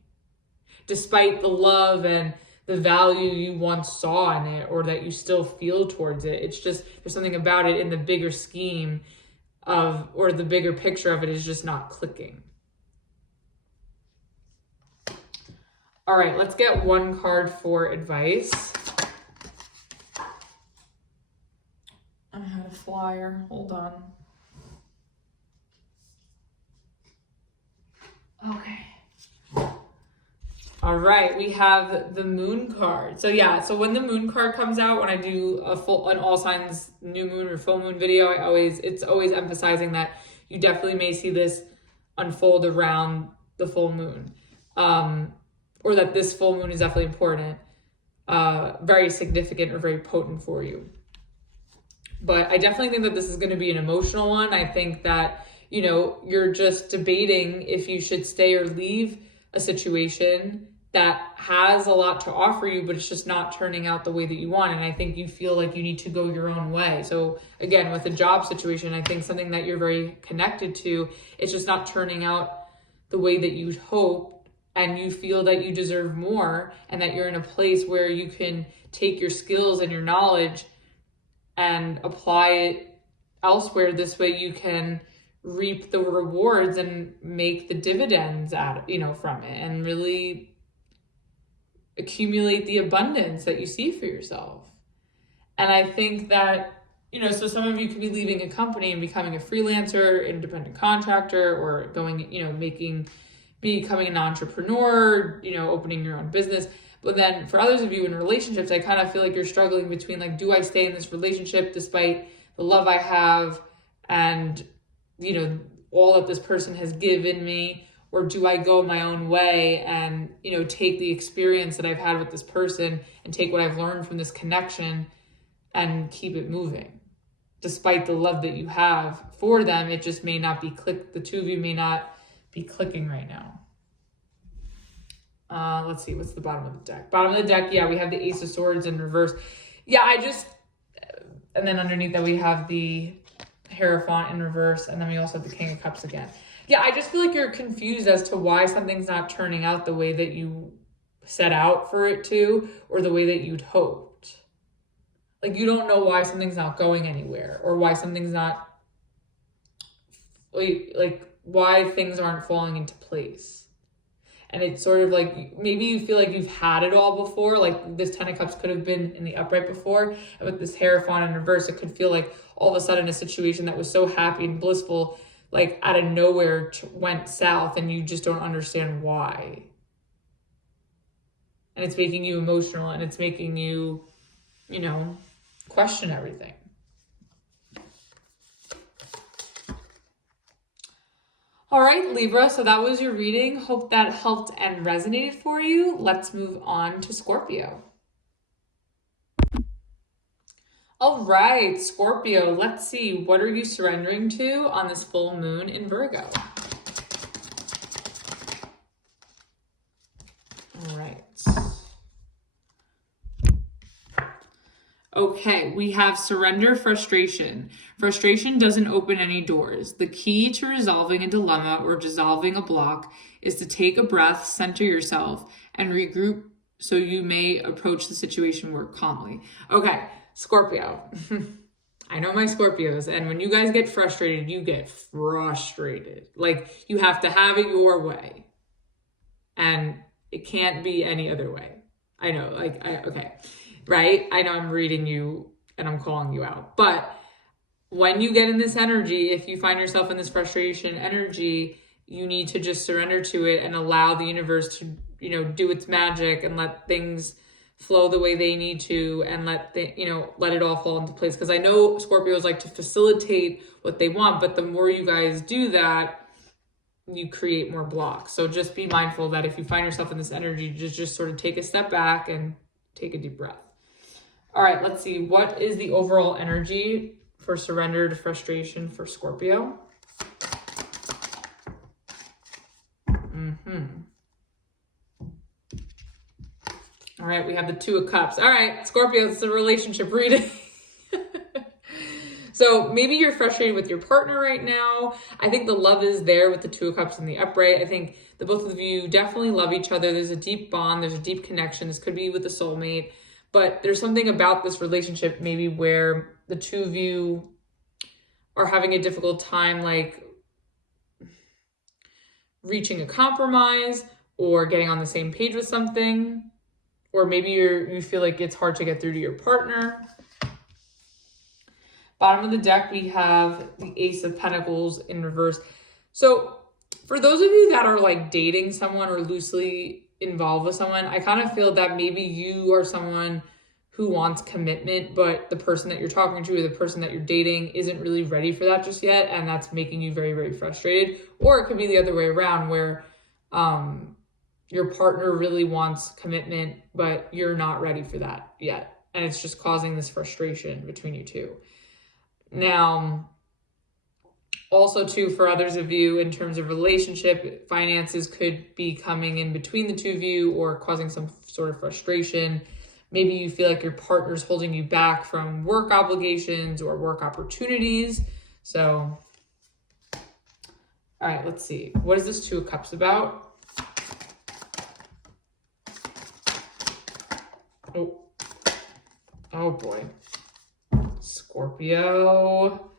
Despite the love and the value you once saw in it, or that you still feel towards it. It's just, there's something about it in the bigger scheme of, or the bigger picture of it is just not clicking. All right, let's get one card for advice. I had a flyer, hold on. Okay. All right, we have the Moon card. So yeah, so when the Moon card comes out, when I do an all signs new moon or full moon video, it's always emphasizing that you definitely may see this unfold around the full moon. Or that this full moon is definitely important, very significant or very potent for you. But I definitely think that this is going to be an emotional one. I think that, you know, you're just debating if you should stay or leave a situation that has a lot to offer you, but it's just not turning out the way that you want. And I think you feel like you need to go your own way. So again, with a job situation, I think something that you're very connected to, it's just not turning out the way that you'd hope. And you feel that you deserve more, and that you're in a place where you can take your skills and your knowledge and apply it elsewhere. This way you can reap the rewards and make the dividends out of, you know, from it, and really accumulate the abundance that you see for yourself. And I think that, you know, so some of you could be leaving a company and becoming a freelancer, independent contractor, or going, you know, becoming an entrepreneur, you know, opening your own business. But then for others of you in relationships, I kind of feel like you're struggling between, like, do I stay in this relationship despite the love I have and, you know, all that this person has given me, or do I go my own way and, you know, take the experience that I've had with this person and take what I've learned from this connection and keep it moving? Despite the love that you have for them, it just may not be the two of you may not be clicking right now. Let's see, what's the bottom of the deck? Bottom of the deck, yeah, we have the Ace of Swords in reverse. Yeah, and then underneath that we have the Hierophant in reverse, and then we also have the King of Cups again. Yeah, I just feel like you're confused as to why something's not turning out the way that you set out for it to, or the way that you'd hoped. Like, you don't know why something's not going anywhere, or why something's not, like why things aren't falling into place. And it's sort of like, maybe you feel like you've had it all before, like this Ten of Cups could have been in the upright before, and with this Hierophant in reverse, it could feel like all of a sudden a situation that was so happy and blissful, like out of nowhere went south, and you just don't understand why. And it's making you emotional, and it's making you, you know, question everything. All right, Libra, so that was your reading. Hope that helped and resonated for you. Let's move on to Scorpio. All right, Scorpio, let's see. What are you surrendering to on this full moon in Virgo? All right. Okay, we have surrender frustration. Frustration doesn't open any doors. The key to resolving a dilemma or dissolving a block is to take a breath, center yourself, and regroup so you may approach the situation more calmly. Okay, Scorpio. I know my Scorpios, and when you guys get frustrated, you get frustrated. Like, you have to have it your way. And it can't be any other way. I know, okay. Right? I know I'm reading you and I'm calling you out. But when you get in this energy, if you find yourself in this frustration energy, you need to just surrender to it and allow the universe to, you know, do its magic and let things flow the way they need to, and let it all fall into place. Because I know Scorpios like to facilitate what they want, but the more you guys do that, you create more blocks. So just be mindful that if you find yourself in this energy, just sort of take a step back and take a deep breath. All right, let's see. What is the overall energy for surrender to frustration for Scorpio? All right, we have the Two of Cups. All right, Scorpio, it's a relationship reading. So maybe you're frustrated with your partner right now. I think the love is there with the Two of Cups in the upright. I think the both of you definitely love each other. There's a deep bond. There's a deep connection. This could be with a soulmate. But there's something about this relationship maybe where the two of you are having a difficult time, like reaching a compromise or getting on the same page with something. Or maybe you feel like it's hard to get through to your partner. Bottom of the deck, we have the Ace of Pentacles in reverse. So for those of you that are like dating someone or loosely involved with someone, I kind of feel that maybe you are someone who wants commitment, but the person that you're talking to or the person that you're dating isn't really ready for that just yet, and that's making you very, very frustrated. Or it could be the other way around, where your partner really wants commitment, but you're not ready for that yet, and it's just causing this frustration between you two. Now, also too, for others of you, in terms of relationship, finances could be coming in between the two of you or causing some sort of frustration. Maybe you feel like your partner's holding you back from work obligations or work opportunities. So, all right, let's see. What is this Two of Cups about? Oh boy. Scorpio.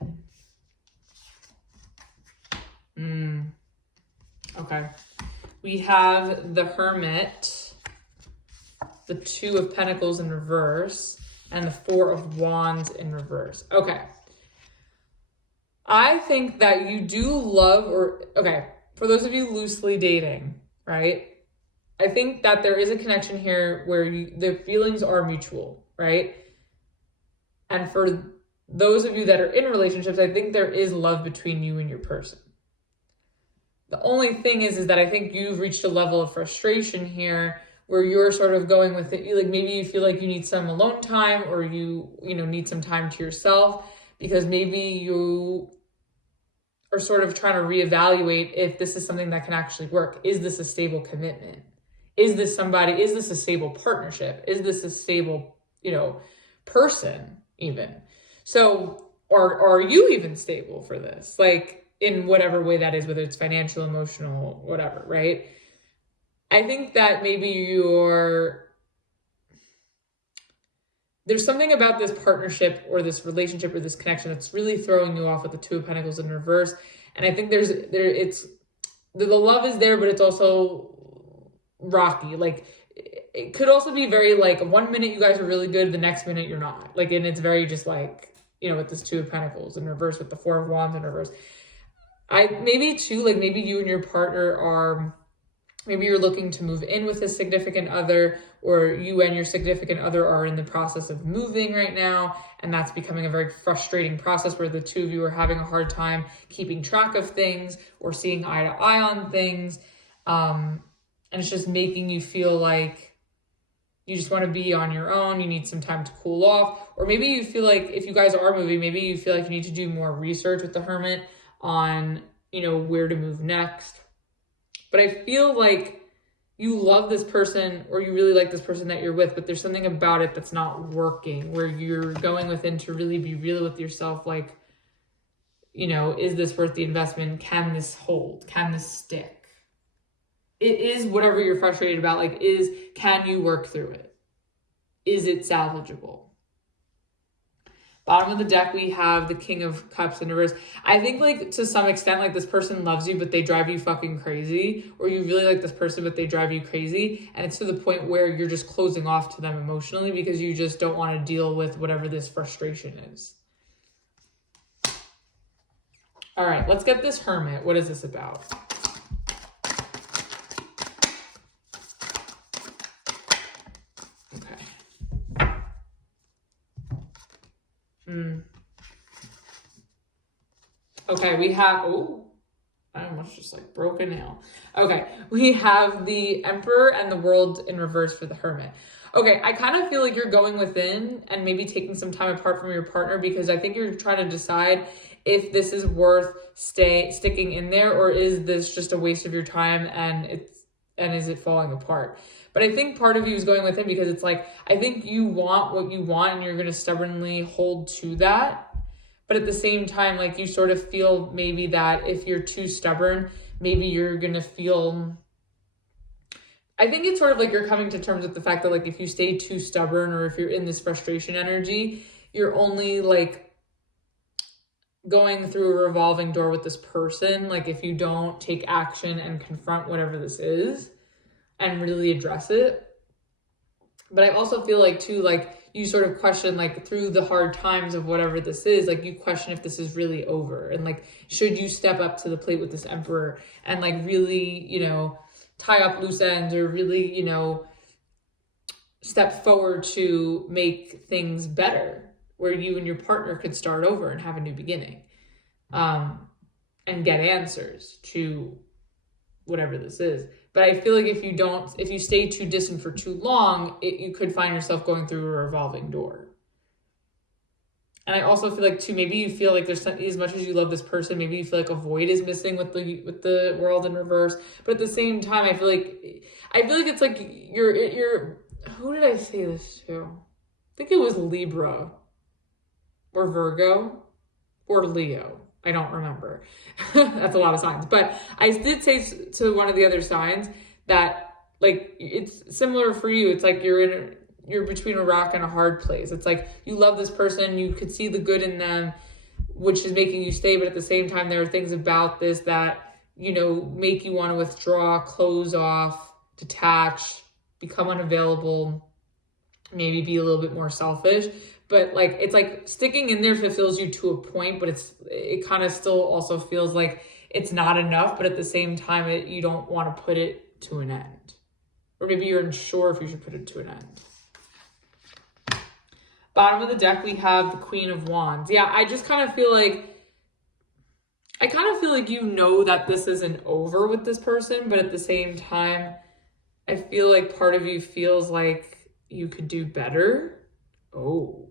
Okay. We have the Hermit, the Two of Pentacles in reverse, and the Four of Wands in reverse. Okay. I think that you do love, for those of you loosely dating, right? I think that there is a connection here where the feelings are mutual, right? And for those of you that are in relationships, I think there is love between you and your person. The only thing is that I think you've reached a level of frustration here where you're sort of going with it. Like maybe you feel like you need some alone time, or you need some time to yourself, because maybe you are sort of trying to reevaluate if this is something that can actually work. Is this a stable commitment? Is this a stable partnership? Is this a stable, person even? So, are you even stable for this? Like, in whatever way that is, whether it's financial, emotional, whatever, right? I think that maybe there's something about this partnership or this relationship or this connection that's really throwing you off with the Two of Pentacles in reverse. And I think the love is there, but it's also rocky. Like, it could also be very like 1 minute you guys are really good, the next minute you're not. Like, and it's very just like, with this Two of Pentacles in reverse, with the Four of Wands in reverse. Maybe you and your partner maybe you're looking to move in with a significant other, or you and your significant other are in the process of moving right now, and that's becoming a very frustrating process where the two of you are having a hard time keeping track of things or seeing eye to eye on things. And it's just making you feel like you just want to be on your own. You need some time to cool off. Or maybe you feel like if you guys are moving, maybe you feel like you need to do more research with the Hermit on, where to move next. But I feel like you love this person, or you really like this person that you're with, but there's something about it that's not working, where you're going within to really be real with yourself. Like, is this worth the investment? Can this hold? Can this stick? It is whatever you're frustrated about. Like, can you work through it? Is it salvageable? Bottom of the deck, we have the King of Cups in reverse. I think, like, to some extent, like, this person loves you, but they drive you fucking crazy. Or you really like this person, but they drive you crazy. And it's to the point where you're just closing off to them emotionally because you just don't want to deal with whatever this frustration is. All right, let's get this Hermit. What is this about? Okay, we have, I almost just like broke a nail. Okay, we have the Emperor and the World in reverse for the Hermit. Okay, I kind of feel like you're going within and maybe taking some time apart from your partner, because I think you're trying to decide if this is worth sticking in there, or is this just a waste of your time and is it falling apart? But I think part of you is going within because it's like, I think you want what you want and you're going to stubbornly hold to that. But at the same time, like, you sort of feel maybe that if you're too stubborn, maybe you're going to feel, I think it's sort of like you're coming to terms with the fact that, like, if you stay too stubborn, or if you're in this frustration energy, you're only like going through a revolving door with this person. Like, if you don't take action and confront whatever this is and really address it. But I also feel like too, like, you sort of question, like, through the hard times of whatever this is, like, you question if this is really over, and like, should you step up to the plate with this Emperor and like really, tie up loose ends, or really, step forward to make things better, where you and your partner could start over and have a new beginning, and get answers to whatever this is. But I feel like if you stay too distant for too long, you could find yourself going through a revolving door. And I also feel like too, maybe you feel like there's as much as you love this person, maybe you feel like a void is missing with the World in reverse. But at the same time, I feel like it's like you're who did I say this to? I think it was Libra or Virgo or Leo. I don't remember. That's a lot of signs. But I did say to one of the other signs that, like, it's similar for you. It's like you're between a rock and a hard place. It's like you love this person, you could see the good in them, which is making you stay. But at the same time, there are things about this that, make you want to withdraw, close off, detach, become unavailable, maybe be a little bit more selfish. But like, it's like sticking in there fulfills you to a point, but it kind of still also feels like it's not enough. But at the same time, you don't want to put it to an end. Or maybe you're unsure if you should put it to an end. Bottom of the deck, we have the Queen of Wands. Yeah, I just kind of feel like I kind of feel like you know that this isn't over with this person, but at the same time, I feel like part of you feels like you could do better. Oh.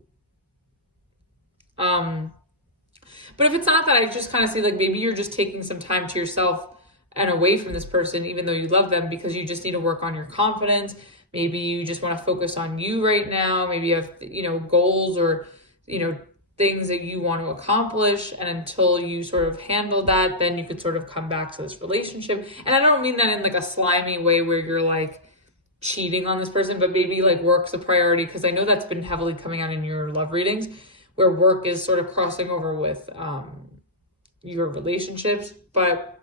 But if it's not that, I just kind of see like maybe you're just taking some time to yourself and away from this person, even though you love them, because you just need to work on your confidence. Maybe you just want to focus on you right now. Maybe you have, goals or, things that you want to accomplish. And until you sort of handle that, then you could sort of come back to this relationship. And I don't mean that in like a slimy way where you're like cheating on this person, but maybe like work's a priority. Because I know that's been heavily coming out in your love readings, where work is sort of crossing over with your relationships. But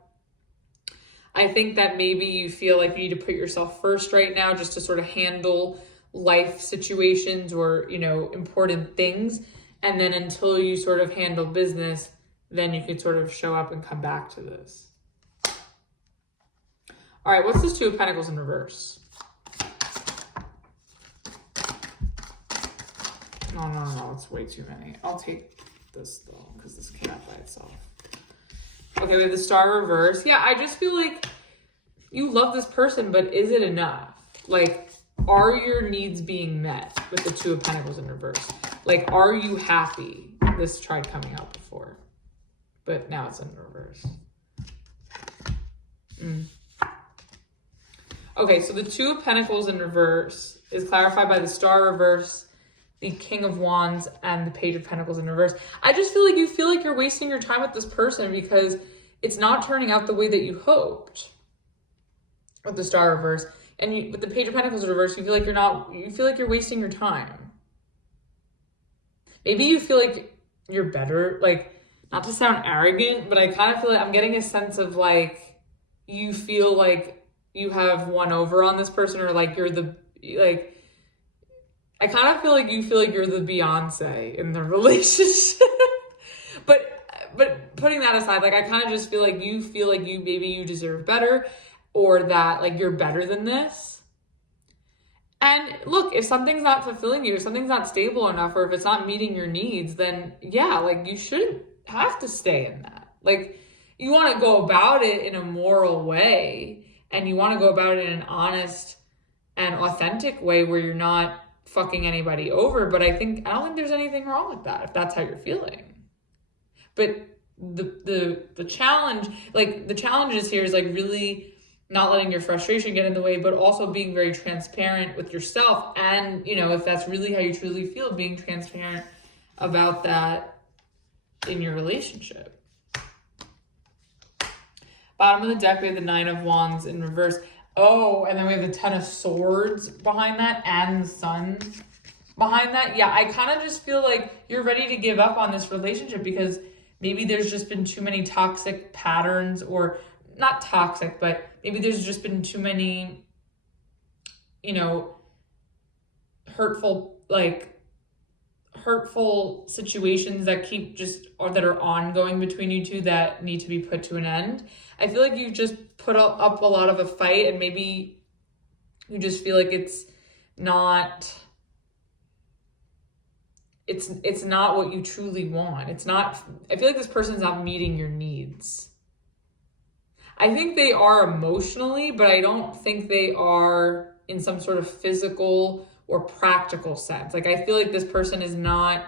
I think that maybe you feel like you need to put yourself first right now just to sort of handle life situations or, important things. And then until you sort of handle business, then you could sort of show up and come back to this. All right, what's this Two of Pentacles in reverse? No, it's way too many. I'll take this though, because this came out by itself. Okay, we have the Star reverse. Yeah, I just feel like you love this person, but is it enough? Like, are your needs being met with the Two of Pentacles in reverse? Like, are you happy? This tried coming out before, but now it's in reverse. Okay, so the Two of Pentacles in reverse is clarified by the Star reverse, the King of Wands, and the Page of Pentacles in reverse. I just feel like you're wasting your time with this person because it's not turning out the way that you hoped with the Star reverse. And with the Page of Pentacles in reverse, you feel like you're wasting your time. Maybe you feel like you're better, like, not to sound arrogant, but I kind of feel like I'm getting a sense of like, you feel like you have won over on this person, or like you're the, like, I kind of feel like you feel like you're the Beyonce in the relationship. but putting that aside, like, I kind of just feel like maybe you deserve better, or that like you're better than this. And look, if something's not fulfilling you, if something's not stable enough, or if it's not meeting your needs, then yeah, like you shouldn't have to stay in that. Like, you want to go about it in a moral way, and you want to go about it in an honest and authentic way where you're not fucking anybody over. But I don't think there's anything wrong with that if that's how you're feeling. But the challenge, like the challenges here is like really not letting your frustration get in the way, but also being very transparent with yourself. And, if that's really how you truly feel, being transparent about that in your relationship. Bottom of the deck, we have the Nine of Wands in reverse. Oh, and then we have the Ten of Swords behind that, and the Sun behind that. Yeah, I kind of just feel like you're ready to give up on this relationship because maybe there's just been too many toxic patterns, or not toxic, but maybe there's just been too many, hurtful situations that that are ongoing between you two that need to be put to an end. I feel like you've just put up a lot of a fight, and maybe you just feel like it's not what you truly want. I feel like this person's not meeting your needs. I think they are emotionally, but I don't think they are in some sort of physical or practical sense. Like, I feel like this person is not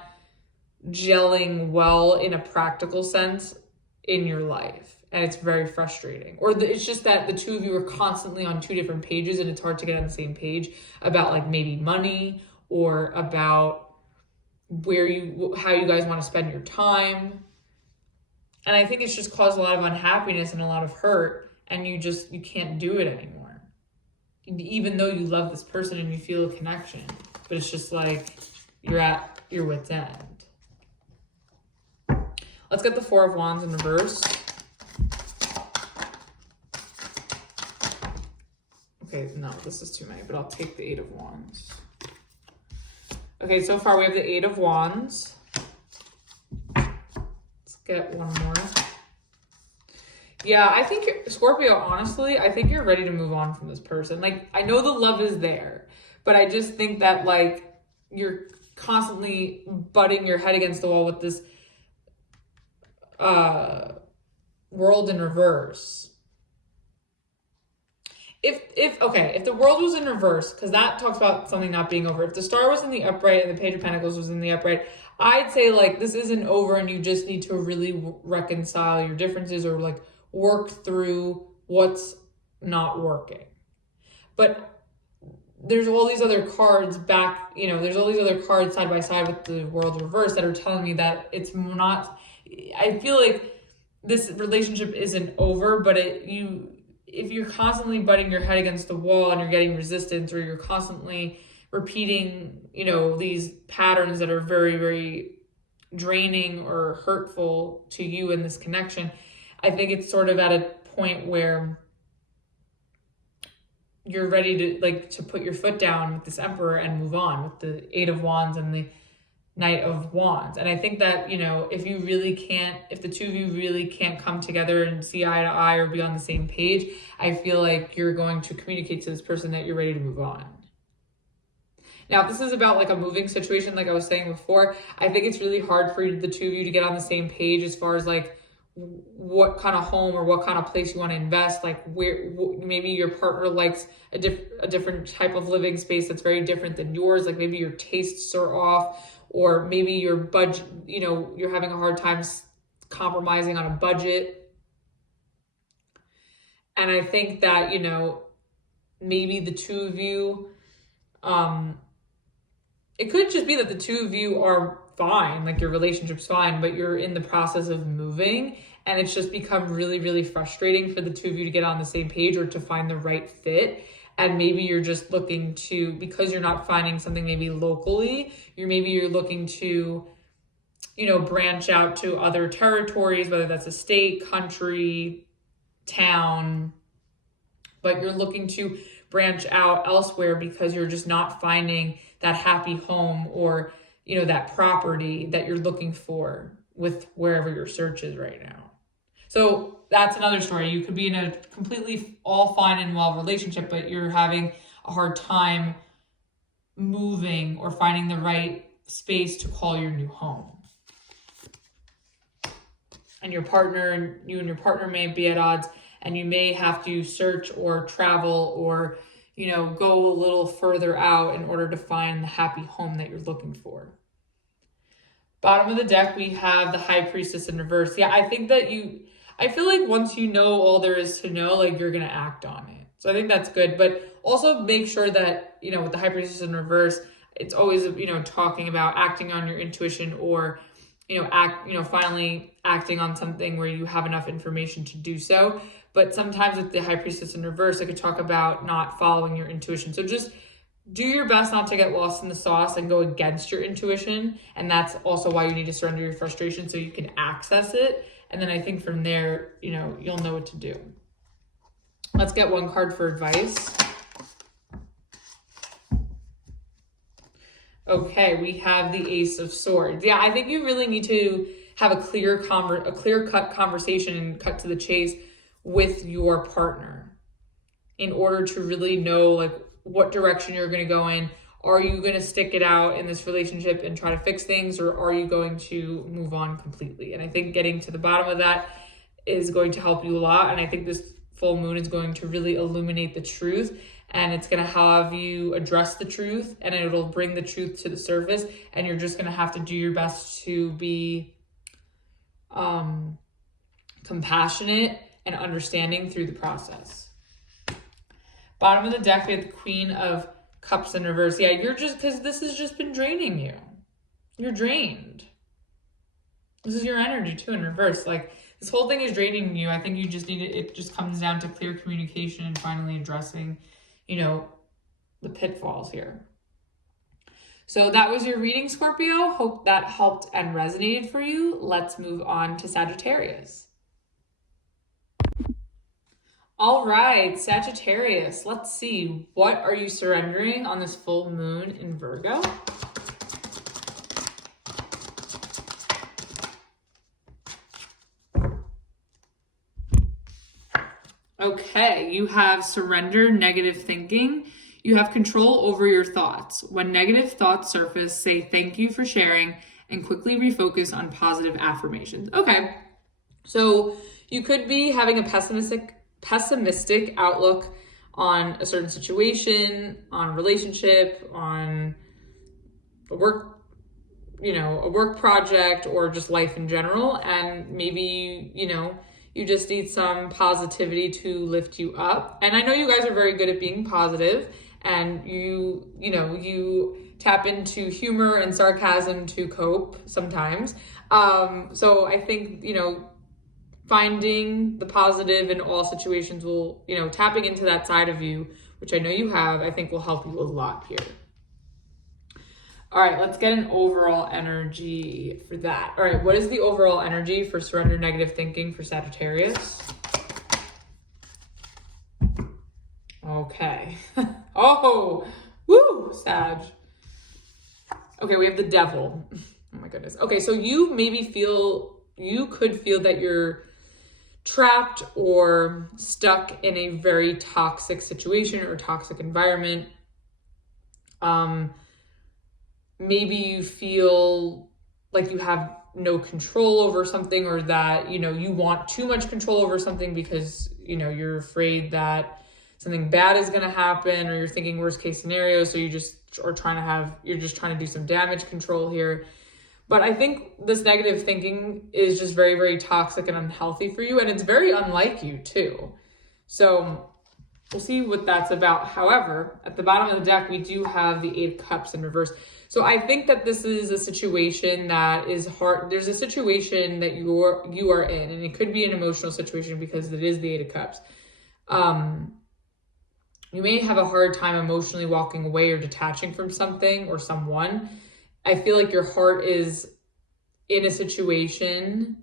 gelling well in a practical sense in your life. And it's very frustrating. Or it's just that the two of you are constantly on two different pages, and it's hard to get on the same page about like maybe money, or about how you guys want to spend your time. And I think it's just caused a lot of unhappiness and a lot of hurt, and you can't do it anymore. Even though you love this person and you feel a connection, but it's just like you're at your wit's end. Let's get the Four of Wands in reverse. Okay, no, this is too many, but I'll take the Eight of Wands. Okay, so far we have the Eight of Wands. Get one more. Yeah, I think Scorpio, honestly, I think you're ready to move on from this person. Like, I know the love is there, but I just think that like you're constantly butting your head against the wall with this world in reverse. If the world was in reverse, because that talks about something not being over. If the star was in the upright and the Page of Pentacles was in the upright, I'd say like this isn't over and you just need to really reconcile your differences or like work through what's not working. But there's all these other cards back, you know, there's all these other cards side by side with the world reverse that are telling me that it's not, I feel like this relationship isn't over, but if you're constantly butting your head against the wall and you're getting resistance, or you're constantly repeating, you know, these patterns that are very, very draining or hurtful to you in this connection, I think it's sort of at a point where you're ready to put your foot down with this Emperor and move on with the Eight of Wands and the Knight of Wands. And I think that, you know, if the two of you really can't come together and see eye to eye or be on the same page, I feel like you're going to communicate to this person that you're ready to move on. Now, if this is about like a moving situation, like I was saying before, I think it's really hard for the two of you to get on the same page as far as like what kind of home or what kind of place you want to invest, like where maybe your partner likes a different type of living space that's very different than yours, like maybe your tastes are off, or maybe your budget, you know, you're having a hard time compromising on a budget. And I think that, you know, maybe the two of you, it could just be that the two of you are fine, like your relationship's fine, but you're in the process of moving and it's just become really, really frustrating for the two of you to get on the same page or to find the right fit. And maybe you're just looking to, because you're not finding something maybe locally, you're looking to, you know, branch out to other territories, whether that's a state, country, town, but you're looking to branch out elsewhere because you're just not finding that happy home or, you know, that property that you're looking for with wherever your search is right now. So that's another story. You could be in a completely all fine and well relationship, but you're having a hard time moving or finding the right space to call your new home. And you and your partner may be at odds, and you may have to search or travel or, you know, go a little further out in order to find the happy home that you're looking for. Bottom of the deck, we have the High Priestess in reverse. Yeah, I feel like once you know all there is to know, like you're going to act on it. So I think that's good. But also make sure that, you know, with the High Priestess in reverse, it's always, you know, talking about acting on your intuition or, you know, finally acting on something where you have enough information to do so. But sometimes with the High Priestess in reverse, I could talk about not following your intuition. So just do your best not to get lost in the sauce and go against your intuition. And that's also why you need to surrender your frustration so you can access it. And then I think from there, you know, you'll know what to do. Let's get one card for advice. Okay, we have the Ace of Swords. Yeah, I think you really need to have a clear-cut conversation and cut to the chase with your partner in order to really know like what direction you're going to go in. Are you going to stick it out in this relationship and try to fix things, or are you going to move on completely? And I think getting to the bottom of that is going to help you a lot. And I think this full moon is going to really illuminate the truth, and it's going to have you address the truth, and it'll bring the truth to the surface. And you're just going to have to do your best to be compassionate and understanding through the process. Bottom of the deck, we have the Queen of Cups in reverse. Yeah, you're just, because this has just been draining you. You're drained. This is your energy too in reverse. Like this whole thing is draining you. I think you just need it just comes down to clear communication and finally addressing, you know, the pitfalls here. So that was your reading, Scorpio. Hope that helped and resonated for you. Let's move on to Sagittarius. All right, Sagittarius, let's see. What are you surrendering on this full moon in Virgo? Okay, you have surrender negative thinking. You have control over your thoughts. When negative thoughts surface, say thank you for sharing and quickly refocus on positive affirmations. Okay, so You could be having a pessimistic outlook on a certain situation, on a relationship, on a work, a work project, or just life in general. And maybe, you just need some positivity to lift you up. And I know you guys are very good at being positive, and you tap into humor and sarcasm to cope sometimes. So I think, finding the positive in all situations will, tapping into that side of you, which I know you have, I think will help you a lot here. All right, let's get an overall energy for that. All right, what is the overall energy for surrender negative thinking for Sagittarius? Okay. Oh, woo, Sag. Okay, we have the Devil. Oh my goodness. Okay, so you could feel that you're trapped or stuck in a very toxic situation or toxic environment. Maybe you feel like you have no control over something, or that, you want too much control over something because, you're afraid that something bad is going to happen, or you're thinking worst case scenario. So you're just trying to do some damage control here. But I think this negative thinking is just very, very toxic and unhealthy for you. And it's very unlike you too. So we'll see what that's about. However, at the bottom of the deck, we do have the 8 of Cups in reverse. So I think that this is a situation that is hard. There's a situation that you are in, and it could be an emotional situation because it is the 8 of Cups. You may have a hard time emotionally walking away or detaching from something or someone. I feel like your heart is in a situation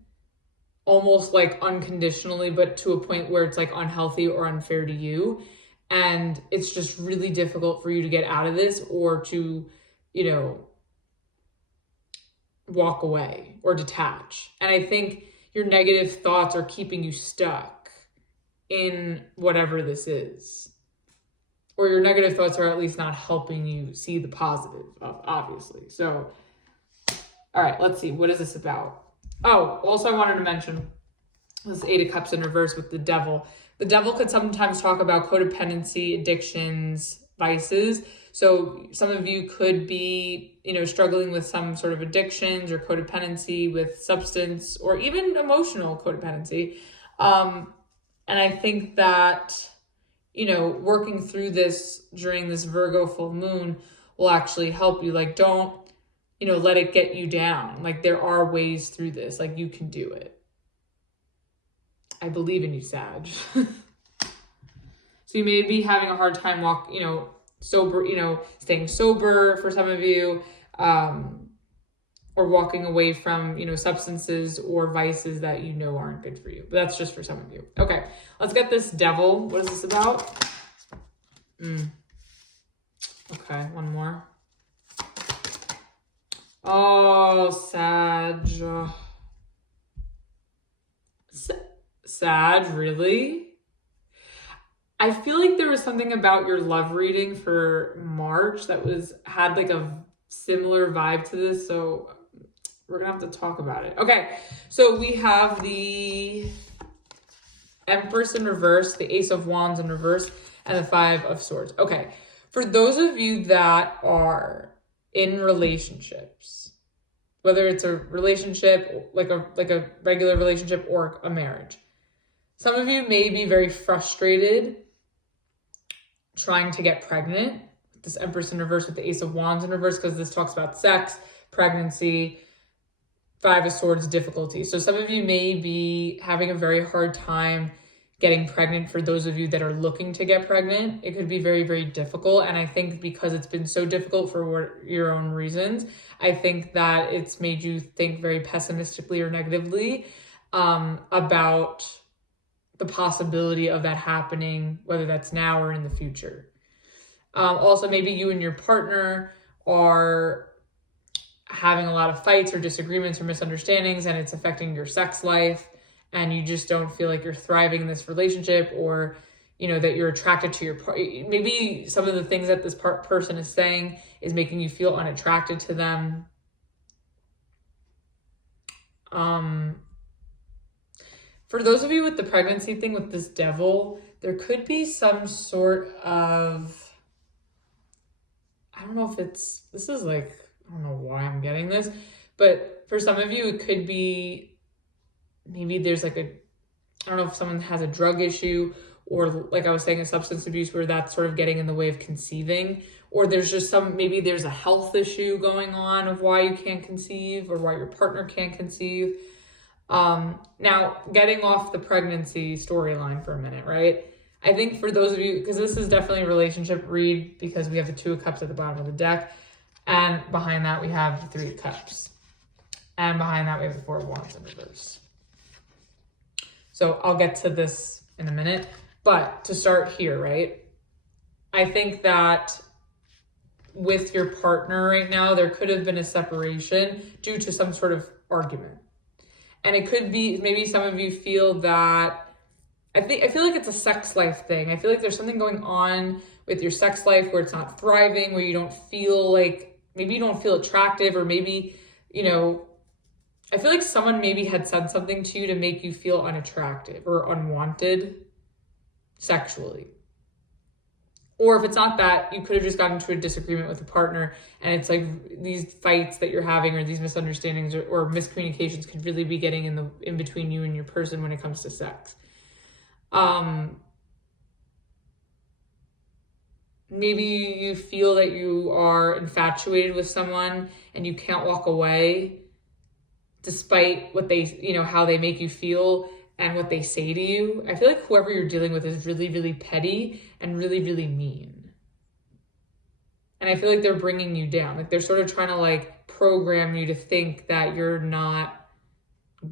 almost like unconditionally, but to a point where it's like unhealthy or unfair to you. And it's just really difficult for you to get out of this, or to, walk away or detach. And I think your negative thoughts are keeping you stuck in whatever this is. Or your negative thoughts are at least not helping you see the positive, obviously. So, all right, let's see. What is this about? Oh, also I wanted to mention this 8 of Cups in reverse with the Devil. The Devil could sometimes talk about codependency, addictions, vices. So some of you could be, struggling with some sort of addictions or codependency with substance, or even emotional codependency. And I think that, working through this during this Virgo full moon will actually help you. Like, don't, let it get you down. Like, there are ways through this. Like, you can do it. I believe in you, Sag. So you may be having a hard time staying sober for some of you, or walking away from, substances or vices that aren't good for you. But that's just for some of you. Okay, let's get this Devil. What is this about? Okay, one more. Oh, Sag. Sag, really? I feel like there was something about your love reading for March that had like a similar vibe to this. So we're gonna have to talk about it. Okay, so we have the Empress in reverse, the Ace of Wands in reverse, and the 5 of Swords. Okay, for those of you that are in relationships, whether it's a relationship, like a regular relationship or a marriage, some of you may be very frustrated trying to get pregnant. This Empress in reverse with the Ace of Wands in reverse, because this talks about sex, pregnancy, 5 of Swords, difficulty. So some of you may be having a very hard time getting pregnant. For those of you that are looking to get pregnant, it could be very, very difficult. And I think because it's been so difficult for your own reasons, I think that it's made you think very pessimistically or negatively about the possibility of that happening, whether that's now or in the future. Also, maybe you and your partner are having a lot of fights or disagreements or misunderstandings, and it's affecting your sex life, and you just don't feel like you're thriving in this relationship, or that you're attracted to your partner. Maybe some of the things that this person is saying is making you feel unattracted to them. For those of you with the pregnancy thing with this devil, there could be some sort of, I don't know if it's, this is like, I don't know why I'm getting this, but for some of you, it could be, maybe there's like a, I don't know if someone has a drug issue, or like I was saying, a substance abuse where that's sort of getting in the way of conceiving, or there's just some, maybe there's a health issue going on of why you can't conceive or why your partner can't conceive. Now getting off the pregnancy storyline for a minute, right? I think for those of you, because this is definitely a relationship read, because we have the 2 of Cups at the bottom of the deck, and behind that we have the 3 of Cups, and behind that we have the 4 of Wands in reverse. So I'll get to this in a minute, but to start here, right? I think that with your partner right now, there could have been a separation due to some sort of argument. And it could be, maybe some of you feel that, I feel like it's a sex life thing. I feel like there's something going on with your sex life where it's not thriving, where you don't feel like, maybe you don't feel attractive, or maybe, you know, I feel like someone maybe had said something to you to make you feel unattractive or unwanted sexually. Or if it's not that, you could have just gotten into a disagreement with a partner, and it's like these fights that you're having, or these misunderstandings or miscommunications could really be getting in between you and your person when it comes to sex. Maybe you feel that you are infatuated with someone and you can't walk away despite what they, you know, how they make you feel and what they say to you. I feel like whoever you're dealing with is really, really petty and really, really mean. And I feel like they're bringing you down. Like they're sort of trying to like program you to think that you're not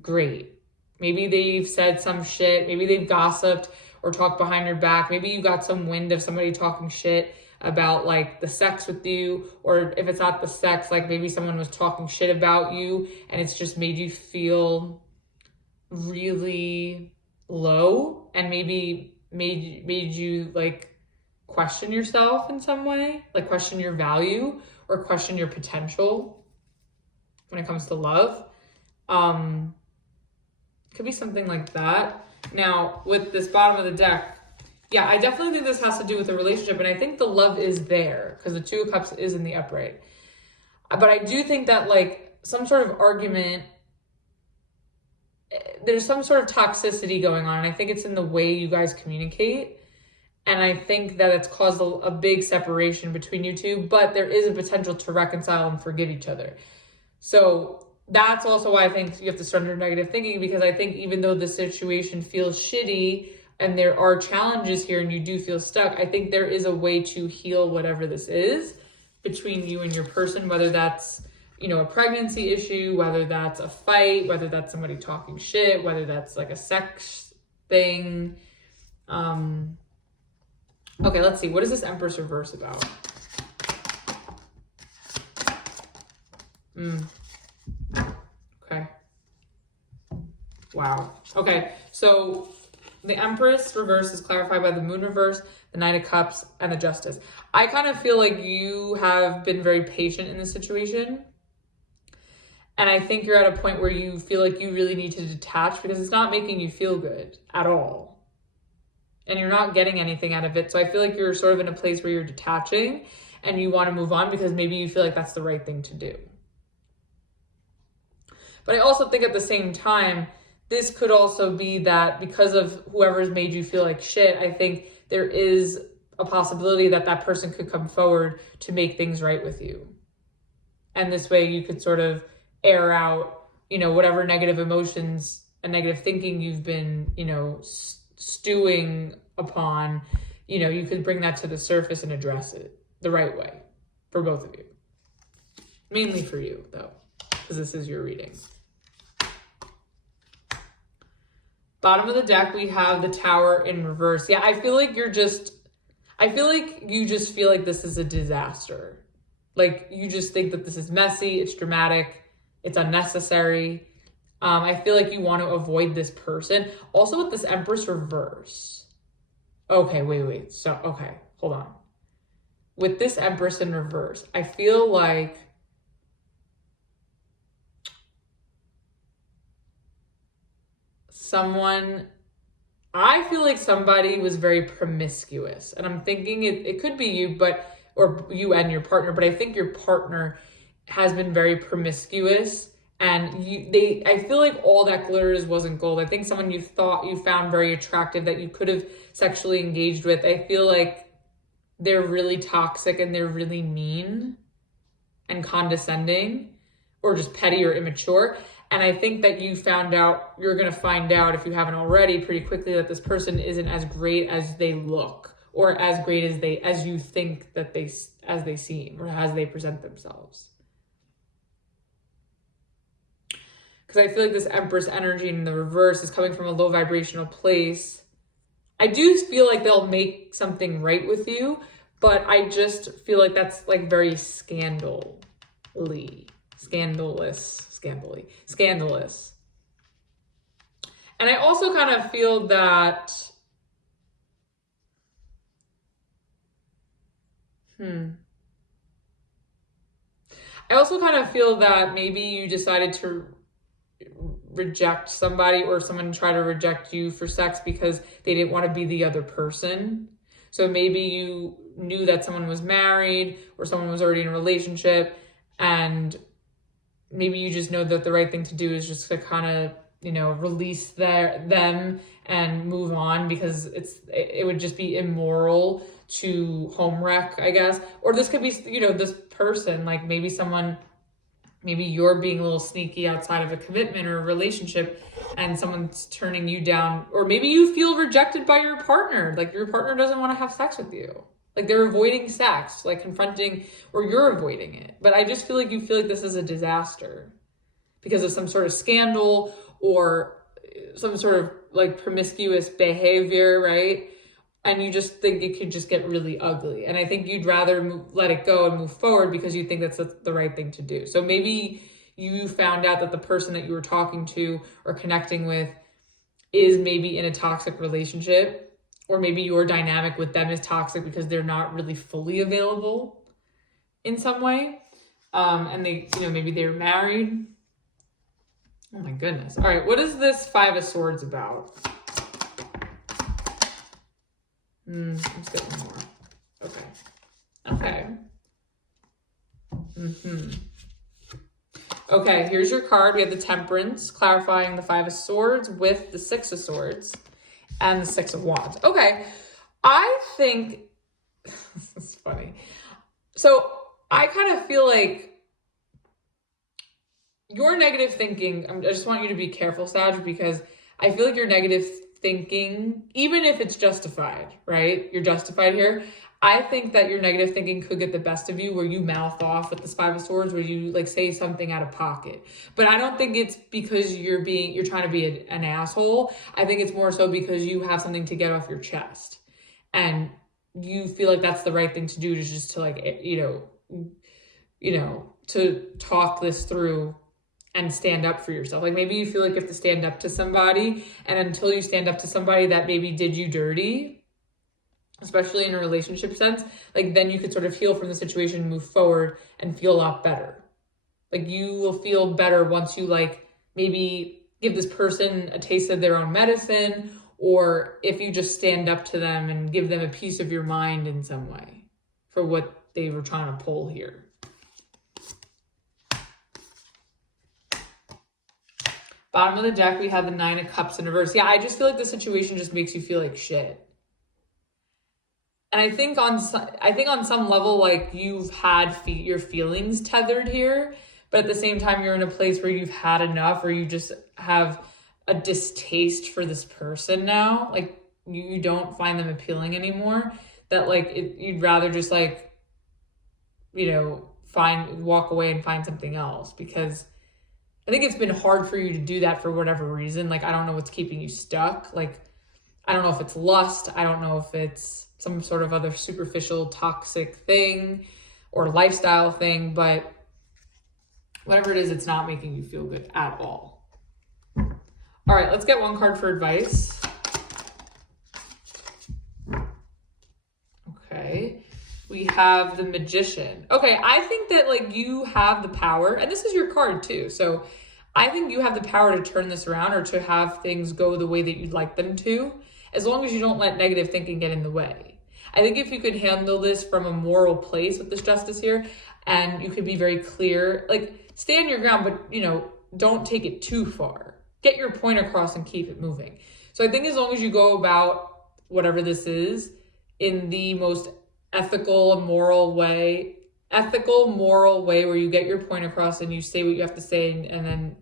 great. Maybe they've said some shit. Maybe they've gossiped or talked behind your back. Maybe you got some wind of somebody talking shit about like the sex with you, or if it's not the sex, like maybe someone was talking shit about you and it's just made you feel really low, and maybe made you like question yourself in some way, like question your value or question your potential when it comes to love. Could be something like that. Now with this bottom of the deck, yeah, I definitely think this has to do with the relationship, and I think the love is there because the 2 of Cups is in the upright. But I do think that like some sort of argument, there's some sort of toxicity going on, and I think it's in the way you guys communicate. And I think that it's caused a big separation between you two, but there is a potential to reconcile and forgive each other. So that's also why I think you have to surrender negative thinking, because I think even though the situation feels shitty and there are challenges here and you do feel stuck, I think there is a way to heal whatever this is between you and your person, whether that's, you know, a pregnancy issue, whether that's a fight, whether that's somebody talking shit, whether that's like a sex thing. Okay, let's see. What is this Empress reverse about? Okay. Wow. Okay, so the Empress reverse is clarified by the Moon reverse, the Knight of Cups, and the Justice. I kind of feel like you have been very patient in this situation. And I think you're at a point where you feel like you really need to detach because it's not making you feel good at all. And you're not getting anything out of it. So I feel like you're sort of in a place where you're detaching and you want to move on because maybe you feel like that's the right thing to do. But I also think at the same time, this could also be that because of whoever's made you feel like shit, I think there is a possibility that that person could come forward to make things right with you. And this way you could sort of air out, you know, whatever negative emotions and negative thinking you've been, you know, stewing upon, you know, you could bring that to the surface and address it the right way for both of you. Mainly for you, though, because this is your reading. Bottom of the deck, we have the Tower in reverse. Yeah, I feel like you just feel like this is a disaster. Like, you just think that this is messy, it's dramatic, it's unnecessary. I feel like you want to avoid this person. Also with this Empress reverse. Okay, wait. So, okay, hold on. With this Empress in reverse, I feel like someone, I feel like somebody was very promiscuous, and I'm thinking it could be you, or you and your partner, but I think your partner has been very promiscuous, and I feel like all that glitters wasn't gold. I think someone you thought you found very attractive that you could have sexually engaged with, I feel like they're really toxic and they're really mean and condescending, or just petty or immature. And I think that you're going to find out, if you haven't already, pretty quickly, that this person isn't as great as they look, or as great as you think that as they seem, or as they present themselves. Because I feel like this Empress energy in the reverse is coming from a low vibrational place. I do feel like they'll make something right with you, but I just feel like that's like very scandalous. And I also kind of feel that, I also kind of feel that maybe you decided to reject somebody, or someone tried to reject you for sex because they didn't want to be the other person. So maybe you knew that someone was married or someone was already in a relationship, and maybe you just know that the right thing to do is just to kind of, release them and move on, because it would just be immoral to home wreck, I guess. Or this could be, this person, like maybe you're being a little sneaky outside of a commitment or a relationship, and someone's turning you down, or maybe you feel rejected by your partner. Like your partner doesn't want to have sex with you. Like they're avoiding sex, like confronting, or you're avoiding it. But I just feel like you feel like this is a disaster because of some sort of scandal or some sort of like promiscuous behavior, right? And you just think it could just get really ugly. And I think you'd rather let it go and move forward because you think that's the right thing to do. So maybe you found out that the person that you were talking to or connecting with is maybe in a toxic relationship, or maybe your dynamic with them is toxic because they're not really fully available in some way. And they, maybe they're married. Oh my goodness. All right. What is this Five of Swords about? Let's get one more. Okay. Okay, here's your card. We have the Temperance, clarifying the Five of Swords with the Six of Swords and the Six of Wands. Okay, I think, this is funny. So I kind of feel like your negative thinking, I just want you to be careful, Sag, because I feel like your negative thinking, even if it's justified, right? You're justified here. I think that your negative thinking could get the best of you, where you mouth off with this Five of Swords, where you like say something out of pocket. But I don't think it's because you're trying to be an asshole. I think it's more so because you have something to get off your chest, and you feel like that's the right thing to do, to just to like, to talk this through and stand up for yourself. Like maybe you feel like you have to stand up to somebody, and until you stand up to somebody that maybe did you dirty, especially in a relationship sense, like then you could sort of heal from the situation, move forward, and feel a lot better. Like you will feel better once you like maybe give this person a taste of their own medicine, or if you just stand up to them and give them a piece of your mind in some way for what they were trying to pull here. Bottom of the deck, we have the Nine of Cups in reverse. Yeah, I just feel like the situation just makes you feel like shit. And I think on some level, like you've had your feelings tethered here, but at the same time, you're in a place where you've had enough, or you just have a distaste for this person now. Like you don't find them appealing anymore. That like you'd rather just like, walk away and find something else, because I think it's been hard for you to do that for whatever reason. Like, I don't know what's keeping you stuck. Like, I don't know if it's lust. I don't know if it's some sort of other superficial toxic thing or lifestyle thing, but whatever it is, it's not making you feel good at all. All right, let's get one card for advice. Okay. We have the Magician. Okay, I think that like you have the power, and this is your card too. So I think you have the power to turn this around or to have things go the way that you'd like them to, as long as you don't let negative thinking get in the way. I think if you could handle this from a moral place with this justice here, and you could be very clear, like stand your ground, but you know, don't take it too far. Get your point across and keep it moving. So I think as long as you go about whatever this is in the most ethical and moral way where you get your point across and you say what you have to say and then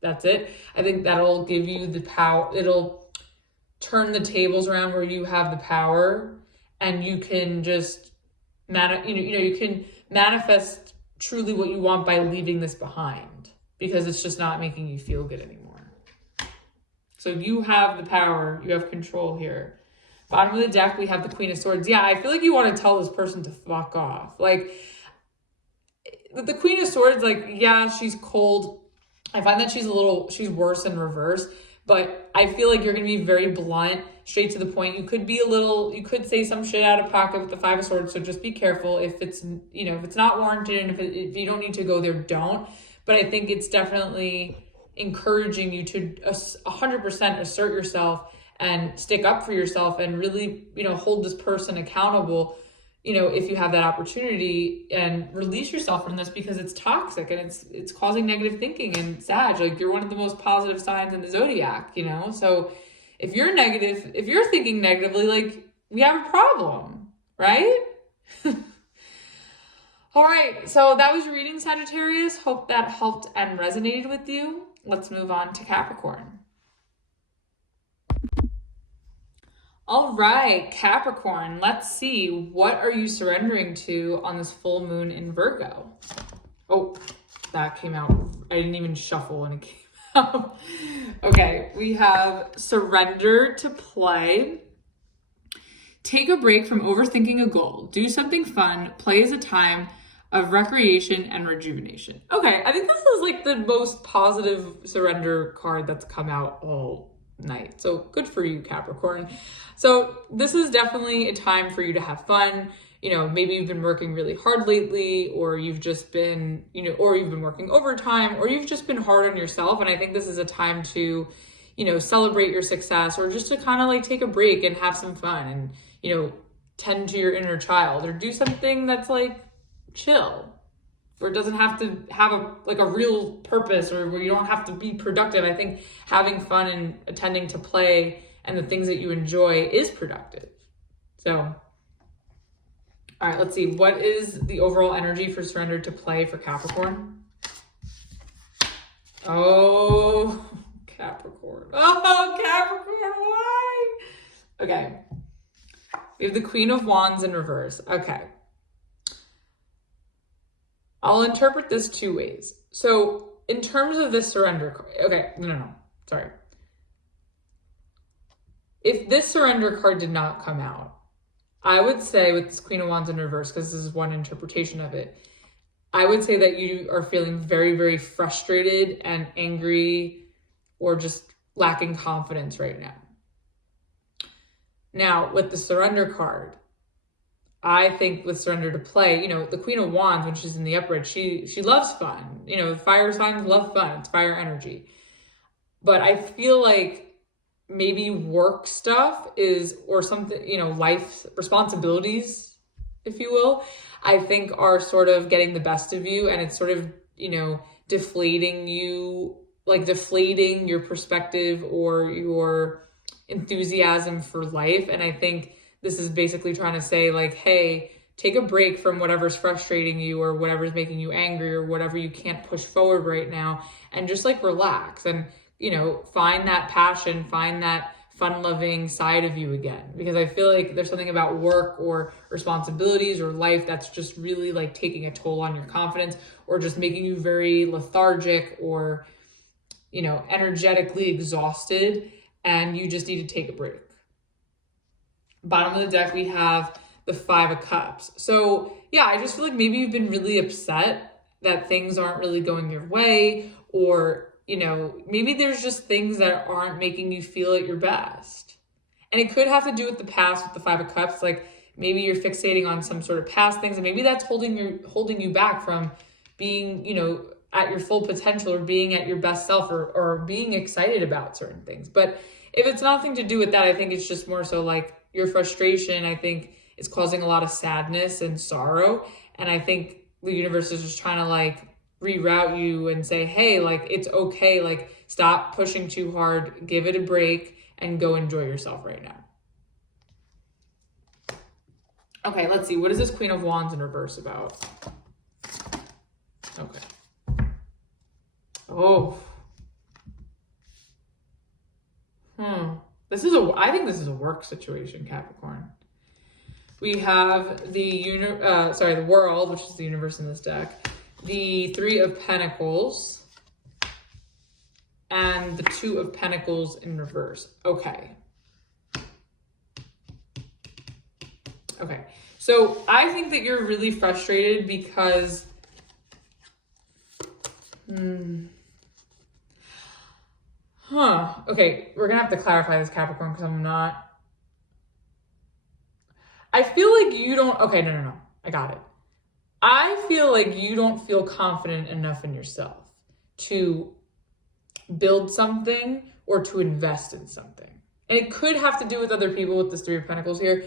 that's it. I think that'll give you the power. It'll turn the tables around where you have the power and you can just you can manifest truly what you want by leaving this behind, because it's just not making you feel good anymore. So you have the power, you have control here. Bottom of the deck, we have the Queen of Swords. Yeah, I feel like you want to tell this person to fuck off. Like, the Queen of Swords, like, yeah, she's cold. I find that she's worse in reverse, but I feel like you're going to be very blunt, straight to the point. You could say some shit out of pocket with the Five of Swords, so just be careful. If it's not warranted and if you don't need to go there, don't. But I think it's definitely encouraging you to 100% assert yourself and stick up for yourself and really, hold this person accountable, if you have that opportunity, and release yourself from this, because it's toxic and it's causing negative thinking. And Sag, like, you're one of the most positive signs in the zodiac, so if you're thinking negatively, like, we have a problem, right? All right, so that was your reading, Sagittarius. Hope that helped and resonated with you. Let's move on to Capricorn. All right, Capricorn, let's see. What are you surrendering to on this full moon in Virgo? Oh, that came out. I didn't even shuffle when it came out. Okay, we have surrender to play. Take a break from overthinking a goal. Do something fun. Play is a time of recreation and rejuvenation. Okay, I think this is like the most positive surrender card that's come out all night. So good for you, Capricorn. So this is definitely a time for you to have fun. Maybe you've been working really hard lately, or you've just been, or you've been working overtime, or you've just been hard on yourself. And I think this is a time to, celebrate your success, or just to kind of like take a break and have some fun and, tend to your inner child, or do something that's like chill, where it doesn't have to have a real purpose, or where you don't have to be productive. I think having fun and attending to play and the things that you enjoy is productive. So, all right, let's see. What is the overall energy for surrender to play for Capricorn? Oh, Capricorn. Oh, Capricorn, why? Okay. We have the Queen of Wands in reverse. Okay. I'll interpret this two ways. So in terms of this surrender, okay, no, sorry. If this surrender card did not come out, I would say with this Queen of Wands in reverse, because this is one interpretation of it, I would say that you are feeling very, very frustrated and angry, or just lacking confidence right now. Now, with the surrender card, I think with surrender to play, the Queen of Wands, when she's in the upright, she loves fun. Fire signs love fun. It's fire energy. But I feel like maybe work stuff or something, life responsibilities, if you will, I think are sort of getting the best of you, and it's sort of, deflating you, like deflating your perspective or your enthusiasm for life. And I think this is basically trying to say, like, hey, take a break from whatever's frustrating you or whatever's making you angry or whatever you can't push forward right now, and just like relax and, find that passion, find that fun-loving side of you again. Because I feel like there's something about work or responsibilities or life that's just really like taking a toll on your confidence, or just making you very lethargic or, energetically exhausted, and you just need to take a break. Bottom of the deck, we have the Five of Cups. So yeah, I just feel like maybe you've been really upset that things aren't really going your way, or, maybe there's just things that aren't making you feel at your best. And it could have to do with the past with the Five of Cups. Like maybe you're fixating on some sort of past things, and maybe that's holding you back from being, at your full potential or being at your best self or being excited about certain things. But if it's nothing to do with that, I think it's just more so like your frustration, I think, is causing a lot of sadness and sorrow. And I think the universe is just trying to like reroute you and say, hey, like, it's okay. Like, stop pushing too hard, give it a break, and go enjoy yourself right now. Okay, let's see. What is this Queen of Wands in reverse about? Okay. Oh. I think this is a work situation, Capricorn. We have the World, which is the universe in this deck, the Three of Pentacles, and the Two of Pentacles in reverse. Okay. Okay. So I think that you're really frustrated because okay, we're gonna have to clarify this, Capricorn, because I feel like you don't, okay, no, I got it. I feel like you don't feel confident enough in yourself to build something or to invest in something. And it could have to do with other people with this Three of Pentacles here.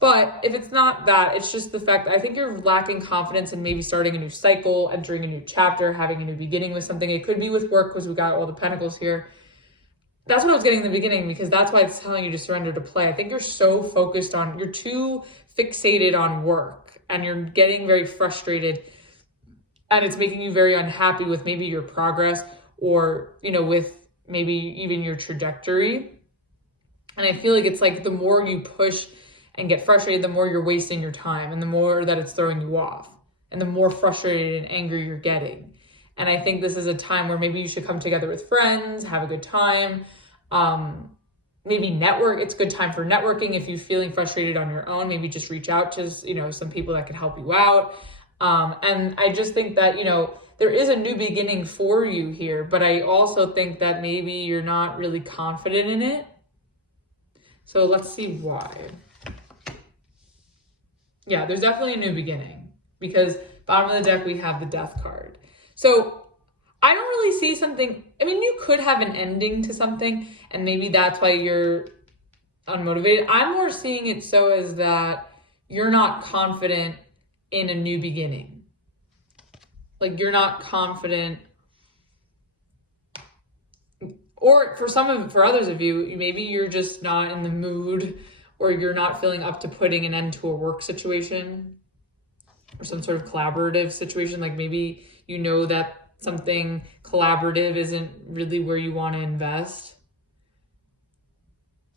But if it's not that, it's just the fact that I think you're lacking confidence in maybe starting a new cycle, entering a new chapter, having a new beginning with something. It could be with work because we got all the Pentacles here. That's what I was getting in the beginning, because that's why it's telling you to surrender to play. I think you're so focused on, you're too fixated on work and you're getting very frustrated and it's making you very unhappy with maybe your progress or, you know, with maybe even your trajectory. And I feel like it's like the more you push and get frustrated, the more you're wasting your time and the more that it's throwing you off and the more frustrated and angry you're getting. And I think this is a time where maybe you should come together with friends, have a good time, maybe network. It's a good time for networking. If you're feeling frustrated on your own, maybe just reach out to, you know, some people that can help you out. And I just think that, you know, there is a new beginning for you here, but I also think that maybe you're not really confident in it. So let's see why. Yeah, there's definitely a new beginning because bottom of the deck, we have the Death card. So I don't really see something, I mean, you could have an ending to something and maybe that's why you're unmotivated. I'm more seeing it so as that you're not confident in a new beginning. Like you're not confident, or for others of you, maybe you're just not in the mood or you're not feeling up to putting an end to a work situation or some sort of collaborative situation. Like maybe you know that something collaborative isn't really where you want to invest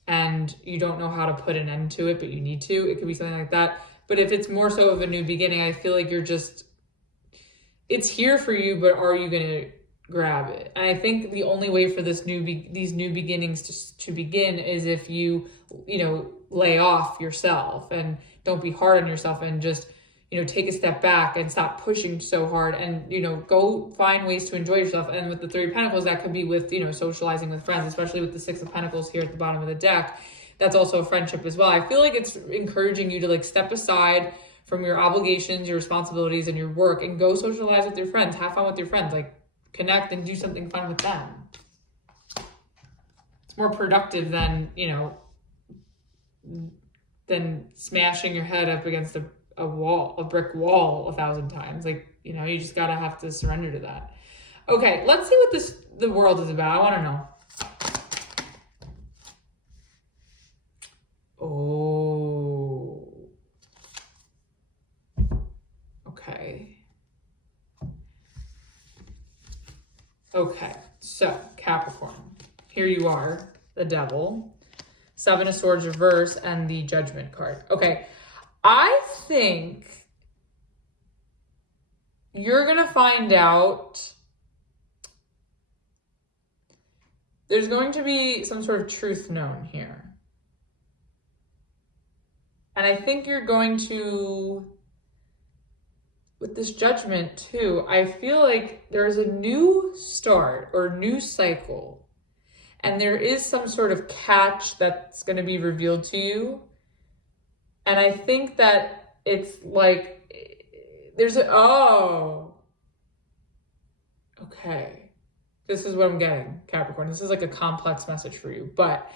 and you don't know how to put an end to it, but you need to. It could be something like that. But if it's more so of a new beginning, I feel like it's here for you, but are you going to grab it? And I think the only way for these new beginnings to begin is if you know, lay off yourself and don't be hard on yourself and just, you know, take a step back and stop pushing so hard and, you know, go find ways to enjoy yourself. And with the Three of Pentacles, that could be with, you know, socializing with friends, especially with the Six of Pentacles here at the bottom of the deck. That's also a friendship as well. I feel like it's encouraging you to like step aside from your obligations, your responsibilities, and your work and go socialize with your friends. Have fun with your friends. Like connect and do something fun with them. It's more productive than, you know, than smashing your head up against a brick wall 1,000 times. Like, you know, you just have to surrender to that. Okay, let's see what the world is about. I want to know. Oh. Okay. Okay, so Capricorn, here you are, the Devil, Seven of Swords reverse, and the Judgment card. Okay, I think you're going to find out there's going to be some sort of truth known here. And I think you're going to, with this Judgment too, I feel like there's a new start or new cycle. And there is some sort of catch that's going to be revealed to you. And I think that it's like, Okay. This is what I'm getting, Capricorn. This is like a complex message for you. But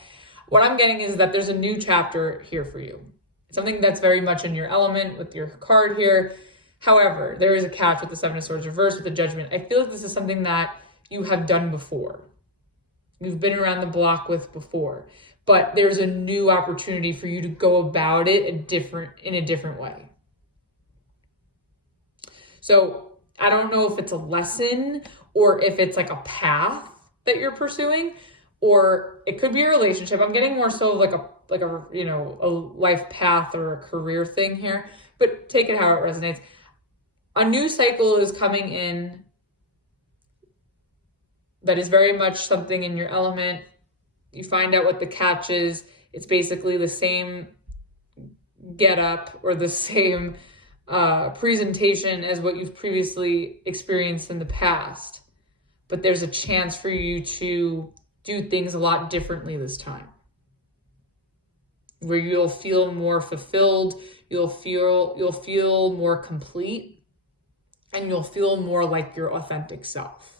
what I'm getting is that there's a new chapter here for you. It's something that's very much in your element with your card here. However, there is a catch with the Seven of Swords reversed with the Judgment. I feel like this is something that you have done before. You've been around the block with before. But there's a new opportunity for you to go about it in a different way. So I don't know if it's a lesson or if it's like a path that you're pursuing, or it could be a relationship. I'm getting more so like a you know, a life path or a career thing here, but take it how it resonates. A new cycle is coming in that is very much something in your element. You find out what the catch is. It's basically the same get up or the same presentation as what you've previously experienced in the past. But there's a chance for you to do things a lot differently this time, where you'll feel more fulfilled, you'll feel more complete, and you'll feel more like your authentic self.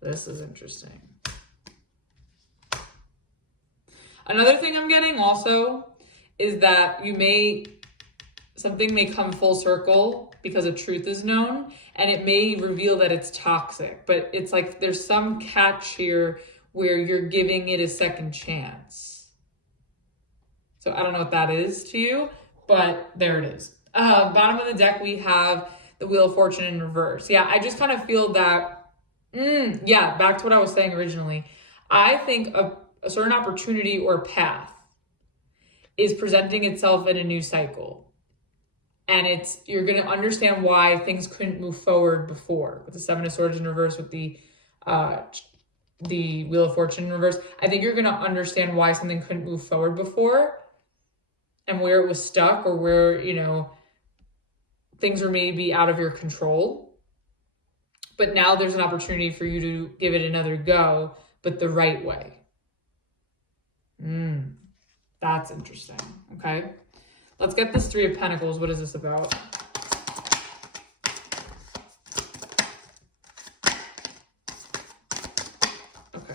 This is interesting. Another thing I'm getting also is that something may come full circle because a truth is known, and it may reveal that it's toxic, but it's like there's some catch here where you're giving it a second chance. So I don't know what that is to you, but there it is. Bottom of the deck, we have the Wheel of Fortune in reverse. Yeah, I just kind of feel that, back to what I was saying originally. I think a certain opportunity or path is presenting itself in a new cycle. And you're going to understand why things couldn't move forward before with the Seven of Swords in reverse, with the Wheel of Fortune in reverse. I think you're going to understand why something couldn't move forward before and where it was stuck, or where, you know, things were maybe out of your control. But now there's an opportunity for you to give it another go, but the right way. That's interesting. Okay. Let's get this Three of Pentacles. What is this about? Okay.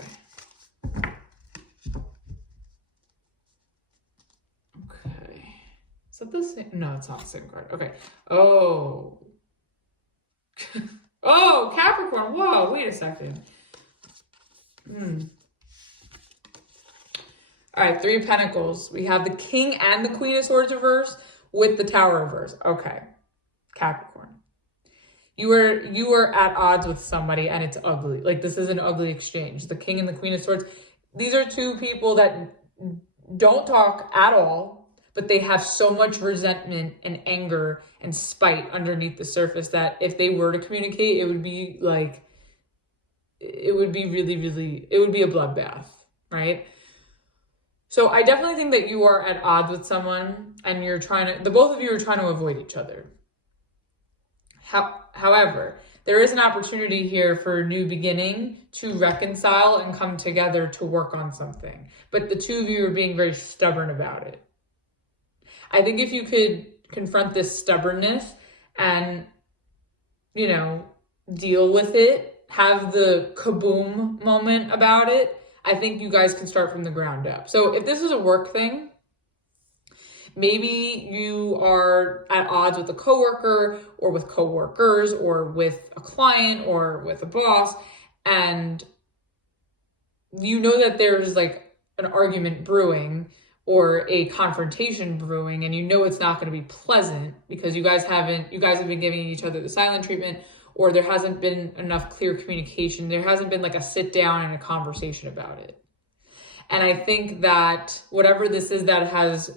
Is that the same? No, it's not the same card. Okay. Oh. Oh, Capricorn. Whoa, wait a second. All right, Three of Pentacles. We have the King and the Queen of Swords reverse with the Tower reverse. Okay, Capricorn. You were at odds with somebody, and it's ugly. Like, this is an ugly exchange. The King and the Queen of Swords. These are two people that don't talk at all, but they have so much resentment and anger and spite underneath the surface that if they were to communicate, it would be like, it would be really, really, it would be a bloodbath, right? So I definitely think that you are at odds with someone, and the both of you are trying to avoid each other. However, there is an opportunity here for a new beginning to reconcile and come together to work on something. But the two of you are being very stubborn about it. I think if you could confront this stubbornness and, you know, deal with it, have the kaboom moment about it, I think you guys can start from the ground up. So if this is a work thing, maybe you are at odds with a coworker or with coworkers or with a client or with a boss, and you know that there's like an argument brewing or a confrontation brewing, and you know it's not going to be pleasant because you guys have been giving each other the silent treatment, or there hasn't been enough clear communication. There hasn't been like a sit down and a conversation about it. And I think that whatever this is that has,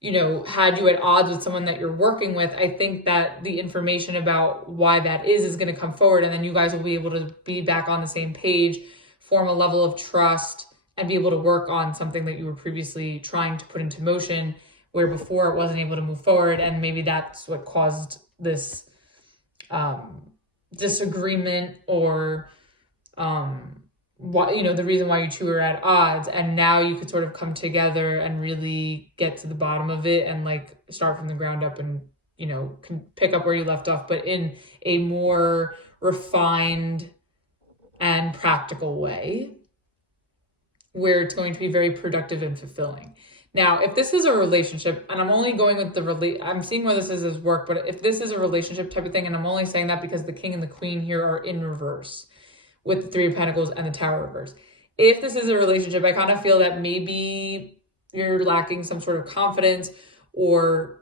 you know, had you at odds with someone that you're working with, I think that the information about why that is going to come forward, and then you guys will be able to be back on the same page, form a level of trust, and be able to work on something that you were previously trying to put into motion, where before it wasn't able to move forward. And maybe that's what caused this disagreement, or what, you know, the reason why you two are at odds. And now you could sort of come together and really get to the bottom of it and like start from the ground up and, you know, can pick up where you left off, but in a more refined and practical way where it's going to be very productive and fulfilling. Now, if this is a relationship, and I'm only going with I'm seeing where this is as work, but if this is a relationship type of thing, and I'm only saying that because the king and the queen here are in reverse with the 3 of Pentacles and the Tower reverse. If this is a relationship, I kind of feel that maybe you're lacking some sort of confidence, or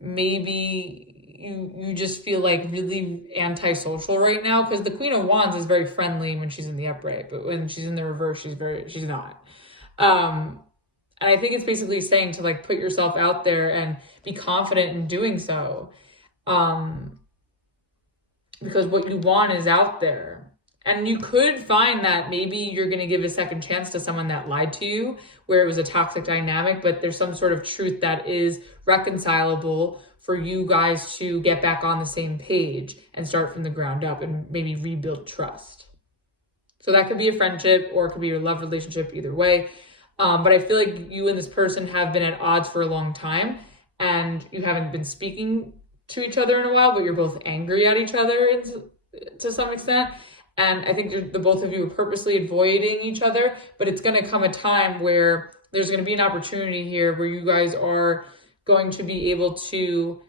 maybe you just feel like really antisocial right now, because the Queen of Wands is very friendly when she's in the upright, but when she's in the reverse, she's not. And I think it's basically saying to like put yourself out there and be confident in doing so. Because what you want is out there. And you could find that maybe you're going to give a second chance to someone that lied to you, where it was a toxic dynamic, but there's some sort of truth that is reconcilable for you guys to get back on the same page and start from the ground up and maybe rebuild trust. So that could be a friendship, or it could be your love relationship, either way. But I feel like you and this person have been at odds for a long time, and you haven't been speaking to each other in a while, but you're both angry at each other to some extent. And I think the both of you are purposely avoiding each other, but it's going to come a time where there's going to be an opportunity here where you guys are going to be able to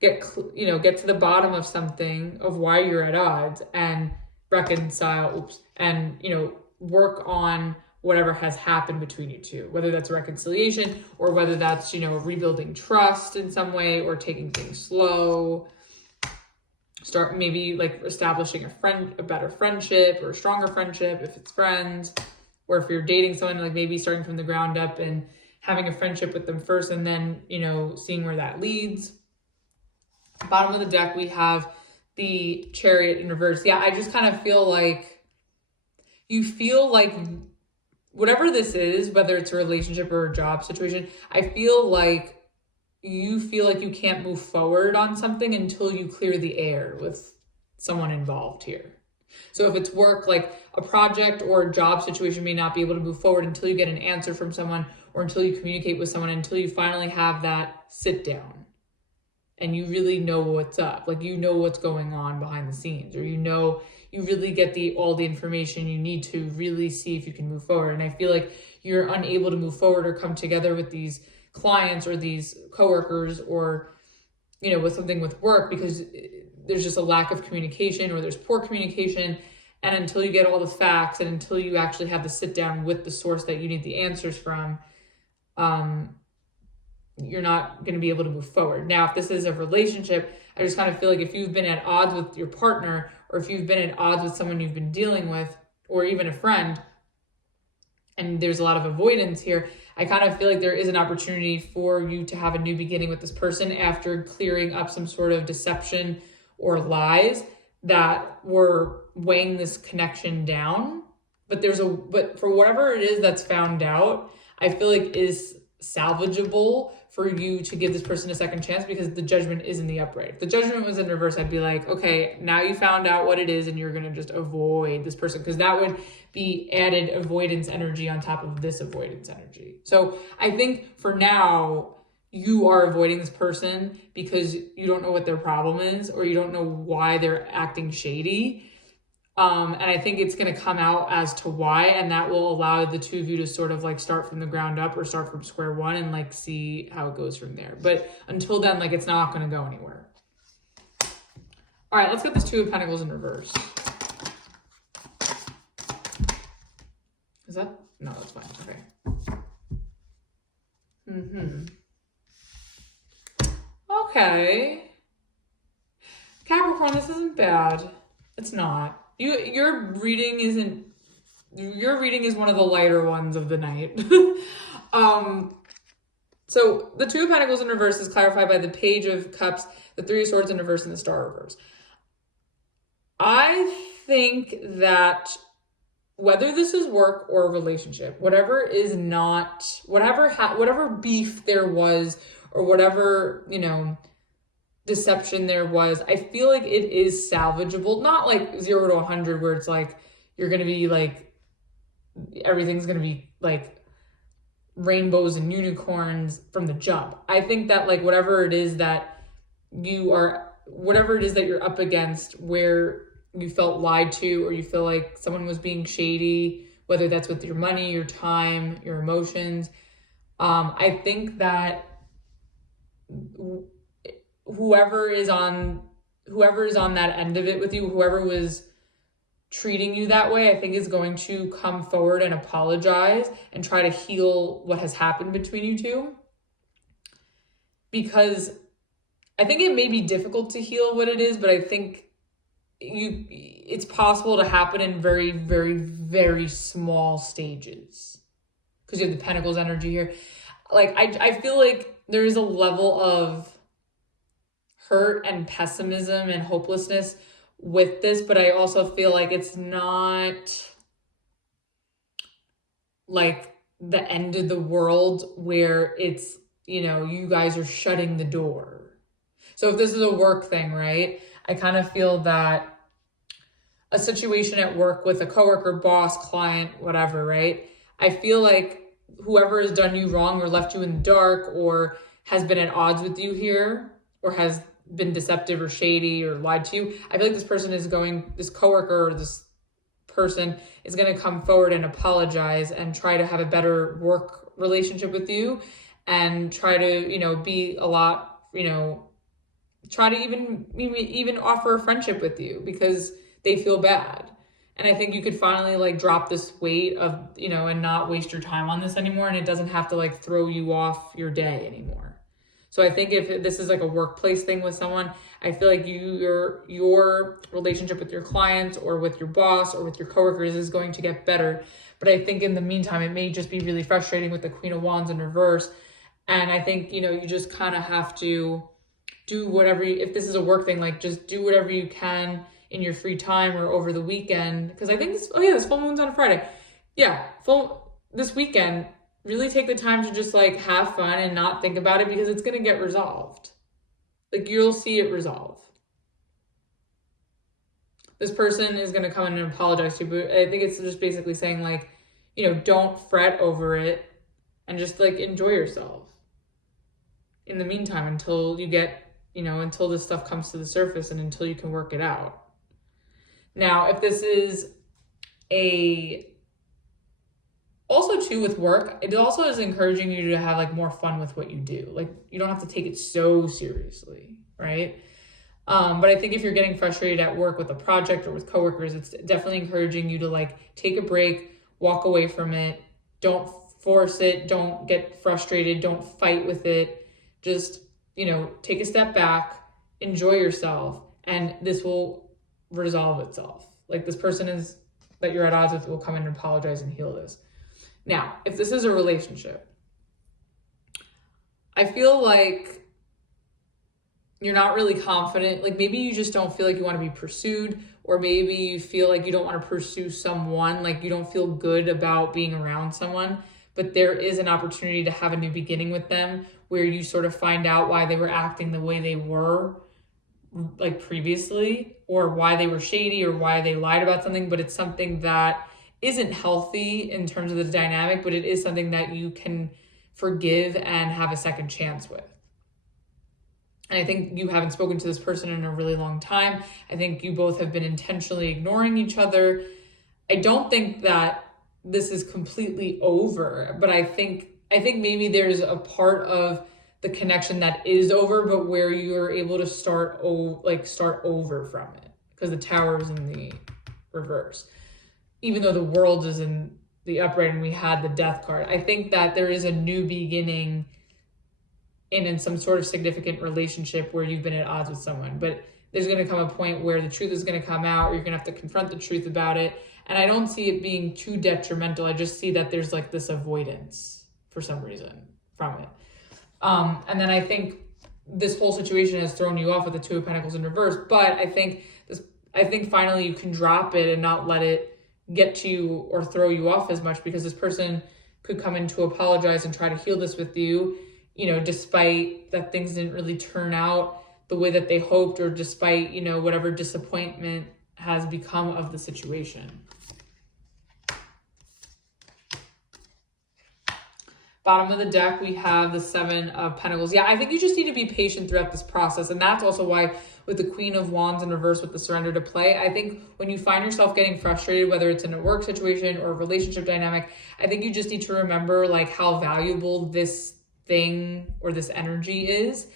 get to the bottom of something, of why you're at odds, and reconcile, and, work on whatever has happened between you two, whether that's a reconciliation or whether that's, rebuilding trust in some way, or taking things slow. Start maybe like establishing a better friendship, or a stronger friendship if it's friends, or if you're dating someone, like maybe starting from the ground up and having a friendship with them first, and then, seeing where that leads. Bottom of the deck, we have the Chariot in reverse. Yeah, I just kind of feel like you feel like whatever this is, whether it's a relationship or a job situation, I feel like you can't move forward on something until you clear the air with someone involved here. So if it's work, like a project or a job situation may not be able to move forward until you get an answer from someone, or until you communicate with someone, until you finally have that sit down and you really know what's up, like what's going on behind the scenes, or you really get all the information you need to really see if you can move forward. And I feel like you're unable to move forward or come together with these clients or these coworkers, or with something with work, because there's just a lack of communication, or there's poor communication. And until you get all the facts, and until you actually have the sit down with the source that you need the answers from, you're not going to be able to move forward. Now, if this is a relationship, I just kind of feel like if you've been at odds with your partner, or if you've been at odds with someone you've been dealing with, or even a friend, and there's a lot of avoidance here, I kind of feel like there is an opportunity for you to have a new beginning with this person after clearing up some sort of deception or lies that were weighing this connection down. But for whatever it is that's found out, I feel like is salvageable for you to give this person a second chance, because the Judgment is in the upright. If the Judgment was in reverse, I'd be like, okay, now you found out what it is, and you're going to just avoid this person, because that would be added avoidance energy on top of this avoidance energy. So I think for now, you are avoiding this person because you don't know what their problem is, or you don't know why they're acting shady. And I think it's going to come out as to why, and that will allow the two of you to sort of like start from the ground up, or start from square one, and like see how it goes from there. But until then, like, it's not going to go anywhere. All right, let's get this Two of Pentacles in reverse. Is that? No, that's fine. Okay. Okay. Capricorn, this isn't bad. It's not. Your reading is one of the lighter ones of the night. So the Two of Pentacles in reverse is clarified by the Page of Cups, the Three of Swords in reverse, and the Star reverse. I think that whether this is work or a relationship, whatever beef there was, or whatever, deception there was, I feel like it is salvageable. Not like 0 to 100 where it's like you're going to be like, everything's going to be like rainbows and unicorns from the jump. I think that like whatever it is that you are, whatever it is that you're up against, where you felt lied to, or you feel like someone was being shady, whether that's with your money, your time, your emotions. I think that whoever is on that end of it with you, whoever was treating you that way, I think is going to come forward and apologize and try to heal what has happened between you two. Because I think it may be difficult to heal what it is, but I think it's possible to happen in very, very, very small stages. Because you have the Pentacles energy here. Like, I feel like there is a level of hurt and pessimism and hopelessness with this, but I also feel like it's not like the end of the world where it's, you know, you guys are shutting the door. So if this is a work thing, right? I kind of feel that a situation at work with a coworker, boss, client, whatever, right? I feel like whoever has done you wrong or left you in the dark or has been at odds with you here or has been deceptive or shady or lied to you, I feel like this coworker or this person is going to come forward and apologize and try to have a better work relationship with you and try to, you know, be a lot, you know, try to even offer a friendship with you because they feel bad. And I think you could finally like drop this weight of, you know, and not waste your time on this anymore. And it doesn't have to like throw you off your day anymore. So I think if this is like a workplace thing with someone, I feel like your relationship with your clients or with your boss or with your coworkers is going to get better. But I think in the meantime, it may just be really frustrating with the Queen of Wands in reverse. And I think, you know, you just kind of have to do whatever, if this is a work thing, like just do whatever you can in your free time or over the weekend. Because I think this full moon's on a Friday. Yeah, this weekend, really take the time to just like have fun and not think about it because it's going to get resolved. Like you'll see it resolve. This person is going to come in and apologize to you, but I think it's just basically saying like, you know, don't fret over it and just like enjoy yourself in the meantime until you get, you know, until this stuff comes to the surface and until you can work it out. Now, if this is also too with work, it also is encouraging you to have like more fun with what you do. Like you don't have to take it so seriously, right? But I think if you're getting frustrated at work with a project or with coworkers, it's definitely encouraging you to like take a break, walk away from it. Don't force it. Don't get frustrated. Don't fight with it. Just, you know, take a step back, enjoy yourself, and this will resolve itself. Like this person that you're at odds with will come in and apologize and heal this. Now, if this is a relationship, I feel like you're not really confident. Like maybe you just don't feel like you want to be pursued, or maybe you feel like you don't want to pursue someone, like you don't feel good about being around someone, but there is an opportunity to have a new beginning with them where you sort of find out why they were acting the way they were like previously, or why they were shady or why they lied about something, but it's something that isn't healthy in terms of the dynamic, but it is something that you can forgive and have a second chance with. And I think you haven't spoken to this person in a really long time. I think you both have been intentionally ignoring each other. I don't think that this is completely over, but I think maybe there's a part of the connection that is over, but where you're able to start over from it, because the Tower is in the reverse. Even though the World is in the upright and we had the Death card, I think that there is a new beginning in some sort of significant relationship where you've been at odds with someone. But there's going to come a point where the truth is going to come out, or you're going to have to confront the truth about it. And I don't see it being too detrimental. I just see that there's like this avoidance for some reason from it. And then I think this whole situation has thrown you off with the Two of Pentacles in reverse. But I think finally you can drop it and not let it get to you or throw you off as much, because this person could come in to apologize and try to heal this with you, you know, despite that things didn't really turn out the way that they hoped, or despite, you know, whatever disappointment has become of the situation. Bottom of the deck, we have the Seven of Pentacles. Yeah, I think you just need to be patient throughout this process. And that's also why with the Queen of Wands in reverse with the Surrender to Play, I think when you find yourself getting frustrated, whether it's in a work situation or a relationship dynamic, I think you just need to remember like how valuable this thing or this energy is.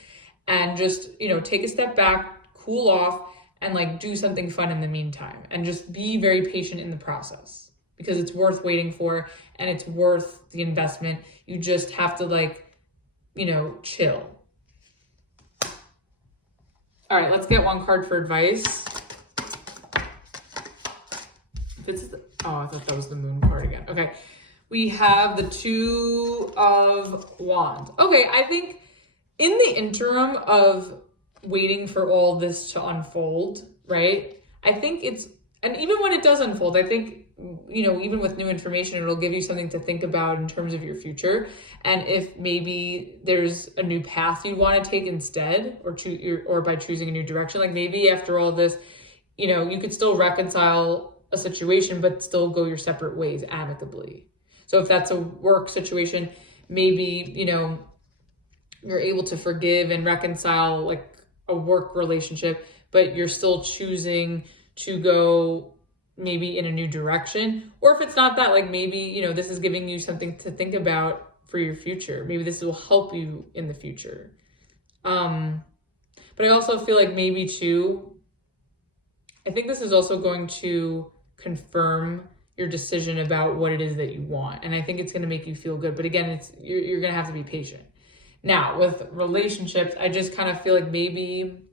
And just, you know, take a step back, cool off, and like do something fun in the meantime. And just be very patient in the process because it's worth waiting for and it's worth the investment. You just have to like, you know, chill. All right, let's get one card for advice. Oh, I thought that was the Moon card again. Okay, we have the Two of Wands. Okay, I think in the interim of waiting for all this to unfold, right? I think and even when it does unfold, I think, you know, even with new information, it'll give you something to think about in terms of your future. And if maybe there's a new path you want to take instead, or by choosing a new direction, like maybe after all this, you know, you could still reconcile a situation, but still go your separate ways amicably. So if that's a work situation, maybe, you know, you're able to forgive and reconcile like a work relationship, but you're still choosing to go maybe in a new direction. Or if it's not that, like maybe, you know, this is giving you something to think about for your future. Maybe this will help you in the future. But I also feel like maybe too, I think this is also going to confirm your decision about what it is that you want. And I think it's going to make you feel good. But again, you're going to have to be patient. Now, with relationships, I just kind of feel like maybe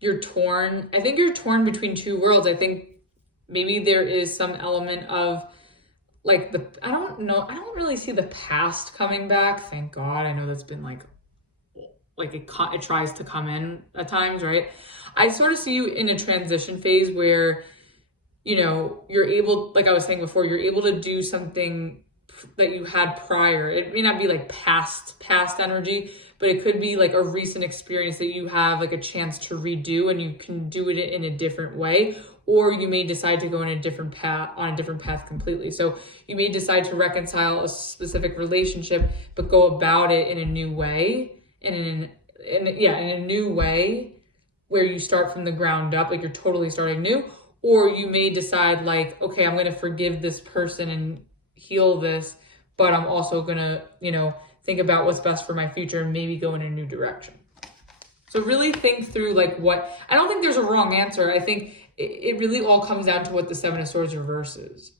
you're torn. I think you're torn between two worlds. I think maybe there is some element of like I don't know. I don't really see the past coming back. Thank God. I know that's been like it tries to come in at times, right? I sort of see you in a transition phase where, you know, you're able, like I was saying before, you're able to do something that you had prior. It may not be like past energy, but it could be like a recent experience that you have like a chance to redo, and you can do it in a different way. Or you may decide to go in a different path completely. So you may decide to reconcile a specific relationship, but go about it in a new way, in a new way where you start from the ground up, like you're totally starting new. Or you may decide like, okay, I'm going to forgive this person and heal this, but I'm also going to, you know, think about what's best for my future and maybe go in a new direction. So really think through like I don't think there's a wrong answer. I think it really all comes down to what the Seven of Swords reverse is.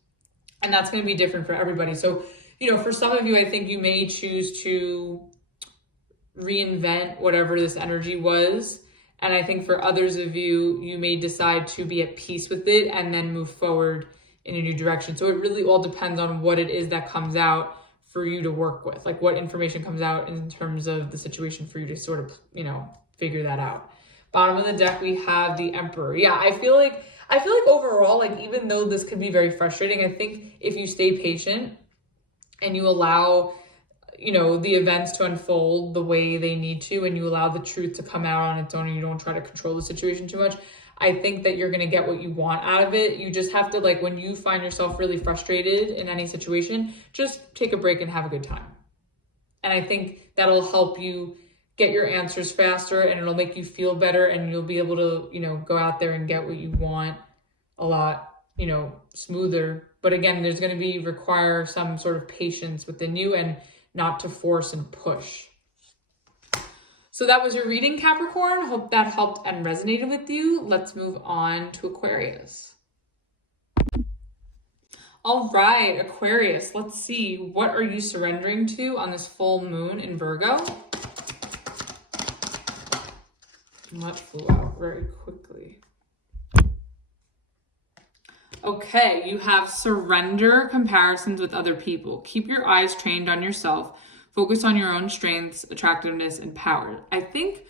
And that's going to be different for everybody. So, you know, for some of you, I think you may choose to reinvent whatever this energy was. And I think for others of you, you may decide to be at peace with it and then move forward in a new direction. So it really all depends on what it is that comes out for you to work with, like what information comes out in terms of the situation for you to sort of, you know, figure that out. Bottom of the deck, we have the Emperor. Yeah, I feel like overall, like even though this could be very frustrating, I think if you stay patient and you allow, you know, the events to unfold the way they need to, and you allow the truth to come out on its own and you don't try to control the situation too much, I think that you're going to get what you want out of it. You just have to, like, when you find yourself really frustrated in any situation, just take a break and have a good time. And I think that'll help you get your answers faster, and it'll make you feel better, and you'll be able to, you know, go out there and get what you want a lot, you know, smoother. But again, there's going to require some sort of patience within you and not to force and push. So that was your reading, Capricorn. Hope that helped and resonated with you. Let's move on to Aquarius. All right, Aquarius, let's see. What are you surrendering to on this full moon in Virgo? That flew out very quickly. Okay, you have surrender comparisons with other people. Keep your eyes trained on yourself. Focus on your own strengths, attractiveness, and power. I think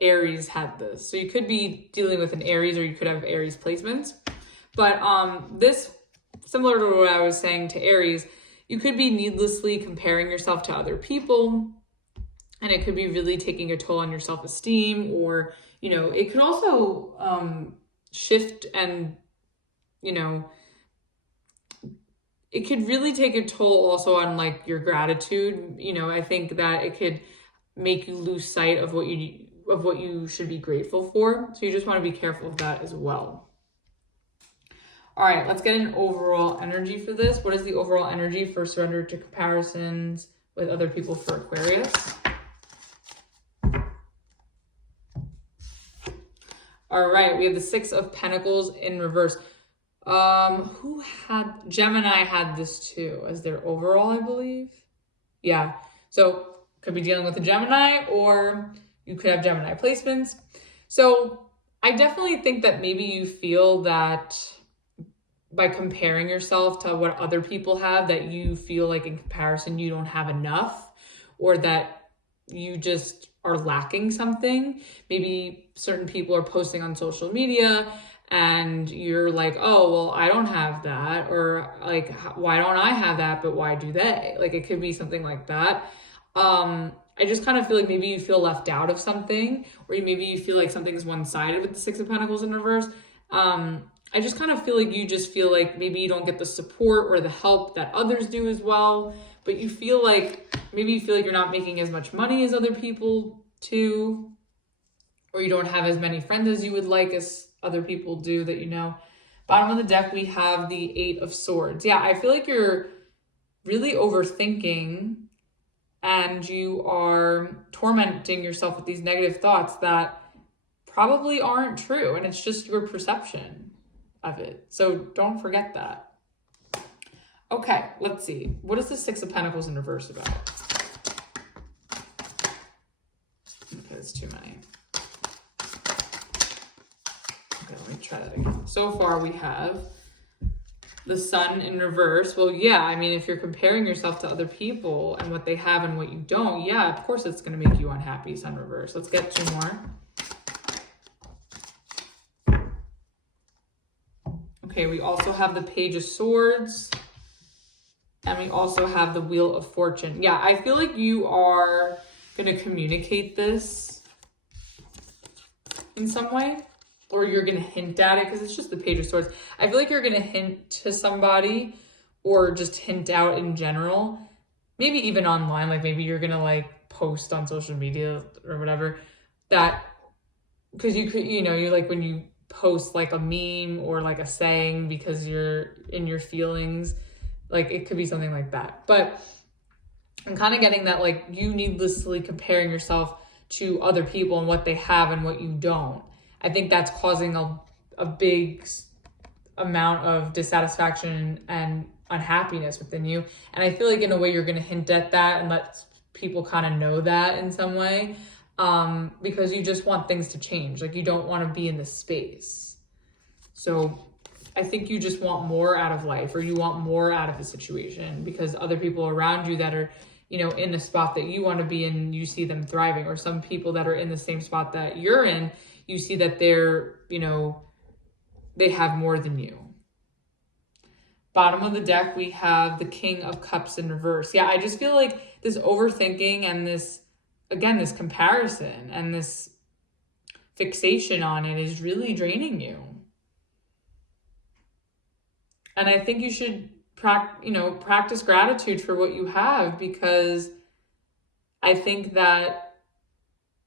Aries had this. So you could be dealing with an Aries, or you could have Aries placements. But this, similar to what I was saying to Aries, you could be needlessly comparing yourself to other people. And it could be really taking a toll on your self-esteem, or, you know, it could also shift and, you know, it could really take a toll also on like your gratitude. You know, I think that it could make you lose sight of what you should be grateful for. So you just want to be careful of that as well. All right, let's get an overall energy for this. What is the overall energy for surrender to comparisons with other people for Aquarius? All right, we have the Six of Pentacles in reverse. Gemini had this too as their overall, I believe. Yeah, so could be dealing with a Gemini, or you could have Gemini placements. So I definitely think that maybe you feel that by comparing yourself to what other people have, that you feel like in comparison you don't have enough, or that you just are lacking something. Maybe certain people are posting on social media and you're like, oh, well, I don't have that, or like, why don't I have that, but why do they? Like, it could be something like that. I just kind of feel like maybe you feel left out of something, or maybe you feel like something's one-sided with the Six of Pentacles in reverse. I just kind of feel like you just feel like maybe you don't get the support or the help that others do as well, but you feel like, maybe you feel like you're not making as much money as other people too, or you don't have as many friends as you would like as other people do that you know. Bottom of the deck, we have the Eight of Swords. Yeah, I feel like you're really overthinking and you are tormenting yourself with these negative thoughts that probably aren't true, and it's just your perception of it. So don't forget that. Okay, let's see. What is the Six of Pentacles in reverse about? Okay, that's too many. Okay, let me try that again. So far we have the Sun in reverse. Well, yeah, I mean, if you're comparing yourself to other people and what they have and what you don't, yeah, of course it's going to make you unhappy, Sun reverse. Let's get two more. Okay, we also have the Page of Swords, and we also have the Wheel of Fortune. Yeah, I feel like you are going to communicate this in some way, or you're going to hint at it, because it's just the Page of Swords. I feel like you're going to hint to somebody, or just hint out in general, maybe even online, like maybe you're going to like post on social media or whatever, that, because you could, you know, you like when you post like a meme or like a saying because you're in your feelings, like it could be something like that. But I'm kind of getting that like you needlessly comparing yourself to other people and what they have and what you don't. I think that's causing a big amount of dissatisfaction and unhappiness within you. And I feel like in a way you're going to hint at that and let people kind of know that in some way. Because you just want things to change. Like you don't want to be in this space. So I think you just want more out of life, or you want more out of the situation because other people around you that are, you know, in the spot that you want to be in, you see them thriving, or some people that are in the same spot that you're in, you see that they're, you know, they have more than you. Bottom of the deck, we have the King of Cups in reverse. Yeah, I just feel like this overthinking and this, again, this comparison and this fixation on it is really draining you. And I think you should practice gratitude for what you have, because I think that,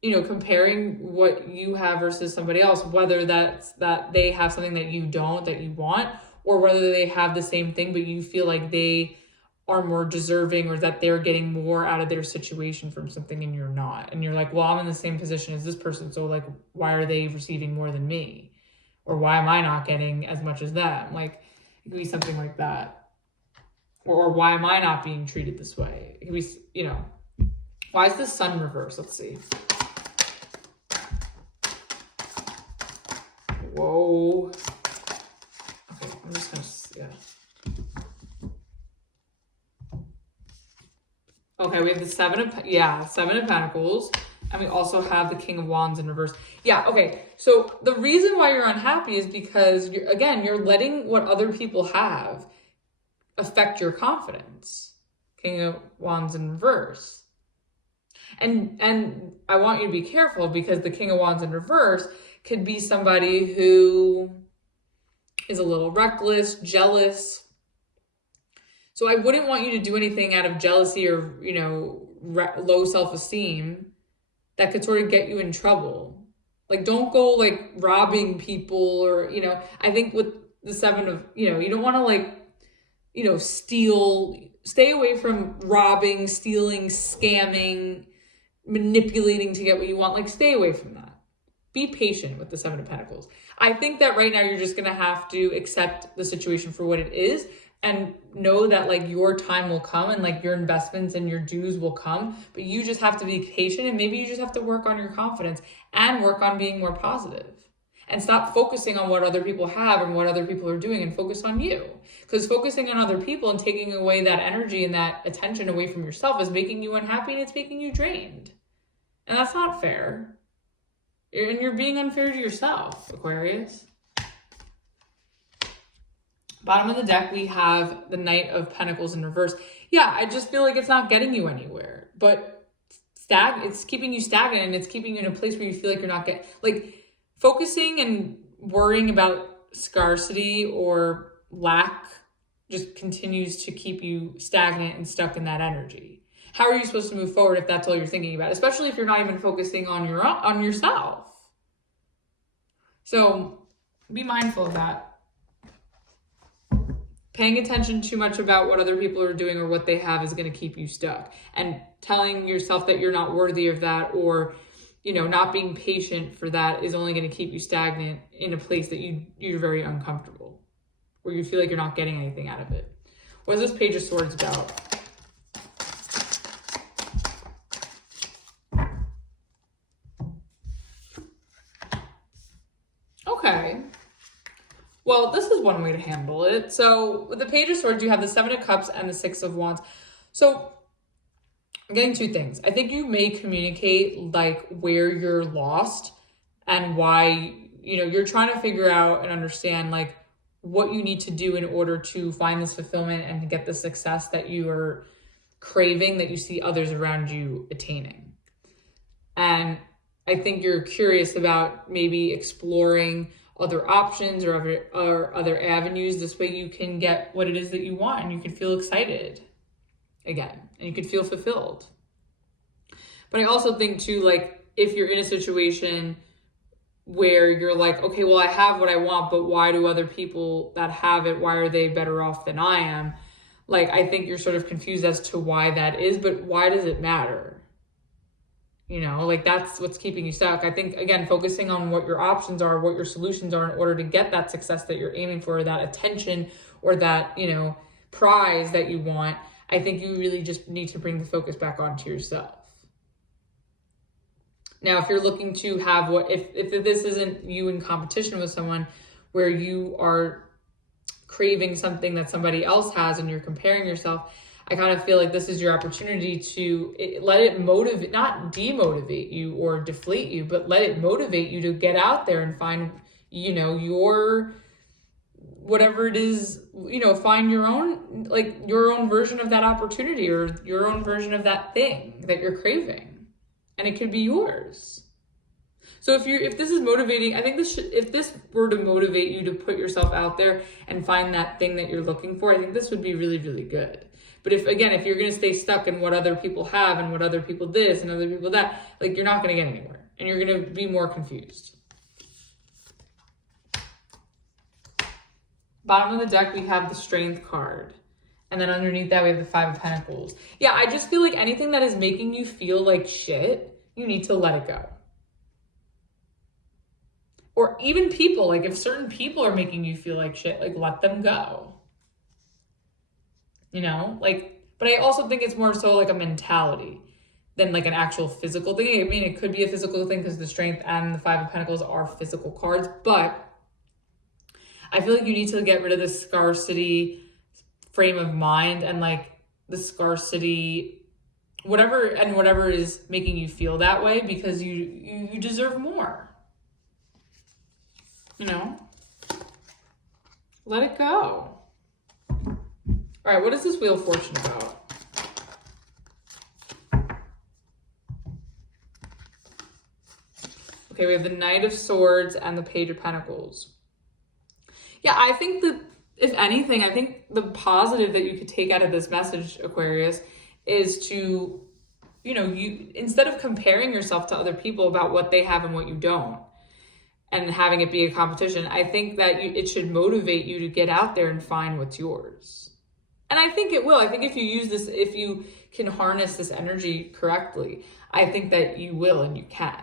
you know, comparing what you have versus somebody else, whether that's that they have something that you don't, that you want, or whether they have the same thing, but you feel like they are more deserving, or that they're getting more out of their situation from something and you're not. And you're like, well, I'm in the same position as this person, so like, why are they receiving more than me? Or why am I not getting as much as them? Like, it could be something like that. Or why am I not being treated this way? It could be, you know, why is the Sun reversed? Let's see. Whoa. Okay, I'm just gonna, yeah. Okay, we have the Seven of Pentacles, and we also have the King of Wands in reverse. Yeah, okay, so the reason why you're unhappy is because, you're letting what other people have affect your confidence. King of Wands in reverse. And I want you to be careful, because the King of Wands in reverse could be somebody who is a little reckless, jealous, So I wouldn't want you to do anything out of jealousy or, you know, low self-esteem that could sort of get you in trouble. Like, don't go like robbing people or, you know, I think with the seven of, you know, you don't want to like, you know, steal, stay away from robbing, stealing, scamming, manipulating to get what you want. Like, stay away from that. Be patient with the Seven of Pentacles. I think that right now you're just going to have to accept the situation for what it is and know that like your time will come and like your investments and your dues will come, but you just have to be patient and maybe you just have to work on your confidence and work on being more positive and stop focusing on what other people have and what other people are doing and focus on you. Because focusing on other people and taking away that energy and that attention away from yourself is making you unhappy and it's making you drained. And that's not fair. And you're being unfair to yourself, Aquarius. Bottom of the deck, we have the Knight of Pentacles in reverse. Yeah, I just feel like it's not getting you anywhere. But it's keeping you stagnant and it's keeping you in a place where you feel like you're not getting... Like, focusing and worrying about scarcity or lack just continues to keep you stagnant and stuck in that energy. How are you supposed to move forward if that's all you're thinking about? Especially if you're not even focusing on yourself. So be mindful of that. Paying attention too much about what other people are doing or what they have is going to keep you stuck. And telling yourself that you're not worthy of that or, you know, not being patient for that is only going to keep you stagnant in a place that you're very uncomfortable, where you feel like you're not getting anything out of it. What is this Page of Swords about? Okay. Well, this is one way to handle it. So with the Page of Swords, you have the Seven of Cups and the Six of Wands. So I'm getting two things. I think you may communicate like where you're lost and why, you know, you're trying to figure out and understand like what you need to do in order to find this fulfillment and to get the success that you are craving, that you see others around you attaining. And I think you're curious about maybe exploring other options or other avenues. This way you can get what it is that you want and you can feel excited again and you can feel fulfilled. But I also think too, like if you're in a situation where you're like, okay, well, I have what I want, but why do other people that have it, why are they better off than I am? Like, I think you're sort of confused as to why that is, but why does it matter? You know, like that's what's keeping you stuck. I think, again, focusing on what your options are, what your solutions are in order to get that success that you're aiming for, that attention or that, you know, prize that you want. I think you really just need to bring the focus back onto yourself. Now, if you're looking to have if this isn't you in competition with someone where you are craving something that somebody else has and you're comparing yourself, I kind of feel like this is your opportunity to let it motivate, not demotivate you or deflate you, but let it motivate you to get out there and find, you know, your, whatever it is, you know, find your own, like your own version of that opportunity or your own version of that thing that you're craving. And it could be yours. So if this is motivating, I think if this were to motivate you to put yourself out there and find that thing that you're looking for, I think this would be really, really good. But if you're going to stay stuck in what other people have and what other people this and other people that, like you're not going to get anywhere and you're going to be more confused. Bottom of the deck, we have the Strength card. And then underneath that, we have the Five of Pentacles. Yeah, I just feel like anything that is making you feel like shit, you need to let it go. Or even people, like if certain people are making you feel like shit, like let them go. You know, like, but I also think it's more so like a mentality than like an actual physical thing. I mean, it could be a physical thing because the Strength and the Five of Pentacles are physical cards, but I feel like you need to get rid of the scarcity frame of mind and like the scarcity, whatever is making you feel that way, because you deserve more. You know, let it go. All right, what is this Wheel of Fortune about? Okay, we have the Knight of Swords and the Page of Pentacles. Yeah, I think that if anything, I think the positive that you could take out of this message, Aquarius, is to, you instead of comparing yourself to other people about what they have and what you don't, and having it be a competition, I think that it should motivate you to get out there and find what's yours. And I think it will. I think if you use this, if you can harness this energy correctly, I think that you will and you can.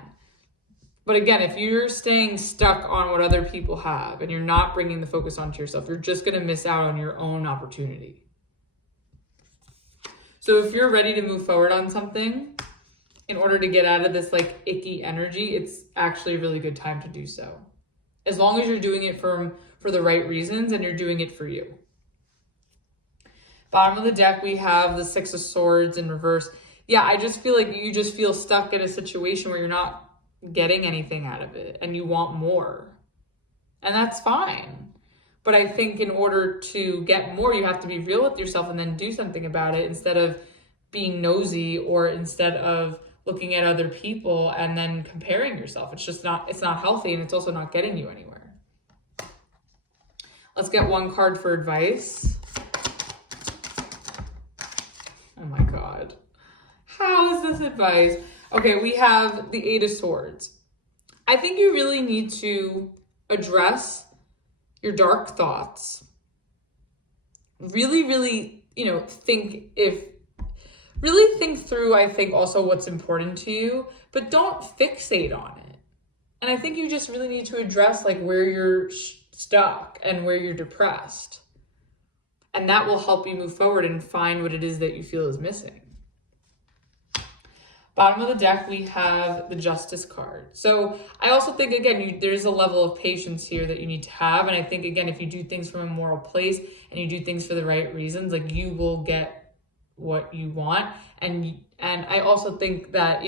But again, if you're staying stuck on what other people have and you're not bringing the focus onto yourself, you're just going to miss out on your own opportunity. So if you're ready to move forward on something, in order to get out of this like icky energy, it's actually a really good time to do so. As long as you're doing it for the right reasons and you're doing it for you. Bottom of the deck, we have the Six of Swords in reverse. Yeah, I just feel like you just feel stuck in a situation where you're not getting anything out of it and you want more. And that's fine. But I think in order to get more, you have to be real with yourself and then do something about it instead of being nosy or instead of looking at other people and then comparing yourself. It's not healthy, and it's also not getting you anywhere. Let's get one card for advice. Oh my God. How is this advice? Okay, we have the Eight of Swords. I think you really need to address your dark thoughts. Really, really, think through, I think, also what's important to you, but don't fixate on it. And I think you just really need to address like where you're stuck and where you're depressed. And that will help you move forward and find what it is that you feel is missing. Bottom of the deck, we have the Justice card. So I also think, again, there's a level of patience here that you need to have. And I think, again, if you do things from a moral place and you do things for the right reasons, like you will get what you want. And I also think that,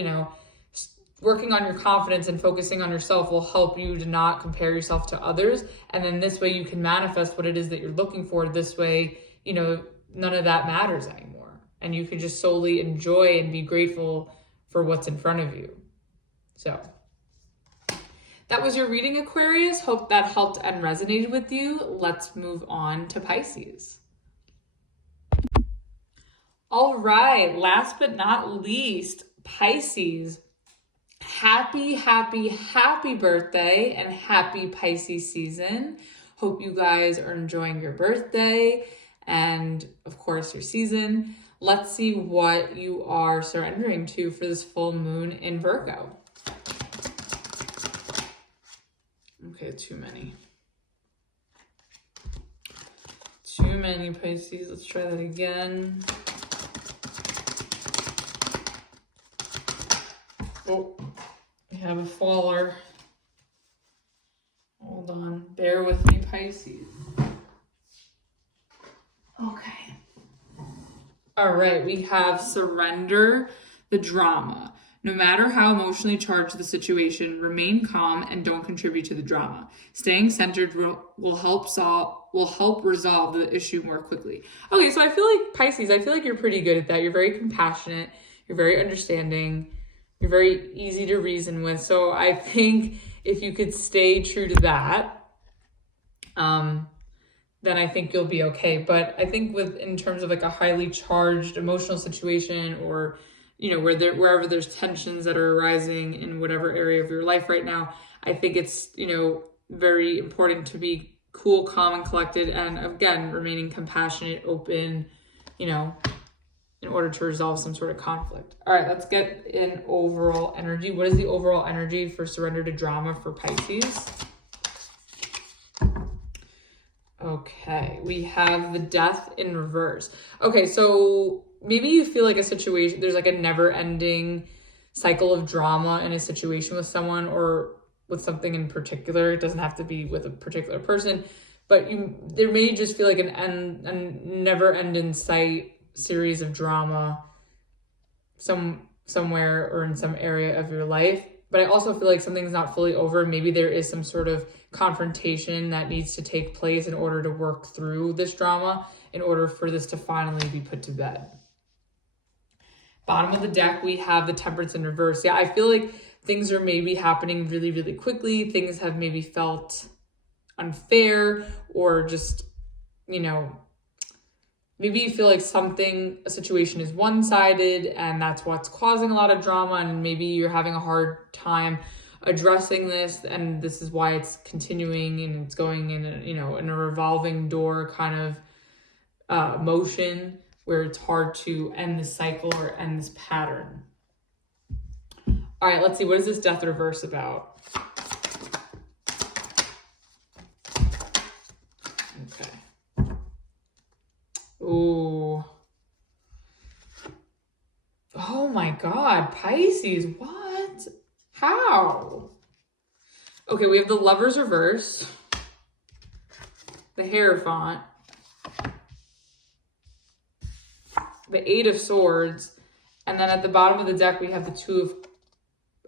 working on your confidence and focusing on yourself will help you to not compare yourself to others. And then this way you can manifest what it is that you're looking for. This way, none of that matters anymore. And you can just solely enjoy and be grateful for what's in front of you. So that was your reading, Aquarius. Hope that helped and resonated with you. Let's move on to Pisces. All right, last but not least, Pisces. Happy, happy, happy birthday and happy Pisces season. Hope you guys are enjoying your birthday and, of course, your season. Let's see what you are surrendering to for this full moon in Virgo. Okay, too many. Too many, Pisces. Let's try that again. Oh, we have a faller. Hold on. Bear with me, Pisces. Okay. All right, we have surrender the drama. No matter how emotionally charged the situation, remain calm and don't contribute to the drama. Staying centered will help resolve the issue more quickly. Okay, so I feel like Pisces, you're pretty good at that. You're very compassionate. You're very understanding. You're very easy to reason with. So I think if you could stay true to that, then I think you'll be okay. But I think in terms of like a highly charged emotional situation or, wherever there's tensions that are arising in whatever area of your life right now, I think it's, very important to be cool, calm, and collected. And again, remaining compassionate, open, in order to resolve some sort of conflict. All right, let's get an overall energy. What is the overall energy for surrender to drama for Pisces? Okay, we have the Death in reverse. Okay, so maybe you feel like a situation, there's like a never-ending cycle of drama in a situation with someone or with something in particular. It doesn't have to be with a particular person, but there may just feel like a never-end in sight series of drama somewhere or in some area of your life. But I also feel like something's not fully over. Maybe there is some sort of confrontation that needs to take place in order to work through this drama, in order for this to finally be put to bed. Bottom of the deck, we have the Temperance in reverse. Yeah, I feel like things are maybe happening really, really quickly. Things have maybe felt unfair or just, you know, maybe you feel like a situation is one-sided and that's what's causing a lot of drama, and maybe you're having a hard time addressing this, and this is why it's continuing and it's going in a, in a revolving door kind of motion where it's hard to end this cycle or end this pattern. All right, let's see. What is this death reverse about? Okay. Ooh. Oh my God, Pisces, what? How? Okay, we have the Lovers reverse, the Hierophant, the Eight of Swords, and then at the bottom of the deck, we have the Two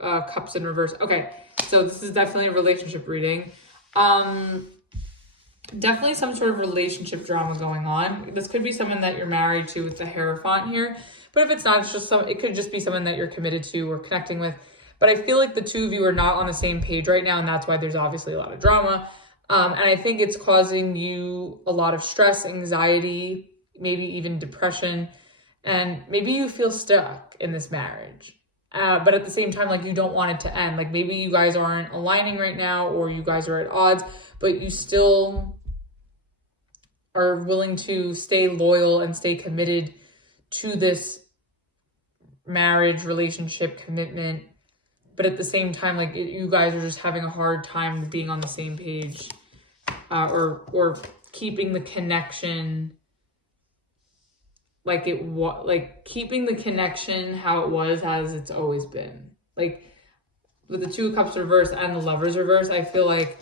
of Cups in reverse. Okay, so this is definitely a relationship reading. Definitely some sort of relationship drama going on. This could be someone that you're married to with the Hierophant here, but if it's not, it's just it could just be someone that you're committed to or connecting with. But I feel like the two of you are not on the same page right now, and that's why there's obviously a lot of drama. And I think it's causing you a lot of stress, anxiety, maybe even depression, and maybe you feel stuck in this marriage. But at the same time, like, you don't want it to end. Like, maybe you guys aren't aligning right now, or you guys are at odds, but you still are willing to stay loyal and stay committed to this marriage, relationship, commitment. But at the same time, like, you guys are just having a hard time being on the same page, or keeping the connection keeping the connection how it was, as it's always been. Like, with the Two of Cups reverse and the Lovers reverse, I feel like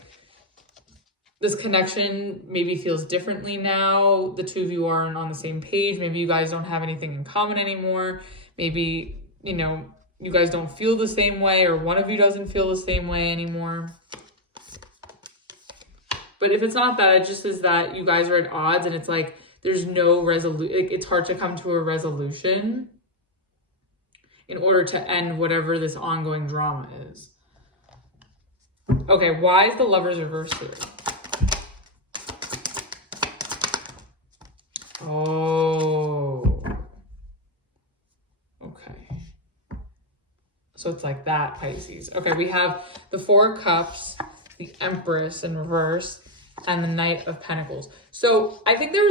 this connection maybe feels differently now. The two of you aren't on the same page. Maybe you guys don't have anything in common anymore. Maybe, you guys don't feel the same way, or one of you doesn't feel the same way anymore. But if it's not that, it just is that you guys are at odds, and it's like there's no resolution. Like, it's hard to come to a resolution in order to end whatever this ongoing drama is. Okay, why is the Lovers reverse here? Oh. Okay. So it's like that, Pisces. Okay, we have the Four of Cups, the Empress in reverse, and the Knight of Pentacles. So I think there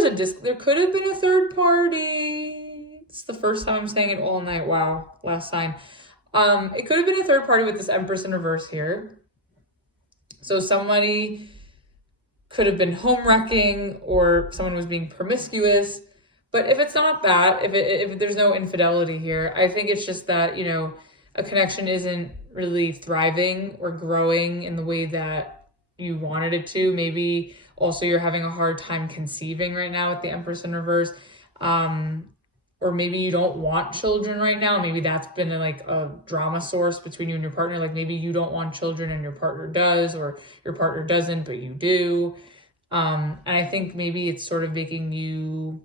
could have been a third party. It's the first time I'm saying it all night. Wow, last sign. It could have been a third party with this Empress in reverse here. So somebody could have been home wrecking, or someone was being promiscuous. But if it's not that, if there's no infidelity here, I think it's just that, a connection isn't really thriving or growing in the way that you wanted it to. Maybe also you're having a hard time conceiving right now with the Empress in reverse. Or maybe you don't want children right now. Maybe that's been a drama source between you and your partner. Like, maybe you don't want children and your partner does, or your partner doesn't, but you do. And I think maybe it's sort of making you,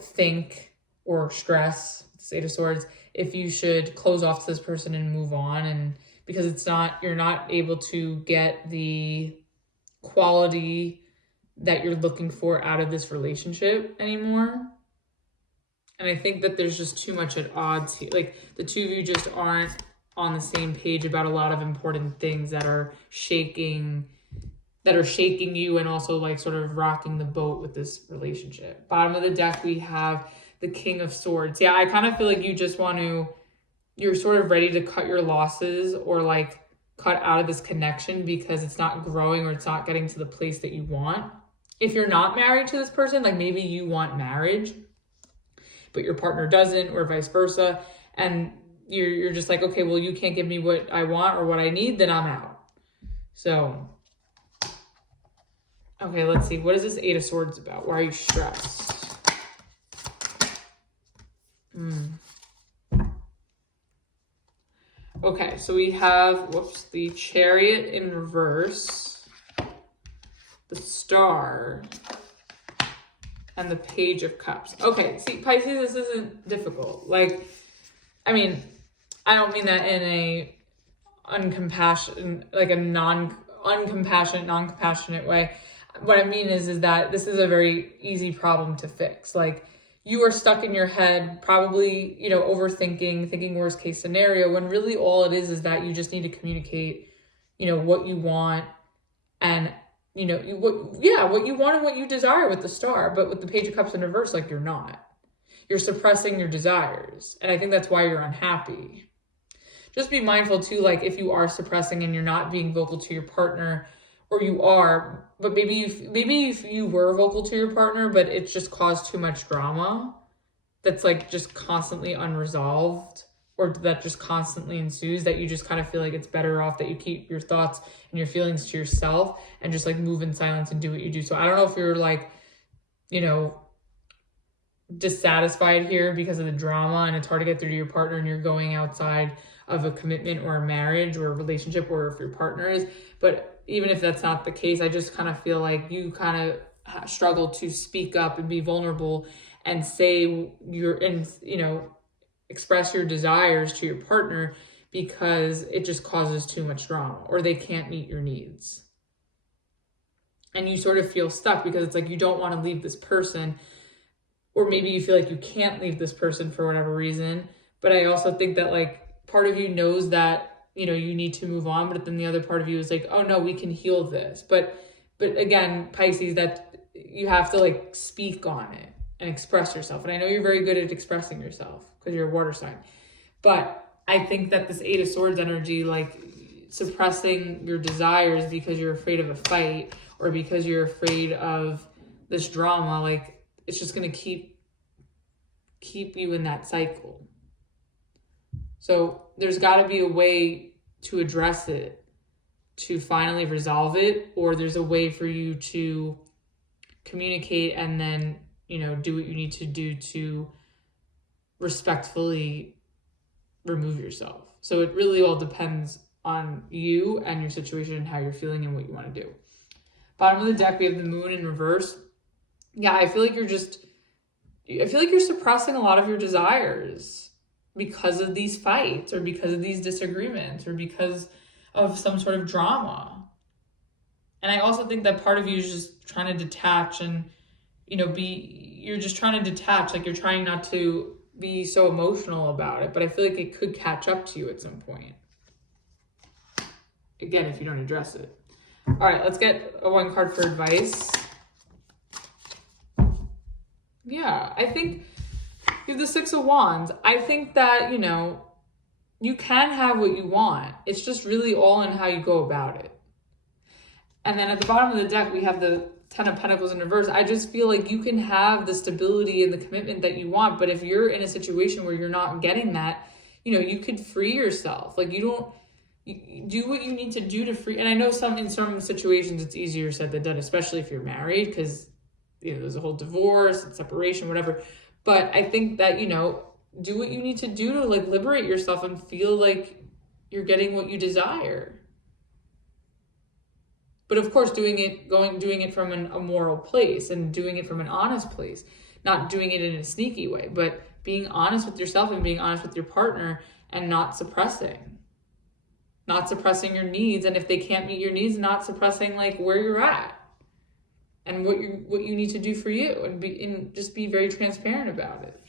think or stress, Eight of Swords, if you should close off to this person and move on. And because you're not able to get the quality that you're looking for out of this relationship anymore. And I think that there's just too much at odds here. Like, the two of you just aren't on the same page about a lot of important things that are shaking you, and also sort of rocking the boat with this relationship. Bottom of the deck, we have the King of Swords. Yeah, I kind of feel like you're sort of ready to cut your losses, or cut out of this connection because it's not growing, or it's not getting to the place that you want. If you're not married to this person, maybe you want marriage, but your partner doesn't, or vice versa. And you're just like, okay, well, you can't give me what I want or what I need, then I'm out. So, okay, let's see. What is this Eight of Swords about? Why are you stressed? Okay, so we have, the Chariot in reverse, the Star, and the Page of Cups. Okay, see, Pisces, this isn't difficult. I don't mean that in a uncompassionate, non-compassionate way. what I mean is that this is a very easy problem to fix. Like, you are stuck in your head, probably, you know, overthinking, thinking worst case scenario, when really all it is that you just need to communicate, you know, what you want and, you know, what you want and what you desire with the star. But with the Page of Cups in reverse, like, you're not. You're suppressing your desires. And I think that's why you're unhappy. Just be mindful too, like, if you are suppressing and you're not being vocal to your partner, or you are, but maybe if you were vocal to your partner, but it's just caused too much drama that's like just constantly unresolved, or that just constantly ensues, that you just kind of feel like it's better off that you keep your thoughts and your feelings to yourself and just like move in silence and do what you do. So I don't know if you're like, you know, dissatisfied here because of the drama and it's hard to get through to your partner and you're going outside of a commitment or a marriage or a relationship, or if your partner is. But even if that's not the case, I just kind of feel like you kind of struggle to speak up and be vulnerable and say express your desires to your partner, because it just causes too much drama, or they can't meet your needs. And you sort of feel stuck because it's like you don't want to leave this person, or maybe you feel like you can't leave this person for whatever reason. But I also think that like part of you knows that, you know, you need to move on, but then the other part of you is like, oh no, we can heal this. But again, Pisces, that you have to like speak on it and express yourself. And I know you're very good at expressing yourself because you're a water sign. But I think that this 8 of Swords energy, like suppressing your desires because you're afraid of a fight or because you're afraid of this drama, like it's just going to keep you in that cycle. So there's got to be a way to address it, to finally resolve it, or there's a way for you to communicate and then, you know, do what you need to do to respectfully remove yourself. So it really all depends on you and your situation and how you're feeling and what you want to do. Bottom of the deck, we have the Moon in reverse. Yeah, I feel like you're suppressing a lot of your desires because of these fights, or because of these disagreements, or because of some sort of drama. And I also think that part of you is just trying to detach and, you know, you're just trying to detach, like you're trying not to be so emotional about it, but I feel like it could catch up to you at some point. Again, if you don't address it. All right, let's get one card for advice. Yeah, I think you have the 6 of Wands. I think that, you know, you can have what you want. It's just really all in how you go about it. And then at the bottom of the deck, we have the 10 of Pentacles in reverse. I just feel like you can have the stability and the commitment that you want, but if you're in a situation where you're not getting that, you know, you could free yourself. Like you do what you need to do to free. And I know in some situations it's easier said than done, especially if you're married, because, you know, there's a whole divorce and separation, whatever. But I think that, you know, do what you need to do to like liberate yourself and feel like you're getting what you desire. But of course, doing it from a moral place and doing it from an honest place, not doing it in a sneaky way, but being honest with yourself and being honest with your partner and not suppressing your needs. And if they can't meet your needs, not suppressing like where you're at and what you need to do for you, and just be very transparent about it.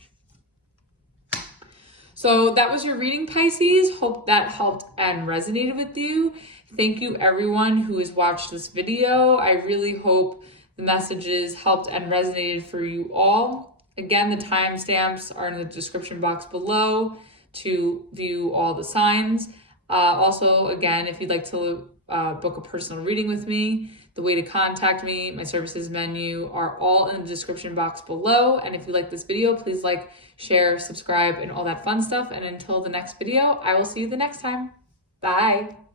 So that was your reading, Pisces. Hope that helped and resonated with you. Thank you everyone who has watched this video. I really hope the messages helped and resonated for you all. Again, the timestamps are in the description box below to view all the signs. Also, again, if you'd like to book a personal reading with me, the way to contact me, my services menu are all in the description box below. And if you like this video, please like, share, subscribe, and all that fun stuff. And until the next video, I will see you the next time. Bye.